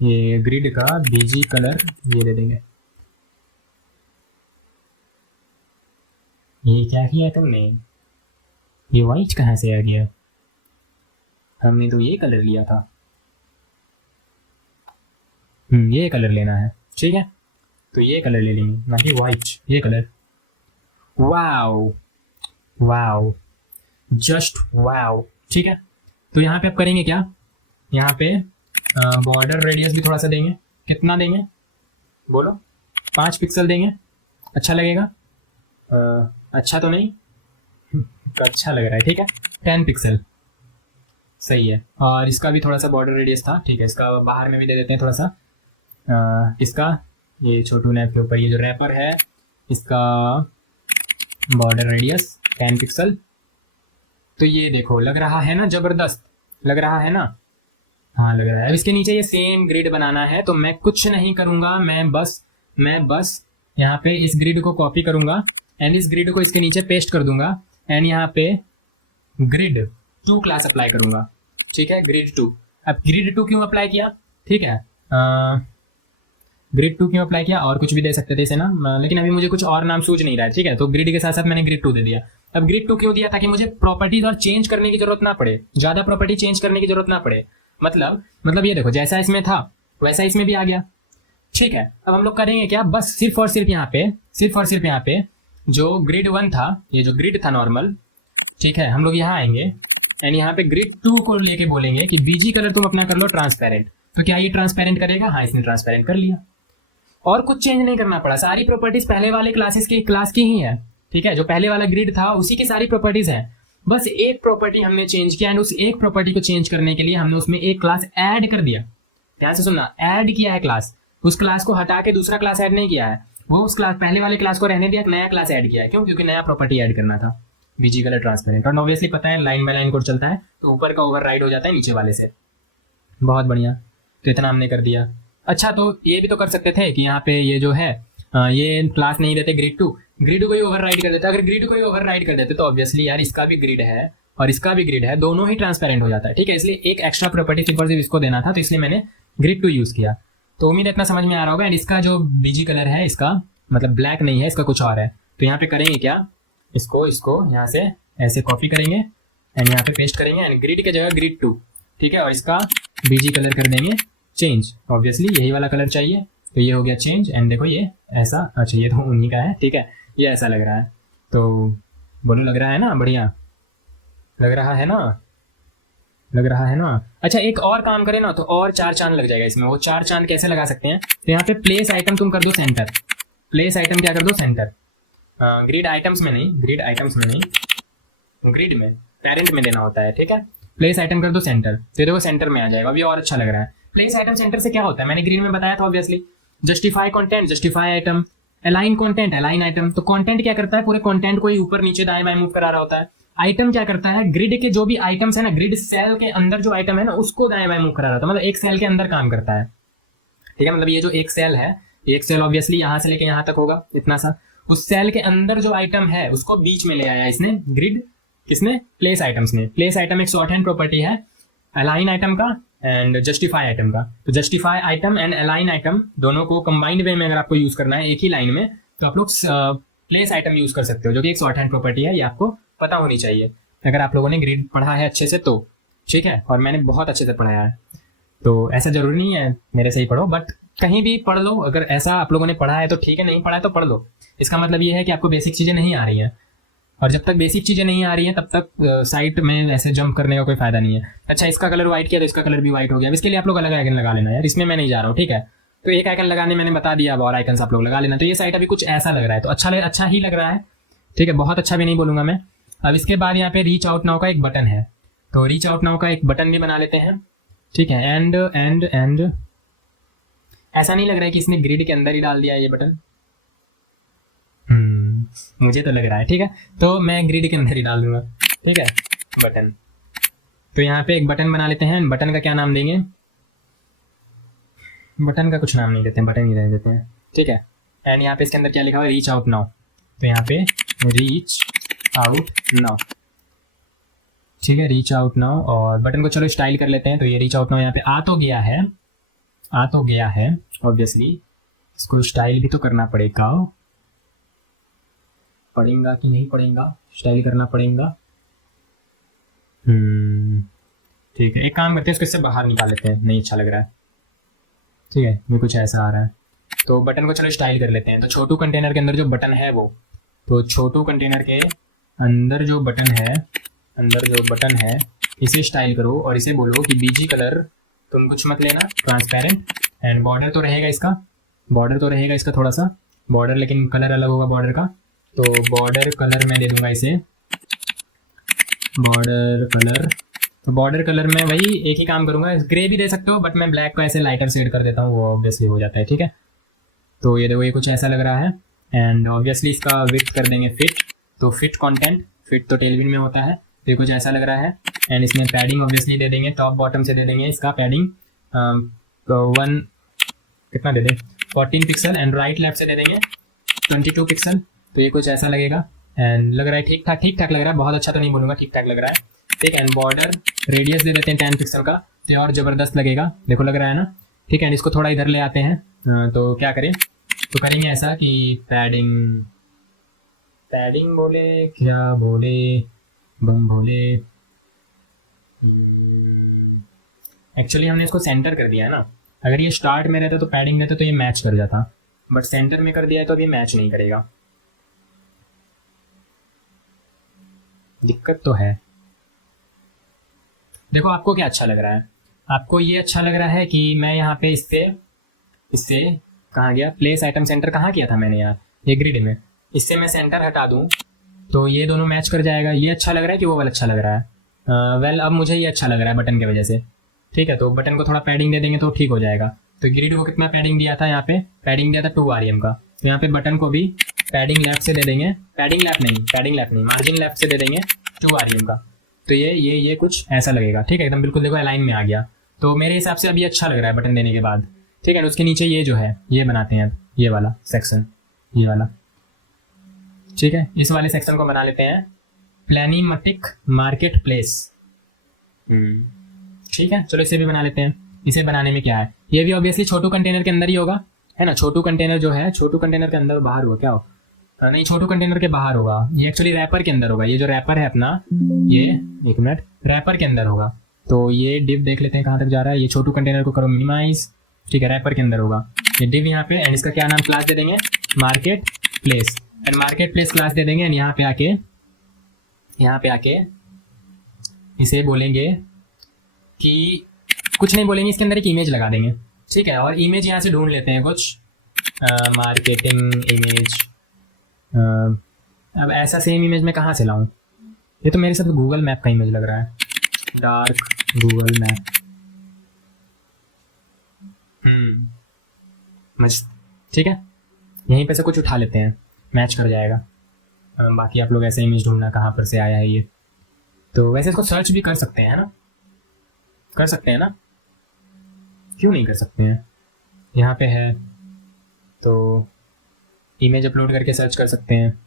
ये ग्रिड का BG कलर ये दे देंगे। ये क्या किया तुमने, ये वाइट कहाँ से आ गया, हमने तो ये कलर लिया था। ये कलर लेना है, ठीक है। तो ये कलर ले लेंगे, ना कि वाइट, ये colour. Wow wow, just wow, ठीक है। तो यहाँ पे आप करेंगे क्या, यहाँ पे बॉर्डर रेडियस भी थोड़ा सा देंगे। कितना देंगे बोलो? 5 पिक्सल देंगे, अच्छा लगेगा? अच्छा तो नहीं तो अच्छा लग रहा है, ठीक है। 10 पिक्सल सही है। और इसका भी थोड़ा सा बॉर्डर रेडियस था, ठीक है। इसका बाहर में भी दे देते हैं थोड़ा सा। इसका ये छोटू नैप के ऊपर ये जो रैपर है, इसका बॉर्डर रेडियस 10 पिक्सल। तो ये देखो, लग रहा है ना जबरदस्त, लग रहा है ना? हाँ लग रहा है। अब इसके नीचे ये सेम ग्रिड बनाना है, तो मैं कुछ नहीं करूँगा, मैं बस यहाँ पे इस ग्रिड को कॉपी करूँगा एंड इस ग्रिड को इसके नीचे पेस्ट कर दूंगा एंड यहाँ पे ग्रिड 2 क्लास अप्लाई करूँगा, ठीक है। ग्रिड 2। अब ग्रिड 2 क्यों अप्लाई किया, ठीक है। ग्रिड 2 क्यों अप्लाई किया, और कुछ भी दे सकते थे इसे ना, लेकिन अभी मुझे कुछ और नाम सूझ नहीं रहा है, ठीक है। तो ग्रिड के साथ साथ मैंने ग्रिड 2 दे दिया। अब ग्रिड 2 क्यों दिया, ताकि मुझे प्रॉपर्टीज और चेंज करने की जरूरत ना पड़े, ज़्यादा प्रॉपर्टी चेंज करने की जरूरत ना पड़े। मतलब ये देखो, जैसा इसमें था वैसा इसमें भी आ गया, ठीक है। अब हम लोग करेंगे क्या, बस सिर्फ और सिर्फ यहाँ पे जो ग्रिड 1 था, ये जो ग्रिड था नॉर्मल, ठीक है, हम लोग यहाँ आएंगे एंड यहाँ पे ग्रिड 2 को लेके बोलेंगे कि बीजी कलर तुम अपना कर लो ट्रांसपेरेंट। तो क्या ये ट्रांसपेरेंट करेगा? हाँ, इसने ट्रांसपेरेंट कर लिया। और कुछ चेंज नहीं करना पड़ा, सारी प्रॉपर्टीज पहले वाले क्लास की ही है, ठीक है। जो पहले वाला ग्रिड था उसी की सारी प्रॉपर्टीज है, बस एक प्रॉपर्टी हमने चेंज किया एंड उस एक प्रॉपर्टी को चेंज करने के लिए हमने उसमें एक क्लास ऐड कर दिया। ध्यान से सुनना, ऐड किया है क्लास, उस क्लास को हटा के दूसरा क्लास ऐड नहीं किया है। वो उस क्लास पहले वाले क्लास को रहने दिया, नया क्लास ऐड किया है। क्यों? क्योंकि नया प्रॉपर्टी ऐड करना था, बीजी कलर ट्रांसपेरेंट। और ऑब्वियसली पता है लाइन बाय लाइन कोड चलता है, तो ऊपर का ओवरराइड हो जाता है नीचे वाले से। बहुत बढ़िया, तो इतना हमने कर दिया। अच्छा, तो ये भी तो कर सकते थे कि यहाँ पे ये जो है ये क्लास नहीं देते ग्रिड 2, ग्रिड को ही ओवरराइड कर देते। अगर ग्रिड को ही ओवरराइड कर देते तो ऑब्वियसली यार इसका भी ग्रिड है और इसका भी ग्रिड है, दोनों ही ट्रांसपेरेंट हो जाता है, ठीक है। इसलिए एक एक्स्ट्रा प्रॉपर्टी सिर्फ और सिर्फ इसको देना था, तो इसलिए मैंने ग्रिड 2 यूज किया। तो उम्मीद इतना समझ में आ रहा होगा। एंड इसका जो बीजी कलर है, इसका मतलब ब्लैक नहीं है, इसका कुछ और है। तो यहाँ पे करेंगे क्या, इसको यहाँ से ऐसे कॉपी करेंगे एंड यहाँ पे पेस्ट करेंगे एंड ग्रिड की जगह ग्रिड 2, ठीक है। और इसका बीजी कलर कर देंगे चेंज, ऑब्वियसली यही वाला कलर चाहिए, तो ये हो गया चेंज। एंड देखो ये ऐसा, अच्छा ये तो उन्हीं का है, ठीक है, ये ऐसा लग रहा है। तो बोलो लग रहा है ना, बढ़िया लग रहा है ना, लग रहा है ना। अच्छा, एक और काम करें ना तो और 4 चांद लग जाएगा इसमें। वो 4 चांद कैसे लगा सकते हैं, तो यहाँ पे प्लेस आइटम तुम कर दो सेंटर, प्लेस आइटम क्या कर दो सेंटर, ग्रिड आइटम्स में नहीं, ग्रिड आइटम्स में नहीं, ग्रिड में पेरेंट में देना होता है, ठीक है। प्लेस आइटम कर दो सेंटर, तो देखो सेंटर में आ जाएगा, अभी और अच्छा लग रहा है। प्लेस आइटम सेंटर से क्या होता है, मैंने ग्रीन में बताया था obviously. Justify content, justify item, align content, align item. तो कंटेंट क्या करता है, पूरे कंटेंट को ही ऊपर नीचे दाएं बाएं मूव करा रहा होता है। आइटम क्या करता है, ग्रिड के जो भी आइटम्स है ना, ग्रिड सेल के अंदर जो आइटम है ना, उसको दाएं बाएं मूव करा रहा होता है, मतलब एक सेल के अंदर काम करता है, ठीक है। मतलब ये जो एक सेल है, एक सेल ऑब्वियसली यहाँ से लेके यहाँ तक होगा इतना सा, उस सेल के अंदर जो आइटम है उसको बीच में ले आया इसने ग्रिड, किसने, प्लेस आइटम्स ने। प्लेस आइटम एक शॉर्ट हैंड प्रॉपर्टी है अलाइन आइटम का एंड जस्टिफाई आइटम का। तो justify item and align item दोनों को कंबाइंड वे में अगर आपको यूज करना है एक ही लाइन में, तो आप लोग प्लेस आइटम यूज कर सकते हो, जो कि एक शॉर्ट हैंड प्रॉपर्टी है, ये आपको पता होनी चाहिए अगर आप लोगों ने ग्रिड पढ़ा है अच्छे से तो, ठीक है। और मैंने बहुत अच्छे से पढ़ाया है, तो ऐसा जरूरी नहीं है मेरे से ही पढ़ो, बट कहीं भी पढ़ लो। अगर ऐसा आप लोगों ने पढ़ा है तो ठीक है, नहीं पढ़ा है तो पढ़ लो। इसका मतलब ये है कि आपको बेसिक चीज़ें नहीं आ रही हैं, और जब तक बेसिक चीज़ें नहीं आ रही हैं तब तक साइट में ऐसे जंप करने का कोई फायदा नहीं है। अच्छा, इसका कलर व्हाइट किया तो इसका कलर भी व्हाइट हो गया। इसके लिए आप लोग अलग आइकन लगा लेना यार, इसमें मैं नहीं जा रहा हूँ, ठीक है। तो एक आइकन लगाने मैंने बता दिया, अब और आइकन आप लोग लगा लेना। तो ये साइट अभी कुछ ऐसा लग रहा है, तो अच्छा ही लग रहा है, ठीक है। बहुत अच्छा भी नहीं बोलूँगा मैं। अब इसके बाद यहाँ पे रीच आउट नाउ का एक बटन है, तो रीच आउट नाउ का एक बटन भी बना लेते हैं, ठीक है। एंड ऐसा नहीं लग रहा है कि इसने ग्रिड के अंदर ही डाल दिया ये बटन, मुझे तो लग रहा है, ठीक है। तो मैं ग्रिड के अंदर ही डाल दूंगा, ठीक है, बटन। तो यहाँ पे एक बटन बना लेते हैं। बटन का क्या नाम देंगे, बटन का कुछ नाम नहीं देते हैं, बटन ही रह देते हैं, ठीक है। एंड यहाँ पे इसके अंदर क्या लिखा हुआ है, रीच आउट नाउ। तो यहाँ पे रीच आउट नाउ, ठीक है, रीच आउट नाउ। और बटन को चलो स्टाइल कर लेते हैं। तो ये रीच आउट नाउ यहाँ पे आ तो गया है ऑब्वियसली, इसको स्टाइल भी तो करना पड़ेगा कि नहीं पड़ेगा, स्टाइल करना पड़ेगा। ठीक है, एक काम करते हैं, इसको इससे बाहर निकाल लेते हैं, नहीं अच्छा लग रहा है। ठीक है, ये कुछ ऐसा आ रहा है। तो बटन को चलो स्टाइल कर लेते हैं। तो छोटू कंटेनर के अंदर जो बटन है वो, तो छोटू कंटेनर के अंदर जो बटन है इसे स्टाइल करो और इसे बोलो कि बीजी कलर तुम कुछ मत लेना, ट्रांसपेरेंट। एंड बॉर्डर तो रहेगा इसका थोड़ा सा बॉर्डर, लेकिन कलर अलग होगा बॉर्डर का। तो बॉर्डर कलर मैं दे दूंगा इसे बॉर्डर कलर। तो बॉर्डर कलर में वही एक ही काम करूंगा, ग्रे भी दे सकते हो, बट मैं ब्लैक को ऐसे लाइटर शेड कर देता हूँ, वो ऑब्वियसली हो जाता है। ठीक है, तो ये देखो ये कुछ ऐसा लग रहा है। एंड ऑब्वियसली इसका विड्थ कर देंगे फिट। तो फिट कंटेंट, फिट तो टेलविन में होता है, तो ये कुछ ऐसा लग रहा है। एंड इसमें पैडिंग ऑब्वियसली दे देंगे, टॉप बॉटम से दे देंगे इसका पैडिंग 1 कितना दे दें 14 पिक्सल। एंड राइट लेफ्ट से दे देंगे 22 पिक्सल। तो ये कुछ ऐसा लगेगा। एंड लग रहा है ठीक ठाक लग रहा है, बहुत अच्छा तो नहीं बोलूँगा, ठीक ठाक लग रहा है। ठीक है, एंड बॉर्डर रेडियस दे देते हैं 10 पिक्सल का, तो और ज़बरदस्त लगेगा, देखो लग रहा है ना। ठीक है, एंड इसको थोड़ा इधर ले आते हैं। तो क्या करें, तो करेंगे ऐसा कि पैडिंग बोले क्या बोले बम भोले। एक्चुअली हमने इसको सेंटर कर दिया है ना। अगर ये स्टार्ट में रहता तो पैडिंग रहता तो ये मैच कर जाता, बट सेंटर में कर दिया है तो अभी मैच नहीं करेगा, दिक्कत तो है। देखो आपको क्या अच्छा लग रहा है, आपको ये अच्छा लग रहा है कि मैं यहाँ पे इससे कहाँ गया, प्लेस आइटम सेंटर कहाँ किया था मैंने यार, ये ग्रिड में। इससे मैं सेंटर हटा दूँ तो ये दोनों मैच कर जाएगा। ये अच्छा लग रहा है कि वो वाला अच्छा लग रहा है? वेल अब मुझे ये अच्छा लग रहा है बटन की वजह से। ठीक है, तो बटन को थोड़ा पैडिंग दे देंगे तो ठीक हो जाएगा। तो ग्रिड को कितना पैडिंग दिया था, यहाँ पे पैडिंग दिया था 2 RM का। तो यहाँ पे बटन को भी पैडिंग लेफ्ट से दे देंगे, पैडिंग लेफ्ट नहीं मार्जिन लेफ्ट से दे देंगे 2 RM का। तो ये कुछ ऐसा लगेगा। ठीक है, एकदम बिल्कुल देखो अलाइन में आ गया। तो मेरे हिसाब से अभी अच्छा लग रहा है बटन देने के बाद। ठीक है, उसके नीचे ये जो है ये बनाते हैं, ये वाला सेक्शन, ये वाला। ठीक है, इस वाले सेक्शन को बना लेते हैं प्लानिमैटिक मार्केट प्लेस। ठीक है, चलो इसे भी बना लेते हैं। इसे बनाने में क्या है, ये भी ऑब्वियसली छोटू कंटेनर के अंदर ही होगा, है ना। छोटू कंटेनर जो है, छोटू कंटेनर के अंदर बाहर होगा क्या हो, नहीं छोटू कंटेनर के बाहर होगा। ये एक्चुअली रैपर के अंदर होगा, ये जो रैपर है अपना, ये 1 मिनट रैपर के अंदर होगा। तो ये डिव देख लेते हैं कहाँ तक जा रहा है। ये छोटू कंटेनर को करो मिनिमाइज। ठीक है, रैपर के अंदर होगा ये डिव यहाँ पे। एंड इसका क्या नाम क्लास दे देंगे, market place. And market place class दे देंगे। एंड यहाँ पे आके इसे बोलेंगे कि कुछ नहीं बोलेंगे, इसके अंदर एक इमेज लगा देंगे। ठीक है, और इमेज यहाँ से ढूंढ लेते हैं कुछ मार्केटिंग इमेज। अब ऐसा सेम इमेज मैं कहाँ से लाऊं, ये तो मेरे साथ गूगल मैप का इमेज लग रहा है, डार्क गूगल मैप। मस्त। ठीक है, यहीं पे से कुछ उठा लेते हैं, मैच कर जाएगा। बाकी आप लोग ऐसे इमेज ढूंढना कहाँ पर से आया है ये। तो वैसे इसको सर्च भी कर सकते हैं ना, कर सकते हैं ना, क्यों नहीं कर सकते हैं। यहाँ पे है तो इमेज अपलोड करके सर्च कर सकते हैं।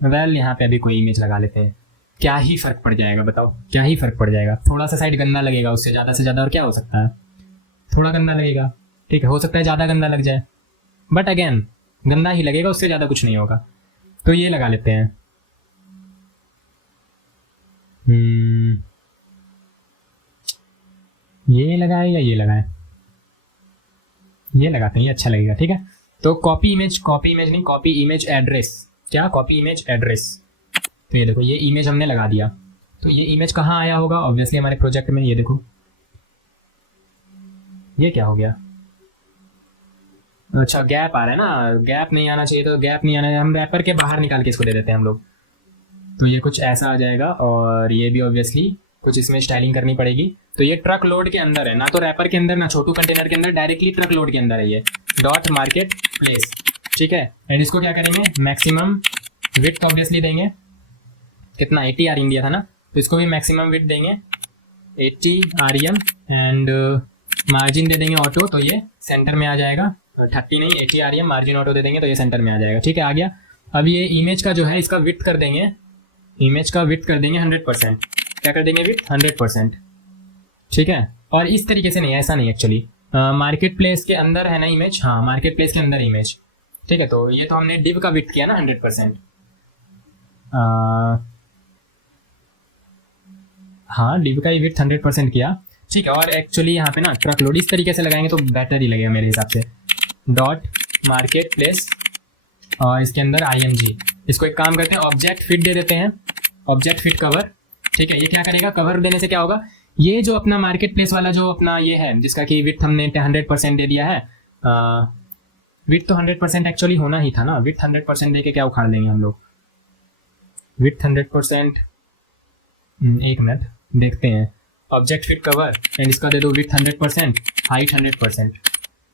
वेल यहाँ पे अभी कोई इमेज लगा लेते हैं, क्या ही फ़र्क पड़ जाएगा बताओ, क्या ही फ़र्क पड़ जाएगा। थोड़ा सा साइड गंदा लगेगा, उससे ज़्यादा से ज़्यादा और क्या हो सकता है, थोड़ा गंदा लगेगा। ठीक है, हो सकता है ज़्यादा गंदा लग जाए, बट अगेन गंदा ही लगेगा, उससे ज़्यादा कुछ नहीं होगा। तो ये लगा लेते हैं। ये लगाए या ये लगाए, ये लगाते हैं, ये अच्छा लगेगा। ठीक है, तो कॉपी इमेज एड्रेस। क्या, कॉपी इमेज एड्रेस। तो ये देखो ये इमेज हमने लगा दिया। तो ये इमेज कहाँ आया होगा, ऑब्वियसली हमारे प्रोजेक्ट में। ये देखो ये क्या हो गया, अच्छा गैप आ रहा है ना, गैप नहीं आना चाहिए। तो गैप नहीं आना है, हम रैपर के बाहर निकाल के इसको दे देते हैं हम लोग। तो ये कुछ ऐसा आ जाएगा। और ये भी ऑब्वियसली कुछ इसमें स्टाइलिंग करनी पड़ेगी। तो ये ट्रक लोड के अंदर है, ना तो रैपर के अंदर ना छोटू कंटेनर के अंदर, डायरेक्टली ट्रक लोड के अंदर है ये डॉट मार्केट प्लेस। ठीक है, एंड इसको क्या करेंगे, मैक्सिमम विड्थ ऑब्वियसली देंगे, कितना 80 RM दिया था ना, तो इसको भी मैक्सिमम विड्थ देंगे 80 RM। एंड मार्जिन दे देंगे ऑटो, तो ये सेंटर में आ जाएगा। 30 नहीं 80 RM मार्जिन ऑटो दे देंगे तो ये सेंटर में आ जाएगा। ठीक है, आ गया। अब ये इमेज का जो है इसका विड्थ कर देंगे, इमेज का विड्थ कर देंगे 100%। क्या कर देंगे, विड्थ 100%। ठीक है, और इस तरीके से नहीं, ऐसा नहीं एक्चुअली, मार्केट प्लेस के अंदर है ना इमेज, हाँ मार्केट प्लेस के अंदर इमेज। ठीक है, तो ये तो हमने डिव का विड्थ किया ना 100%। हाँ डिव का ही विड्थ 100% किया। ठीक है। और एक्चुअली यहाँ पे ना ट्रक लोड इस तरीके से लगाएंगे तो बेटर ही लगेगा मेरे हिसाब से। डॉट मार्केट प्लेस और इसके अंदर IMG। इसको एक काम करते हैं, ऑब्जेक्ट फिट दे देते हैं, ऑब्जेक्ट फिट कवर। ठीक है, ये क्या करेगा, कवर देने से क्या होगा, ये जो अपना मार्केट प्लेस वाला जो अपना ये है जिसका कि विड्थ हमने 100% दे दिया है, विड्थ तो 100% एक्चुअली होना ही था ना, विड्थ 100% दे के क्या उखाड़ लेंगे हम लोग, विड्थ 100%। एक मिनट देखते हैं, ऑब्जेक्ट फिट कवर एंड इसका दे दो विड्थ 100%, हाइट 100%।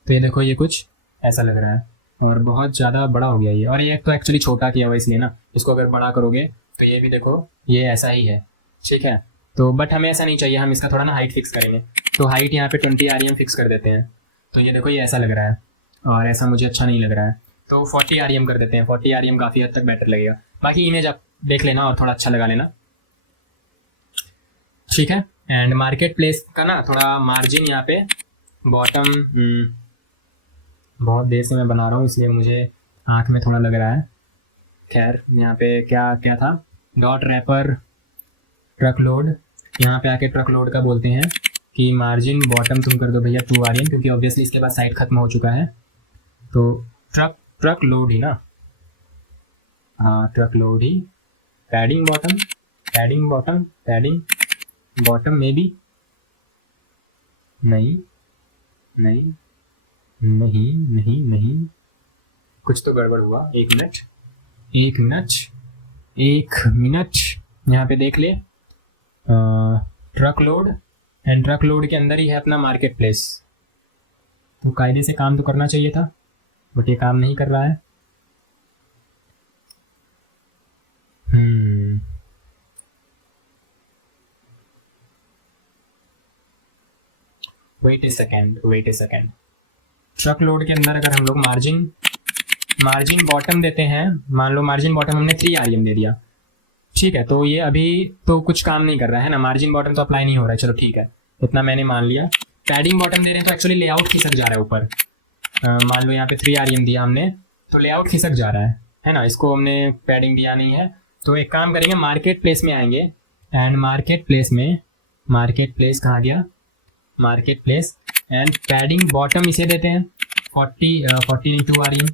तो ये देखो ये कुछ ऐसा लग रहा है और बहुत ज़्यादा बड़ा हो गया ये, और ये तो एक्चुअली छोटा किया हुआ इसलिए ना, इसको अगर बड़ा करोगे तो ये भी देखो ये ऐसा ही है। ठीक है, तो बट हमें ऐसा नहीं चाहिए, हम इसका थोड़ा ना हाइट फिक्स करेंगे। तो हाइट यहाँ पे 20 REM फिक्स कर देते हैं। तो ये देखो ये ऐसा लग रहा है और ऐसा मुझे अच्छा नहीं लग रहा है, तो 40 REM कर देते हैं। 40 REM काफ़ी हद तक बेटर लगेगा। बाकी इमेज आप देख लेना और थोड़ा अच्छा लगा लेना। ठीक है, एंड मार्केट प्लेस का ना थोड़ा मार्जिन यहाँ पे बॉटम, बहुत देर से मैं बना रहा हूँ इसलिए मुझे आँख में थोड़ा लग रहा है। खैर यहाँ पे क्या क्या था, डॉट रैपर ट्रक लोड, यहाँ पे आके ट्रक लोड का बोलते हैं कि मार्जिन बॉटम तुम कर दो भैया 2 REM, क्योंकि ऑब्वियसली इसके बाद साइड खत्म हो चुका है। तो ट्रक लोड ही ना, हाँ ट्रक लोड ही। पैडिंग बॉटम में भी नहीं नहीं नहीं नहीं नहीं, कुछ तो गड़बड़ हुआ। एक मिनट यहाँ पे देख ले, truck load and truck load के अंदर ही है अपना मार्केट प्लेस। तो कायदे से काम तो करना चाहिए था बट ये काम नहीं कर रहा है। वेट ए सेकेंड। ट्रक लोड के अंदर अगर हम लोग मार्जिन बॉटम देते हैं, मान लो मार्जिन बॉटम हमने 3 REM दे दिया, ठीक है, तो ये अभी तो कुछ काम नहीं कर रहा है ना, मार्जिन बॉटम तो अप्लाई नहीं हो रहा है। चलो ठीक है, इतना मैंने मान लिया। पैडिंग बॉटम दे रहे हैं तो एक्चुअली लेआउट खिसक जा रहा है ऊपर। मान लो यहाँ पे 3 REM दिया हमने तो लेआउट खिसक जा रहा है ना, इसको हमने पैडिंग दिया नहीं है। तो एक काम करेंगे, मार्केट प्लेस में आएंगे एंड मार्केट प्लेस कहाँ गया, market place and padding bottom इसे देते हैं 40 2 REM।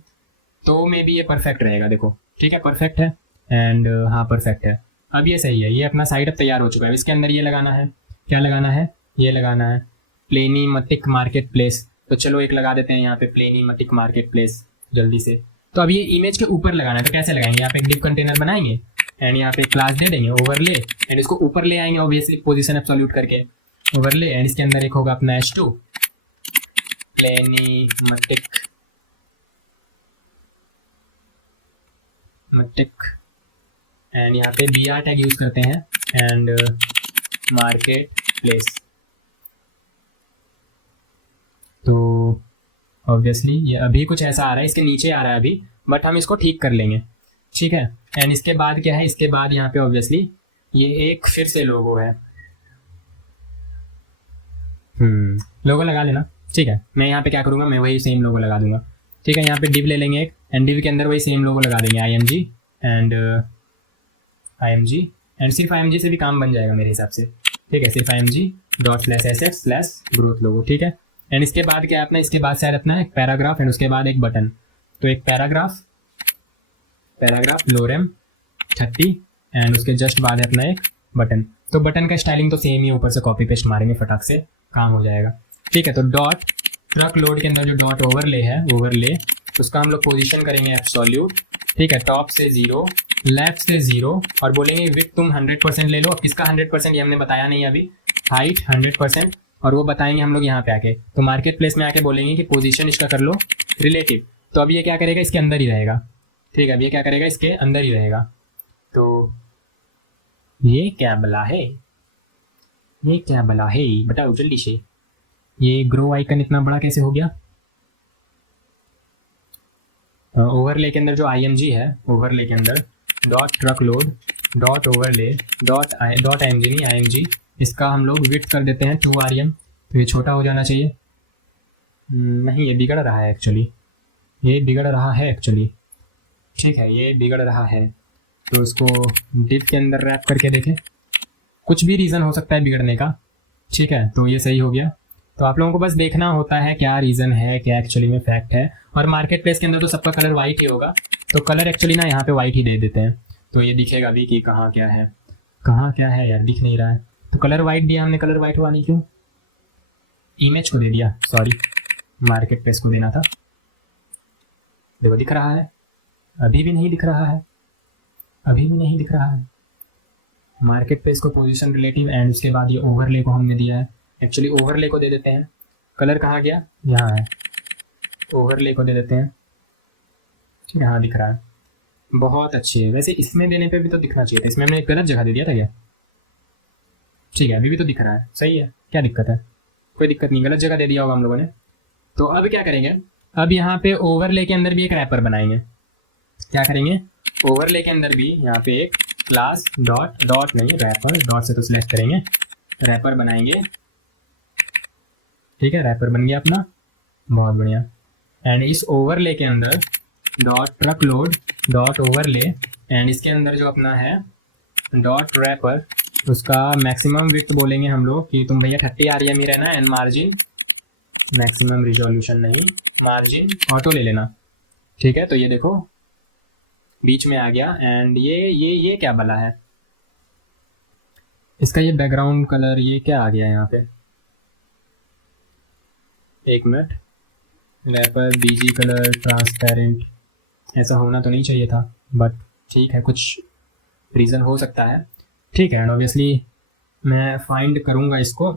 तो मे बी ये परफेक्ट रहेगा। देखो ठीक है, परफेक्ट है एंड हाँ परफेक्ट है। अब ये सही है, ये अपना साइड अब तैयार हो चुका है। इसके अंदर ये लगाना है, क्या लगाना है, ये लगाना है प्लेनीमैटिक मार्केट प्लेस। तो चलो एक लगा देते हैं यहाँ पे प्लेनीमैटिक मार्केट प्लेस जल्दी से। तो अब ये इमेज के ऊपर लगाना है, तो कैसे लगाएंगे, यहाँ पे एक डिव कंटेनर बनाएंगे एंड यहाँ पे क्लास दे देंगे ओवरले एंड इसको ऊपर ले आएंगे ऑब्वियसली पोजीशन एब्सोल्यूट करके ओवरले, एंड इसके अंदर एक होगा अपना H2 प्लेनीमैटिक एंड यहाँ पे BR टैग यूज करते हैं एंड मार्केट प्लेस। तो ऑब्वियसली ये अभी कुछ ऐसा आ रहा है, इसके नीचे आ रहा है अभी, बट हम इसको ठीक कर लेंगे। ठीक है, एंड इसके बाद क्या है, इसके बाद यहाँ पे ऑब्वियसली ये एक फिर से लोगो है। लोगो लगा लेना। ठीक है, मैं यहाँ पे क्या करूँगा, मैं वही सेम लोगो लगा दूंगा। ठीक है, यहाँ पे डिव ले लेंगे एक एंड डिव के अंदर वही सेम लोगो लगा देंगे IMG एंड सिर्फ IMG से भी काम बन जाएगा मेरे हिसाब से। ठीक है, सिर्फ IMG./SF/growth लोगो। ठीक है, एंड इसके बाद क्या है अपना, इसके बाद शायद अपना एक पैराग्राफ एंड उसके बाद एक बटन। तो एक पैराग्राफ लोरेम 30 एंड उसके जस्ट बाद है अपना एक बटन। तो बटन का स्टाइलिंग तो सेम ही, ऊपर से कॉपी पेस्ट मारेंगे, फटाक से काम हो जाएगा। ठीक है, तो डॉट ट्रक लोड के अंदर जो डॉट ओवरले है, ओवरले उसका हम लोग पोजीशन करेंगे एब्सोल्यूट। ठीक है, टॉप से 0 लेफ्ट से 0 और बोलेंगे विड्थ तुम 100% ले लो। अब किसका 100% ये हमने बताया नहीं अभी, हाइट 100%, और वो बताएंगे हम लोग यहाँ पे आके। तो मार्केट प्लेस में आके बोलेंगे कि पोजीशन इसका कर लो रिलेटिव। तो अब ये क्या करेगा, इसके अंदर ही रहेगा। ठीक है, अब ये क्या करेगा, इसके अंदर ही रहेगा। तो ये क्या बला है, बताओ जल्दी से। ये ग्रो आइकन इतना बड़ा कैसे हो गया। ओवरले के अंदर जो IMG है, ओवरले के अंदर dot truck load dot overlay dot IMG नहीं IMG, इसका हम लोग विड्थ कर देते हैं 2 REM। तो ये छोटा हो जाना चाहिए। नहीं, ये बिगड़ रहा है एक्चुअली, ठीक है, ये बिगड़ रहा है। तो इसको डिव के अंदर रैप करके देखें, कुछ भी रीज़न हो सकता है बिगड़ने का। ठीक है, तो ये सही हो गया। तो आप लोगों को बस देखना होता है क्या रीज़न है, क्या एक्चुअली में फैक्ट है। और मार्केट प्लेस के अंदर तो सबका कलर वाइट ही होगा, तो कलर एक्चुअली ना यहाँ पे वाइट ही दे देते हैं, तो ये दिखेगा भी कि कहाँ क्या है, कहाँ क्या है यार, दिख नहीं रहा है। तो कलर वाइट दिया हमने, कलर वाइट हुआ नहीं क्यों? इमेज को दे दिया, सॉरी, मार्केट प्लेस को देना था। देखो दिख रहा है, अभी भी नहीं दिख रहा है, अभी भी नहीं दिख रहा है। मार्केट प्लेस को पोजीशन रिलेटिव एंड उसके बाद ये ओवरले को हमने दिया है। एक्चुअली ओवरले को दे देते हैं, कलर कहाँ गया, यहाँ है, ओवरले को दे देते हैं, यहाँ दिख रहा है, बहुत अच्छी है। वैसे इसमें देने पे भी तो दिखना चाहिए था, इसमें हमने एक गलत जगह दे दिया था क्या? ठीक है, अभी भी तो दिख रहा है, सही है, क्या दिक्कत है? कोई दिक्कत नहीं, गलत जगह दे दिया होगा हम लोगों ने। तो अब क्या करेंगे, अब यहाँ पे ओवरले के अंदर भी एक रैपर बनाएंगे। क्या करेंगे, ओवरले के अंदर भी यहाँ पे एक क्लास डॉट, डॉट नहीं रैपर, डॉट से तो सिलेक्ट करेंगे, रैपर बनाएंगे। ठीक है, रैपर बन गया अपना, बहुत बढ़िया। एंड इस ओवरले के अंदर dot truck load dot overlay, and इसके अंदर जो अपना है डॉट रैपर, उसका मैक्सिमम विड्थ बोलेंगे हम लोग कि तुम भैया 30 REM ही रहना, एंड मार्जिन, मैक्सिमम रिजोल्यूशन नहीं, मार्जिन ऑटो ले लेना। ठीक है, तो ये देखो बीच में आ गया। एंड ये क्या बला है इसका, ये बैकग्राउंड कलर ये क्या आ गया यहाँ पे, एक minute, wrapper BG colour transparent, ऐसा होना तो नहीं चाहिए था, बट ठीक है, कुछ रीज़न हो सकता है। ठीक है, एंड ऑब्वियसली मैं फाइंड करूँगा इसको।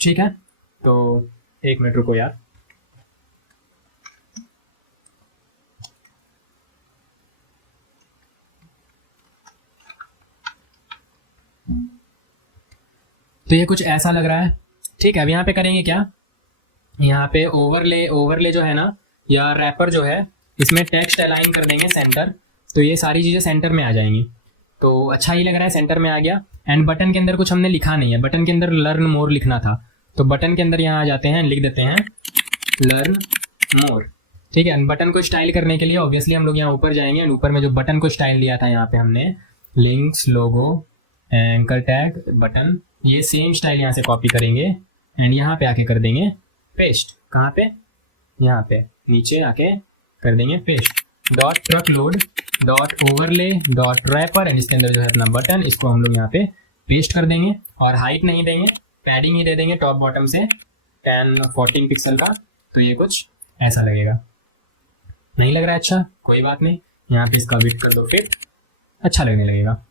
ठीक है, तो एक मिनट रुको यार। तो ये कुछ ऐसा लग रहा है। ठीक है, अब यहाँ पे करेंगे क्या, यहाँ पे ओवरले जो है ना, या रैपर जो है, इसमें टेक्स्ट अलाइन कर देंगे सेंटर, तो ये सारी चीज़ें सेंटर में आ जाएंगी। तो अच्छा ही लग रहा है, सेंटर में आ गया। एंड बटन के अंदर कुछ हमने लिखा नहीं है, बटन के अंदर लर्न मोर लिखना था, तो बटन के अंदर यहाँ आ जाते हैं, लिख देते हैं लर्न मोर। ठीक है, बटन को स्टाइल करने के लिए ऑब्वियसली हम लोग यहाँ ऊपर जाएंगे, एंड ऊपर में जो बटन को स्टाइल दिया था यहाँ पे हमने, लिंक्स, लोगो, एंकर टैग, बटन, ये सेम स्टाइल यहाँ से कॉपी करेंगे एंड यहाँ पे आके कर देंगे पेस्ट। कहाँ पे, यहाँ पे नीचे आके कर देंगे पेस्ट। Dot truck load dot overlay dot wrapper, and इसके अंदर जो है अपना बटन, इसको हम लोग यहाँ पे पेस्ट कर देंगे। और हाइट नहीं देंगे, पैडिंग ही दे देंगे टॉप बॉटम से 10-14 पिक्सल का। तो ये कुछ ऐसा लगेगा, नहीं लग रहा है अच्छा, कोई बात नहीं, यहाँ पे इसका विड्थ कर दो फिट, अच्छा लगने लगेगा।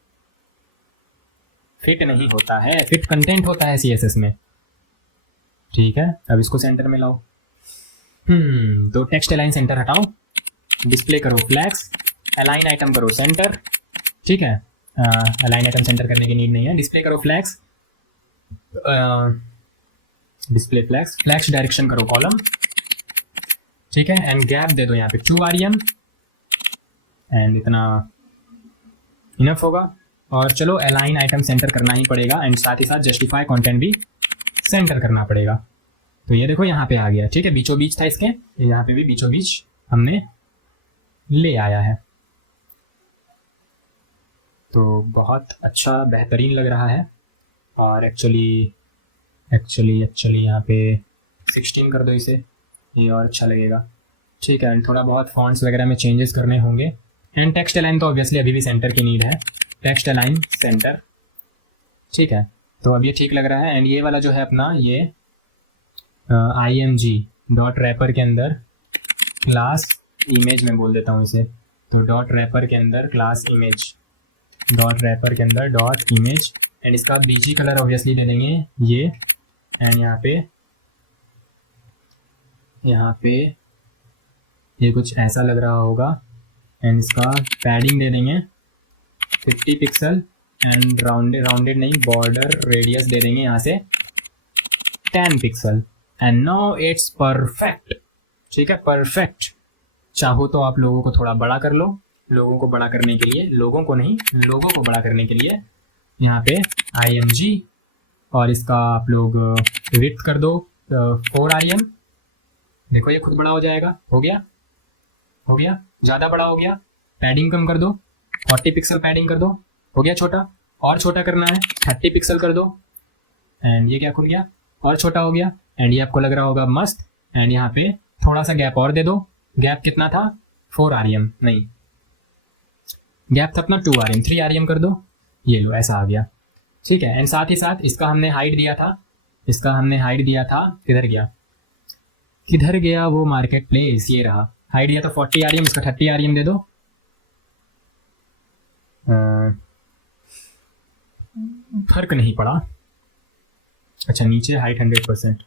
फिट नहीं होता है, फिट कंटेंट होता है CSS में। ठीक है, अब इसको सेंटर में लाओ। तो टेक्स्ट अलाइन सेंटर हटाओ, डिस्प्ले करो फ्लैग्स, अलाइन आइटम करो सेंटर। ठीक है, अलाइन आइटम सेंटर करने की नीड नहीं है, डिस्प्ले करो flags, display flags, flags direction करो कॉलम। ठीक है, एंड गैप दे दो यहाँ पे 2 REM, एंड इतना इनफ होगा। और चलो अलाइन आइटम सेंटर करना ही पड़ेगा, एंड साथ ही साथ जस्टिफाई कंटेंट भी सेंटर करना पड़ेगा। तो ये देखो यहाँ पे आ गया। ठीक है, बीचों बीच था इसके, यहाँ पे भी बीचों बीच हमने ले आया है। तो बहुत अच्छा बेहतरीन लग रहा है। और एक्चुअली यहाँ पे 16 कर दो इसे, ये और अच्छा लगेगा। ठीक है, एंड थोड़ा बहुत फॉन्ट्स वगैरह में चेंजेस करने होंगे। एंड टेक्स्ट अलाइन तो ऑब्वियसली अभी भी सेंटर की नीड है, टेक्स्ट अलाइन सेंटर। ठीक है, तो अब ये ठीक लग रहा है। एंड ये वाला जो है अपना, ये IMG डॉट रैपर के अंदर क्लास इमेज में बोल देता हूँ इसे, तो डॉट रैपर के अंदर क्लास इमेज, डॉट रैपर के अंदर डॉट इमेज, एंड इसका बीजी कलर ऑब्वियसली दे देंगे ये। एंड यहाँ पे ये कुछ ऐसा लग रहा होगा, एंड इसका पैडिंग दे देंगे 50 पिक्सल, एंड राउंडेड नहीं, बॉर्डर रेडियस दे देंगे यहाँ से 10 pixel. And now it's perfect. ठीक है, परफेक्ट। चाहो तो आप लोगों को थोड़ा बड़ा कर लो, लोगों को बड़ा करने के लिए, लोगों को नहीं, लोगों को बड़ा करने के लिए यहाँ पे IMG, और इसका आप लोग विड्थ कर दो 4 REM। देखो ये खुद बड़ा हो जाएगा, हो गया, ज़्यादा बड़ा हो गया। पैडिंग कम कर दो, 40 पिक्सल पैडिंग कर दो, हो गया छोटा। और छोटा करना है 30 पिक्सल कर दो, एंड ये क्या खुल गया, और छोटा हो गया। एंड ये आपको लग रहा होगा मस्त। एंड यहाँ पे थोड़ा सा गैप और दे दो। गैप कितना था, 4 rem, नहीं गैप था अपना 2 rem, 3 rem कर दो। ये लो ऐसा आ गया, ठीक है। एंड साथ ही साथ इसका हमने हाइट दिया था, किधर गया, किधर गया वो मार्केट प्लेस, ये रहा। हाइट दिया था 40 rem, इसका 30 rem दे दो। फर्क नहीं पड़ा। अच्छा नीचे हाइट 100%।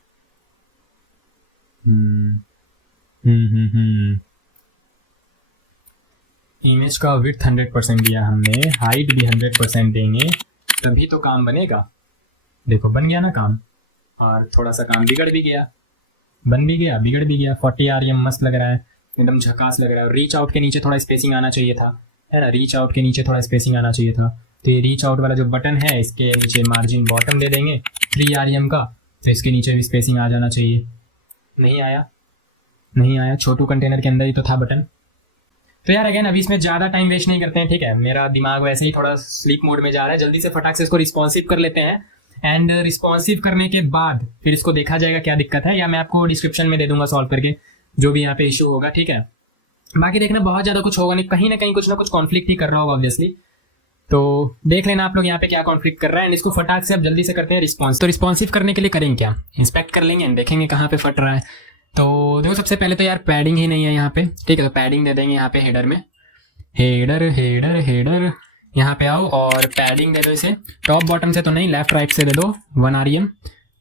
इमेज का विड्थ 100% दिया हमने, हाइट भी 100% देंगे तभी तो काम बनेगा। देखो बन गया ना काम, और थोड़ा सा काम बिगड़ भी गया, बन भी गया बिगड़ भी गया। 40 rem मस्त लग रहा है, एकदम झकास लग रहा है। रीच आउट के नीचे थोड़ा स्पेसिंग आना चाहिए था, है ना, रीच आउट के नीचे थोड़ा स्पेसिंग आना चाहिए था। तो ये रीच आउट वाला जो बटन है इसके नीचे मार्जिन बॉटम दे देंगे 3 rem का, तो इसके नीचे भी स्पेसिंग आ जाना चाहिए। नहीं आया, छोटू कंटेनर के अंदर ही तो था बटन। तो यार अगेन अभी इसमें ज़्यादा टाइम वेस्ट नहीं करते हैं, ठीक है। मेरा दिमाग वैसे ही थोड़ा स्लीप मोड में जा रहा है, जल्दी से फटाक से इसको रिस्पॉन्सिव कर लेते हैं। एंड रिस्पॉन्सिव करने के बाद फिर इसको देखा जाएगा क्या दिक्कत है, या मैं आपको डिस्क्रिप्शन में दे दूंगा सॉल्व करके जो भी यहाँ पे इशू होगा, ठीक है। बाकी देखना बहुत ज़्यादा कुछ होगा नहीं, कहीं ना कहीं कुछ ना कुछ कॉन्फ्लिक्ट ही कर रहा होगा ऑब्वियसली। तो देख लेना आप लोग यहाँ पे क्या कॉन्फ्लिक्ट कर रहा है। एंड इसको फटाक से अब जल्दी से करते हैं रिस्पॉन्स। तो रिस्पॉन्सिव करने के लिए करेंगे क्या, इंस्पेक्ट कर लेंगे एंड देखेंगे कहाँ पे फट रहा है। तो देखो सबसे पहले तो यार पैडिंग ही नहीं है यहाँ पे, ठीक है। तो पैडिंग दे देंगे यहाँ पे हेडर में, हेडर यहाँ पे आओ और पैडिंग दे दो इसे। टॉप बॉटम से तो नहीं, लेफ्ट राइट से दे दो 1 rem,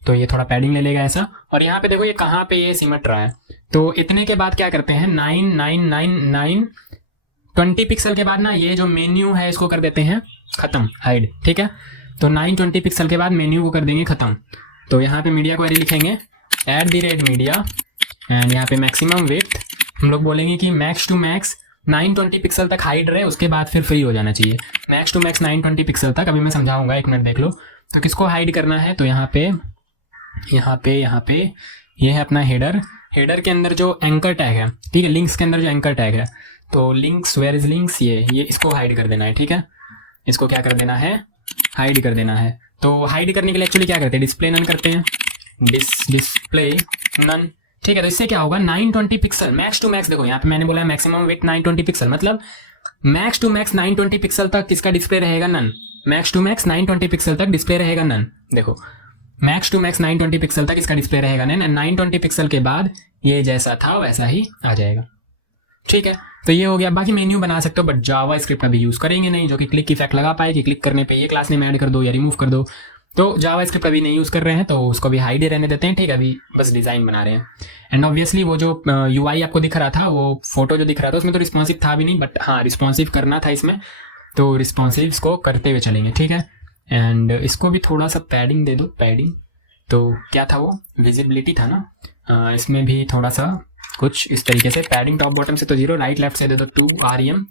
तो ये थोड़ा पैडिंग ले लेगा ऐसा। और यहाँ पे देखो ये कहाँ पे ये सिमट रहा है। तो इतने के बाद क्या करते हैं, 9 20 पिक्सल के बाद ना ये जो मेन्यू है इसको कर देते हैं खत्म, हाइड, ठीक है। तो 920 पिक्सल के बाद मेन्यू को कर देंगे खत्म। तो यहाँ पे मीडिया क्वेरी लिखेंगे @मीडिया, एंड यहाँ पे मैक्सिमम विड्थ हम लोग बोलेंगे कि मैक्स टू मैक्स 920 पिक्सल तक हाइड रहे, उसके बाद फिर फ्री हो जाना चाहिए। मैक्स टू मैक्स 920 पिक्सल तक, अभी मैं समझाऊंगा, 1 मिनट देख लो। तो किसको हाइड करना है, तो यहाँ पे ये है अपना हेडर के अंदर जो एंकर टैग है, ठीक है, लिंक्स के अंदर जो एंकर टैग है, तो लिंक्स, वेयर इज लिंक्स, ये इसको हाइड कर देना है, ठीक है। इसको क्या कर देना है, हाइड कर देना है। तो हाइड करने के लिए एक्चुअली क्या करते हैं, डिस्प्ले नन करते हैं, डिस्प्ले नन, ठीक है। तो इससे क्या होगा, 920 पिक्सल मैक्स टू मैक्स, देखो यहाँ पे मैंने बोला है मैक्सिमम विड्थ 920 पिक्सल, मतलब मैक्स टू मैक्स 920 पिक्सल तक किसका डिस्प्ले रहेगा, none. Max to max 920 pixel तक डिस्प्ले रहेगा नन। देखो मैक्स टू मैक्स 920 पिक्सल तक इसका डिस्प्ले रहेगा नन, 920 पिक्सल के बाद ये जैसा था वैसा ही आ जाएगा, ठीक है। तो ये हो गया। बाकी मेन्यू बना सकते हो, बट जावा स्क्रिप्ट अभी यूज करेंगे नहीं, जो कि क्लिक इफेक्ट लगा पाए कि क्लिक करने पे ये क्लास नेम ऐड कर दो या रिमूव कर दो। तो जावा स्क्रिप्ट अभी नहीं यूज कर रहे हैं, तो उसको भी हाइड ही रहने देते हैं, ठीक है। अभी बस डिजाइन बना रहे हैं। एंड ऑब्वियसली वो जो UI आपको दिख रहा था, वो फोटो जो दिख रहा था उसमें तो रिस्पॉन्सिव था भी नहीं, बट हाँ रिस्पॉन्सिव करना था इसमें, तो रिस्पॉन्सिव को करते हुए चलेंगे, ठीक है। एंड इसको भी थोड़ा सा पैडिंग दे दो, पैडिंग तो क्या था वो, विजिबिलिटी था ना, इसमें भी थोड़ा सा कुछ इस तरीके से पैडिंग, टॉप बॉटम से तो 0, राइट लेफ्ट से दे दो 2 rem,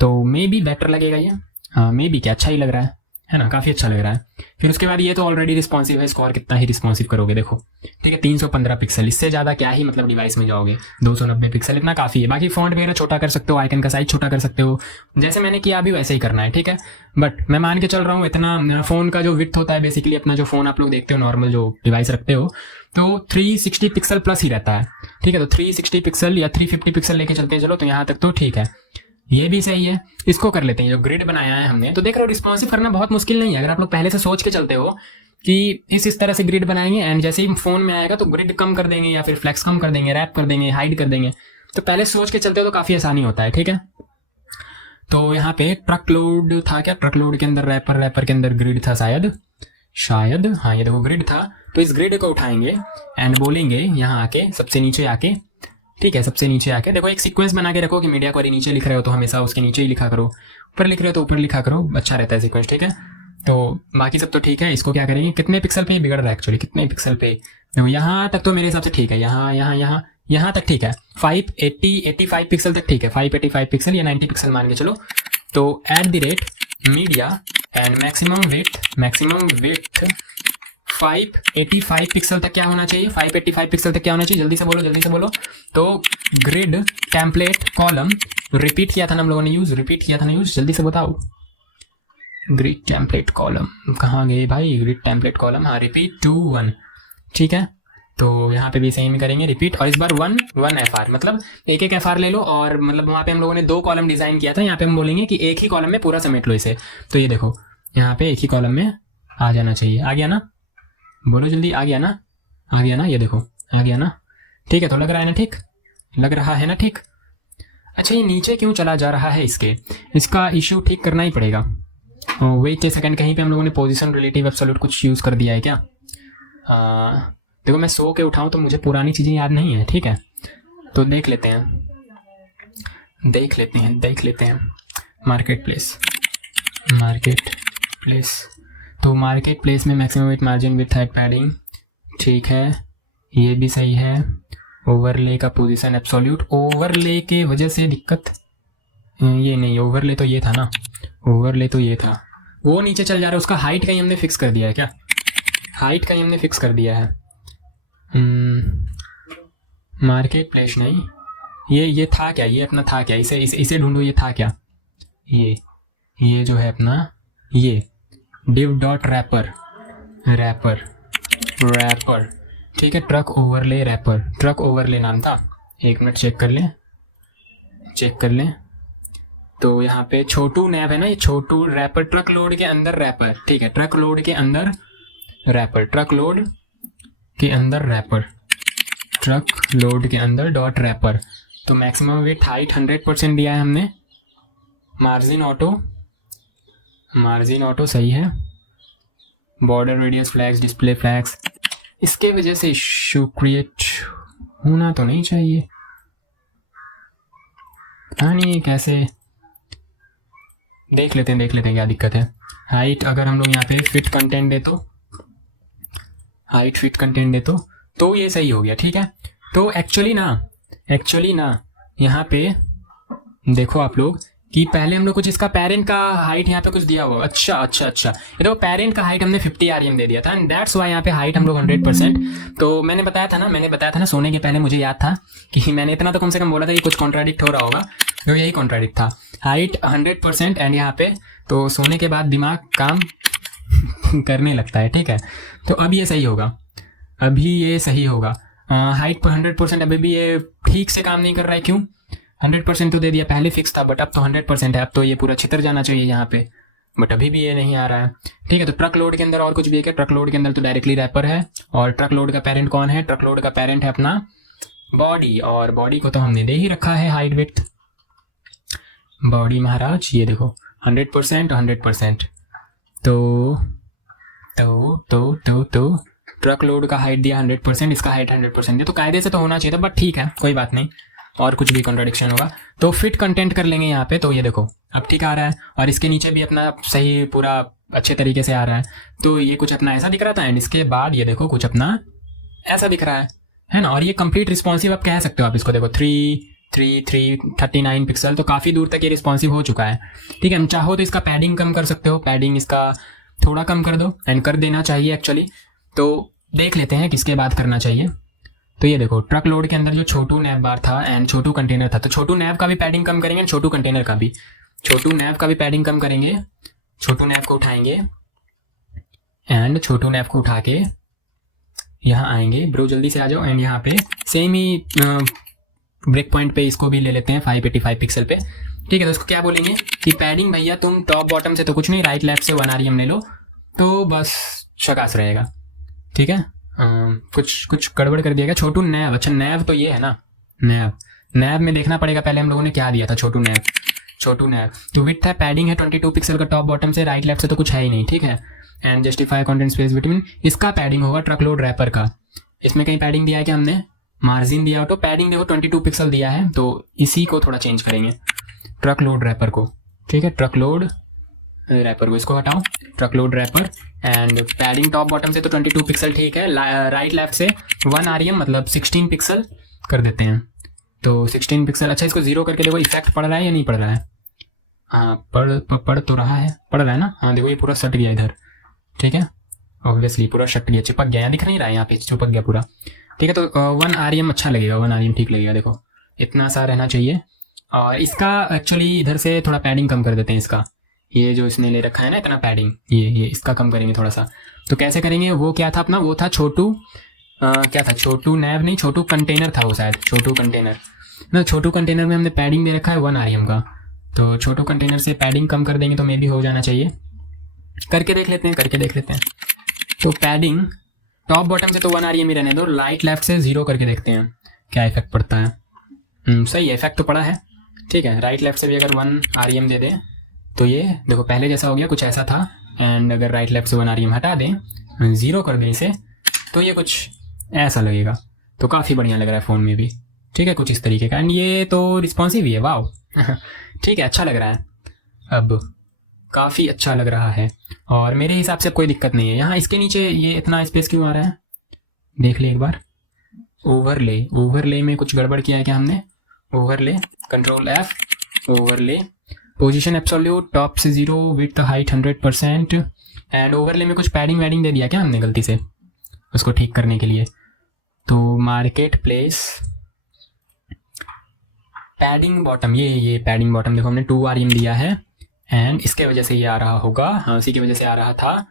तो मे बी बेटर लगेगा ये, हाँ मे बी क्या, अच्छा ही लग रहा है ना, काफ़ी अच्छा लग रहा है। फिर उसके बाद ये तो ऑलरेडी रिस्पॉन्सिव है, इसको और कितना ही रिस्पॉन्सिव करोगे, देखो ठीक है 315 पिक्सल, इससे ज़्यादा क्या ही मतलब डिवाइस में जाओगे, 290 पिक्सल इतना काफ़ी है। बाकी फॉन्ट वगैरह छोटा कर सकते हो, आइकन का साइज छोटा कर सकते हो, जैसे मैंने किया अभी वैसे ही करना है, ठीक है। बट मैं मान के चल रहा हूँ इतना फ़ोन का जो विड्थ होता है बेसिकली, अपना जो फ़ोन आप लोग देखते हो नॉर्मल जो डिवाइस रखते हो, तो 360 पिक्सल प्लस ही रहता है, ठीक है। तो 360 पिक्सल या 350 पिक्सल लेके चलते हैं, चलो तो यहाँ तक तो ठीक है, ये भी सही है। इसको कर लेते हैं, जो ग्रिड बनाया है हमने, तो देख रहे हो रिस्पॉन्सिव करना बहुत मुश्किल नहीं है, अगर आप लोग पहले से सोच के चलते हो कि इस तरह से ग्रिड बनाएंगे, एंड जैसे ही फोन में आएगा तो ग्रिड कम कर देंगे या फिर फ्लेक्स कम कर देंगे, रैप कर देंगे, हाइड कर देंगे, तो पहले सोच के चलते हो तो काफ़ी आसानी होता है, ठीक है। तो यहाँ पे ट्रक लोड था क्या, ट्रक लोड के अंदर रैपर के अंदर ग्रिड था शायद, हाँ ये देखो ग्रिड था। तो इस ग्रिड को उठाएंगे एंड बोलेंगे यहाँ आके सबसे नीचे आके, ठीक है, सबसे नीचे आके देखो एक सीक्वेंस बना के रखो कि मीडिया क्वेरी नीचे लिख रहे हो तो हमेशा उसके नीचे ही लिखा करो, ऊपर लिख रहे हो तो ऊपर लिखा करो, अच्छा रहता है सीक्वेंस, ठीक है। तो बाकी सब तो ठीक है। इसको क्या करेंगे, कितने पिक्सल पे बिगड़ रहा है एक्चुअली, कितने पिक्सल पे, यहाँ तक तो मेरे हिसाब से ठीक है, यहाँ तक ठीक है, 585 पिक्सल तक ठीक है, 585 पिक्सल या 90 पिक्सल मान के चलो। तो @media and maximum width 585 pixel तक क्या होना चाहिए, 585 पिक्सल तक क्या होना चाहिए, जल्दी से बोलो जल्दी से बोलो। तो ग्रिड टेम्पलेट कॉलम रिपीट किया था ना हम लोगों ने, रिपीट किया था ना जल्दी से बताओ। ग्रिड टेम्पलेट कॉलम कहाँ गए भाई, ग्रिड टेम्पलेट कॉलम, हाँ रिपीट 2 1, ठीक है। तो यहाँ पे भी सेम करेंगे रिपीट, और इस बार 1 FR, मतलब एक एक FR ले लो, और मतलब वहाँ पे हम लोगों ने 2 कॉलम डिजाइन किया था, यहाँ पे हम बोलेंगे कि एक ही कॉलम में पूरा समेट लो इसे। तो ये देखो यहाँ पे एक ही कॉलम में आ जाना चाहिए, आ गया ना, बोलो जल्दी, आ गया ना, आ गया ना, ये देखो आ गया ना, ठीक है। तो लग रहा है ना ठीक, लग रहा है ना ठीक। अच्छा ये नीचे क्यों चला जा रहा है, इसका इश्यू ठीक करना ही पड़ेगा। वेट ए सेकंड, कहीं पे हम लोगों ने पोजीशन रिलेटिव एब्सोल्यूट कुछ यूज़ कर दिया है क्या? देखो मैं सो के उठाऊँ तो मुझे पुरानी चीज़ें याद नहीं है, ठीक है। तो देख लेते हैं मार्केट प्लेस, तो मार्केट प्लेस में maximum weight margin with height padding, ठीक है ये भी सही है। ओवरले का पोजीशन एब्सोल्यूट, ओवरले के वजह से दिक्कत, ये नहीं, ओवरले तो ये था ना, ओवरले तो ये था, वो नीचे चल जा रहा है, उसका हाइट कहीं हमने फिक्स कर दिया है क्या, हाइट कहीं हमने फिक्स कर दिया है। मार्केट प्लेस नहीं, ये था क्या, ये अपना था क्या, इसे ढूंढो, ये था क्या, ये जो है अपना ये div डॉट रैपर, ठीक है। ट्रक ओवरले नाम था, एक मिनट चेक कर लें। तो यहाँ पे छोटू नैव है ना, ये छोटू रैपर, ट्रक लोड के अंदर रैपर, ठीक है, ट्रक लोड के अंदर डॉट रैपर। तो मैक्सिमम वेट हाइट 100% दिया है हमने, मार्जिन ऑटो सही है, border radius flags, display flags, इसके वजह से इशू क्रिएट होना तो नहीं चाहिए, पता नहीं कैसे, देख लेते हैं क्या दिक्कत है। हाइट अगर हम लोग यहाँ पे फिट कंटेंट दे तो ये सही हो गया, ठीक है। तो एक्चुअली ना यहाँ पे देखो आप लोग कि पहले हम लोग कुछ इसका पेरेंट का हाइट यहाँ पे कुछ दिया हुआ, अच्छा ये देखो पेरेंट का हाइट हमने 50 RM दे दिया था, एंड दैट्स वाई यहाँ पे हाइट हम लोग 100%। तो मैंने बताया था ना सोने के पहले, मुझे याद था कि मैंने इतना तो कम से कम बोला था कि कुछ कॉन्ट्राडिक्ट हो रहा होगा, तो यही कॉन्ट्राडिक्ट था, हाइट 100% एंड यहाँ पे तो सोने के बाद दिमाग काम करने लगता है, ठीक है। तो अब ये सही होगा, हाइट पर 100%, अभी भी ये ठीक से काम नहीं कर रहा है, क्यों? 100% तो दे दिया, पहले फिक्स था बट अब तो 100% है, अब तो ये पूरा छितर जाना चाहिए यहाँ पे, बट अभी भी ये नहीं आ रहा है, ठीक है। तो ट्रक लोड के अंदर और कुछ भी है क्या? ट्रक लोड के अंदर तो डायरेक्टली रैपर है, और ट्रक लोड का पेरेंट कौन है? ट्रक लोड का पेरेंट है अपना बॉडी, और बॉडी को तो हमने दे ही रखा है हाइट विड्थ, बॉडी महाराज, ये देखो 100%। तो ट्रक लोड का हाइट दिया 100%, इसका हाइट 100% दिया, तो कायदे से तो होना चाहिए था, बट ठीक है कोई बात नहीं, और कुछ भी कॉन्ट्रडिक्शन होगा तो फिट कंटेंट कर लेंगे यहाँ पे। तो ये देखो अब ठीक आ रहा है, और इसके नीचे भी अपना सही पूरा अच्छे तरीके से आ रहा है। तो ये कुछ अपना ऐसा दिख रहा था, एंड इसके बाद ये देखो कुछ अपना ऐसा दिख रहा है ना। और ये कंप्लीट रिस्पॉन्सिव आप कह सकते हो, आप इसको देखो 39 पिक्सल, तो काफ़ी दूर तक ये रिस्पॉन्सिव हो चुका है, ठीक है। हम चाहो तो इसका पैडिंग कम कर सकते हो, पैडिंग इसका थोड़ा कम कर दो, एंड कर देना चाहिए एक्चुअली। तो देख लेते हैं किसके बाद करना चाहिए। तो ये देखो ट्रक लोड के अंदर जो छोटू नैव बार था एंड छोटू कंटेनर था, तो छोटू नैव का भी पैडिंग कम करेंगे, छोटू कंटेनर का भी, छोटू नैव का भी पैडिंग कम करेंगे। छोटू नैव को उठाएंगे एंड छोटू नैव को उठा के यहाँ आएंगे, ब्रो जल्दी से आ जाओ, एंड यहाँ पे सेम ही ब्रेक पॉइंट पे इसको भी ले लेते हैं 585 पिक्सल पे, ठीक है। तो उसको क्या बोलेंगे कि पैडिंग भैया तुम टॉप बॉटम से तो कुछ नहीं, राइट लेफ्ट से 1 REM ले लो, तो बस शकास रहेगा, ठीक है। कुछ गड़बड़ कर दिया गया। छोटू नैव, अच्छा नैव तो ये है ना, नैव में देखना पड़ेगा पहले हम लोगों ने क्या दिया था। छोटू नैव तो विड्थ है, पैडिंग है 22 पिक्सल का टॉप बॉटम से, राइट लेफ्ट से तो कुछ है ही नहीं, ठीक है। And justify content space between, इसका पैडिंग होगा ट्रक लोड रैपर का। इसमें कहीं पैडिंग दिया है क्या हमने? मार्जिन दिया हो तो पैडिंग देखो 22 पिक्सल दिया है, तो इसी को थोड़ा चेंज करेंगे, ट्रक लोड रैपर को, ठीक है। ट्रक लोड रैपर को इसको हटाओ, truck load wrapper, and padding top bottom से तो 22 पिक्सल ठीक है, राइट लेफ्ट से 1 REM मतलब 16 पिक्सल कर देते हैं, तो 16 पिक्सल। अच्छा इसको 0 करके देखो इफेक्ट पड़ रहा है या नहीं पड़ रहा है? हाँ पढ़ तो रहा है, पड़ रहा है ना, हाँ देखो ये पूरा सट गया इधर, ठीक है। ऑब्वियसली पूरा शट गया, चिपक गया, दिख नहीं रहा है यहाँ पे, चिपक गया पूरा। ठीक है, तो 1 REM अच्छा लगेगा, 1 REM ठीक लगेगा। देखो इतना सा रहना चाहिए। और इसका एक्चुअली इधर से थोड़ा पैडिंग कम कर देते हैं इसका, ये जो इसने ले रखा है ना इतना पैडिंग, ये इसका कम करेंगे थोड़ा सा। तो कैसे करेंगे, वो क्या था अपना, वो था छोटू क्या था, छोटू नैब नहीं, छोटू कंटेनर था वो शायद, छोटू कंटेनर ना। छोटू कंटेनर में हमने पैडिंग दे रखा है 1 REM का, तो छोटू कंटेनर से पैडिंग कम कर देंगे तो मे भी हो जाना चाहिए। करके देख लेते हैं। तो पैडिंग टॉप बॉटम से तो 1 REM ही रहने दो, राइट लेफ्ट से 0 करके देखते हैं क्या इफेक्ट पड़ता है। सही है, इफेक्ट तो पड़ा है। ठीक है, राइट लेफ्ट से भी अगर 1 REM दे दें तो ये देखो पहले जैसा हो गया, कुछ ऐसा था। एंड अगर राइट लेफ्ट से 1 REM हटा दें, 0 कर दें इसे, तो ये कुछ ऐसा लगेगा। तो काफ़ी बढ़िया लग रहा है फ़ोन में भी। ठीक है, कुछ इस तरीके का। एंड ये तो रिस्पॉन्सिव ही है, वाओ। ठीक है, अच्छा लग रहा है, अब काफ़ी अच्छा लग रहा है। और मेरे हिसाब से कोई दिक्कत नहीं है। यहाँ इसके नीचे ये इतना स्पेस क्यों आ रहा है, देख ले एक बार। ओवरले में कुछ गड़बड़ किया है क्या हमने। Overlay, control F, overlay, position absolute, top से 0, विड्थ हाइट 100%। एंड ओवरले में कुछ पैडिंग वैडिंग दे दिया क्या हमने गलती से, उसको ठीक करने के लिए। तो मार्केट प्लेस, पैडिंग बॉटम, ये पैडिंग बॉटम देखो हमने 2 REM दिया है। एंड इसके वजह से ये आ रहा होगा, हाँ इसी की वजह से आ रहा था।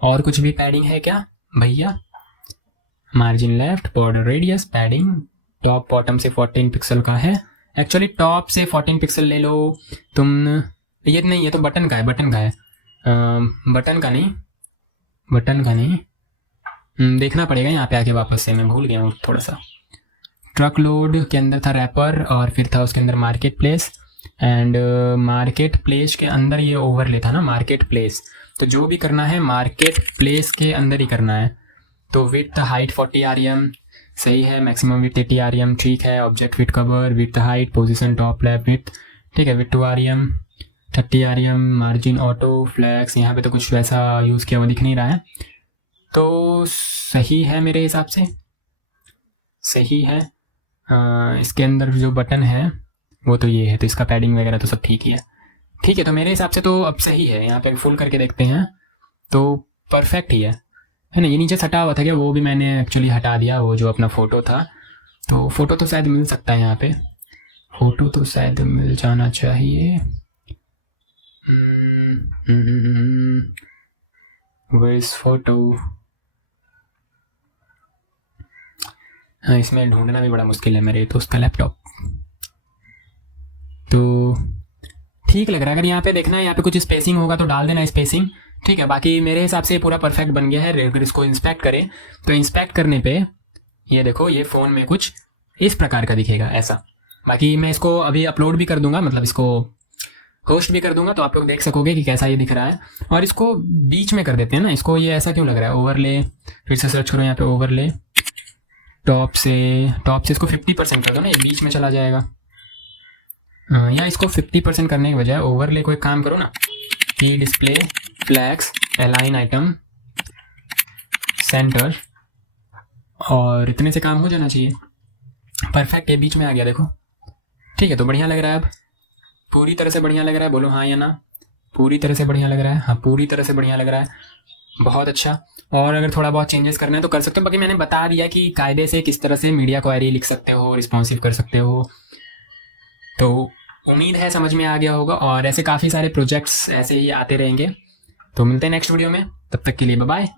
और कुछ भी पैडिंग है क्या भैया, margin left, border radius, padding top bottom से 14 पिक्सल का है। एक्चुअली टॉप से 14 पिक्सल ले लो तुम, ये नहीं, ये तो बटन का है, बटन का नहीं। देखना पड़ेगा यहाँ पे आके वापस से, मैं भूल गया हूँ थोड़ा सा। ट्रक लोड के अंदर था रैपर, और फिर था उसके अंदर market place. And market place के अंदर ये ओवरले था ना, मार्केट प्लेस। तो जो भी करना है मार्केट प्लेस के अंदर ही करना है। तो विड्थ हाइट 40 REM सही है, मैक्सिमम विड्थ 80 REM ठीक है। Object fit cover, width height, position top left width ठीक है, width 2 REM, 30 REM, margin auto, flex, यहाँ पे तो कुछ वैसा यूज़ किया हुआ दिख नहीं रहा है, तो सही है मेरे हिसाब से, सही है। इसके अंदर जो बटन है वो तो ये है, तो इसका पैडिंग वगैरह तो सब ठीक ही है। ठीक है, तो मेरे हिसाब से तो अब सही है। यहाँ पे फुल करके देखते हैं तो परफेक्ट ही है ना। ये नीचे हटा हुआ था क्या, वो भी मैंने एक्चुअली हटा दिया, वो जो अपना फ़ोटो था। तो फ़ोटो तो शायद मिल सकता है यहाँ पे, फ़ोटो तो शायद मिल जाना चाहिए। वेयर इज फोटो, हाँ इसमें ढूंढना भी बड़ा मुश्किल है मेरे दोस्त का लैपटॉप। तो ठीक लग रहा है। अगर यहाँ पे देखना है, यहाँ पे कुछ स्पेसिंग होगा तो डाल देना स्पेसिंग। ठीक है, बाकी मेरे हिसाब से पूरा परफेक्ट बन गया है। अगर इसको इंस्पेक्ट करें तो इंस्पेक्ट करने पे ये देखो, ये फ़ोन में कुछ इस प्रकार का दिखेगा ऐसा। बाकी मैं इसको अभी अपलोड भी कर दूंगा, मतलब इसको होस्ट भी कर दूंगा, तो आप लोग देख सकोगे कि कैसा ये दिख रहा है। और इसको बीच में कर देते हैं ना, इसको ये ऐसा क्यों लग रहा है। ओवरले, फिर से सर्च करो यहाँ पे ओवरले, टॉप से इसको 50% कर दो ना, ये बीच में चला जाएगा। या इसको 50% करने की बजाय ओवरले को एक काम करो ना, की display, flex, align item, centre, और इतने से काम हो जाना चाहिए। परफेक्ट, ये बीच में आ गया देखो। ठीक है, तो बढ़िया लग रहा है, अब पूरी तरह से बढ़िया लग रहा है। बोलो हाँ या ना, पूरी तरह से बढ़िया लग रहा है। हाँ, पूरी तरह से बढ़िया लग रहा है, बहुत अच्छा। और अगर थोड़ा बहुत चेंजेस करना है तो कर सकते हो। बाकी मैंने बता दिया कि कायदे से किस तरह से मीडिया क्वेरी लिख सकते हो, रिस्पॉन्सिव कर सकते हो। तो उम्मीद है समझ में आ गया होगा, और ऐसे काफ़ी सारे प्रोजेक्ट्स ऐसे ही आते रहेंगे। तो मिलते हैं नेक्स्ट वीडियो में, तब तक के लिए बाय बाय।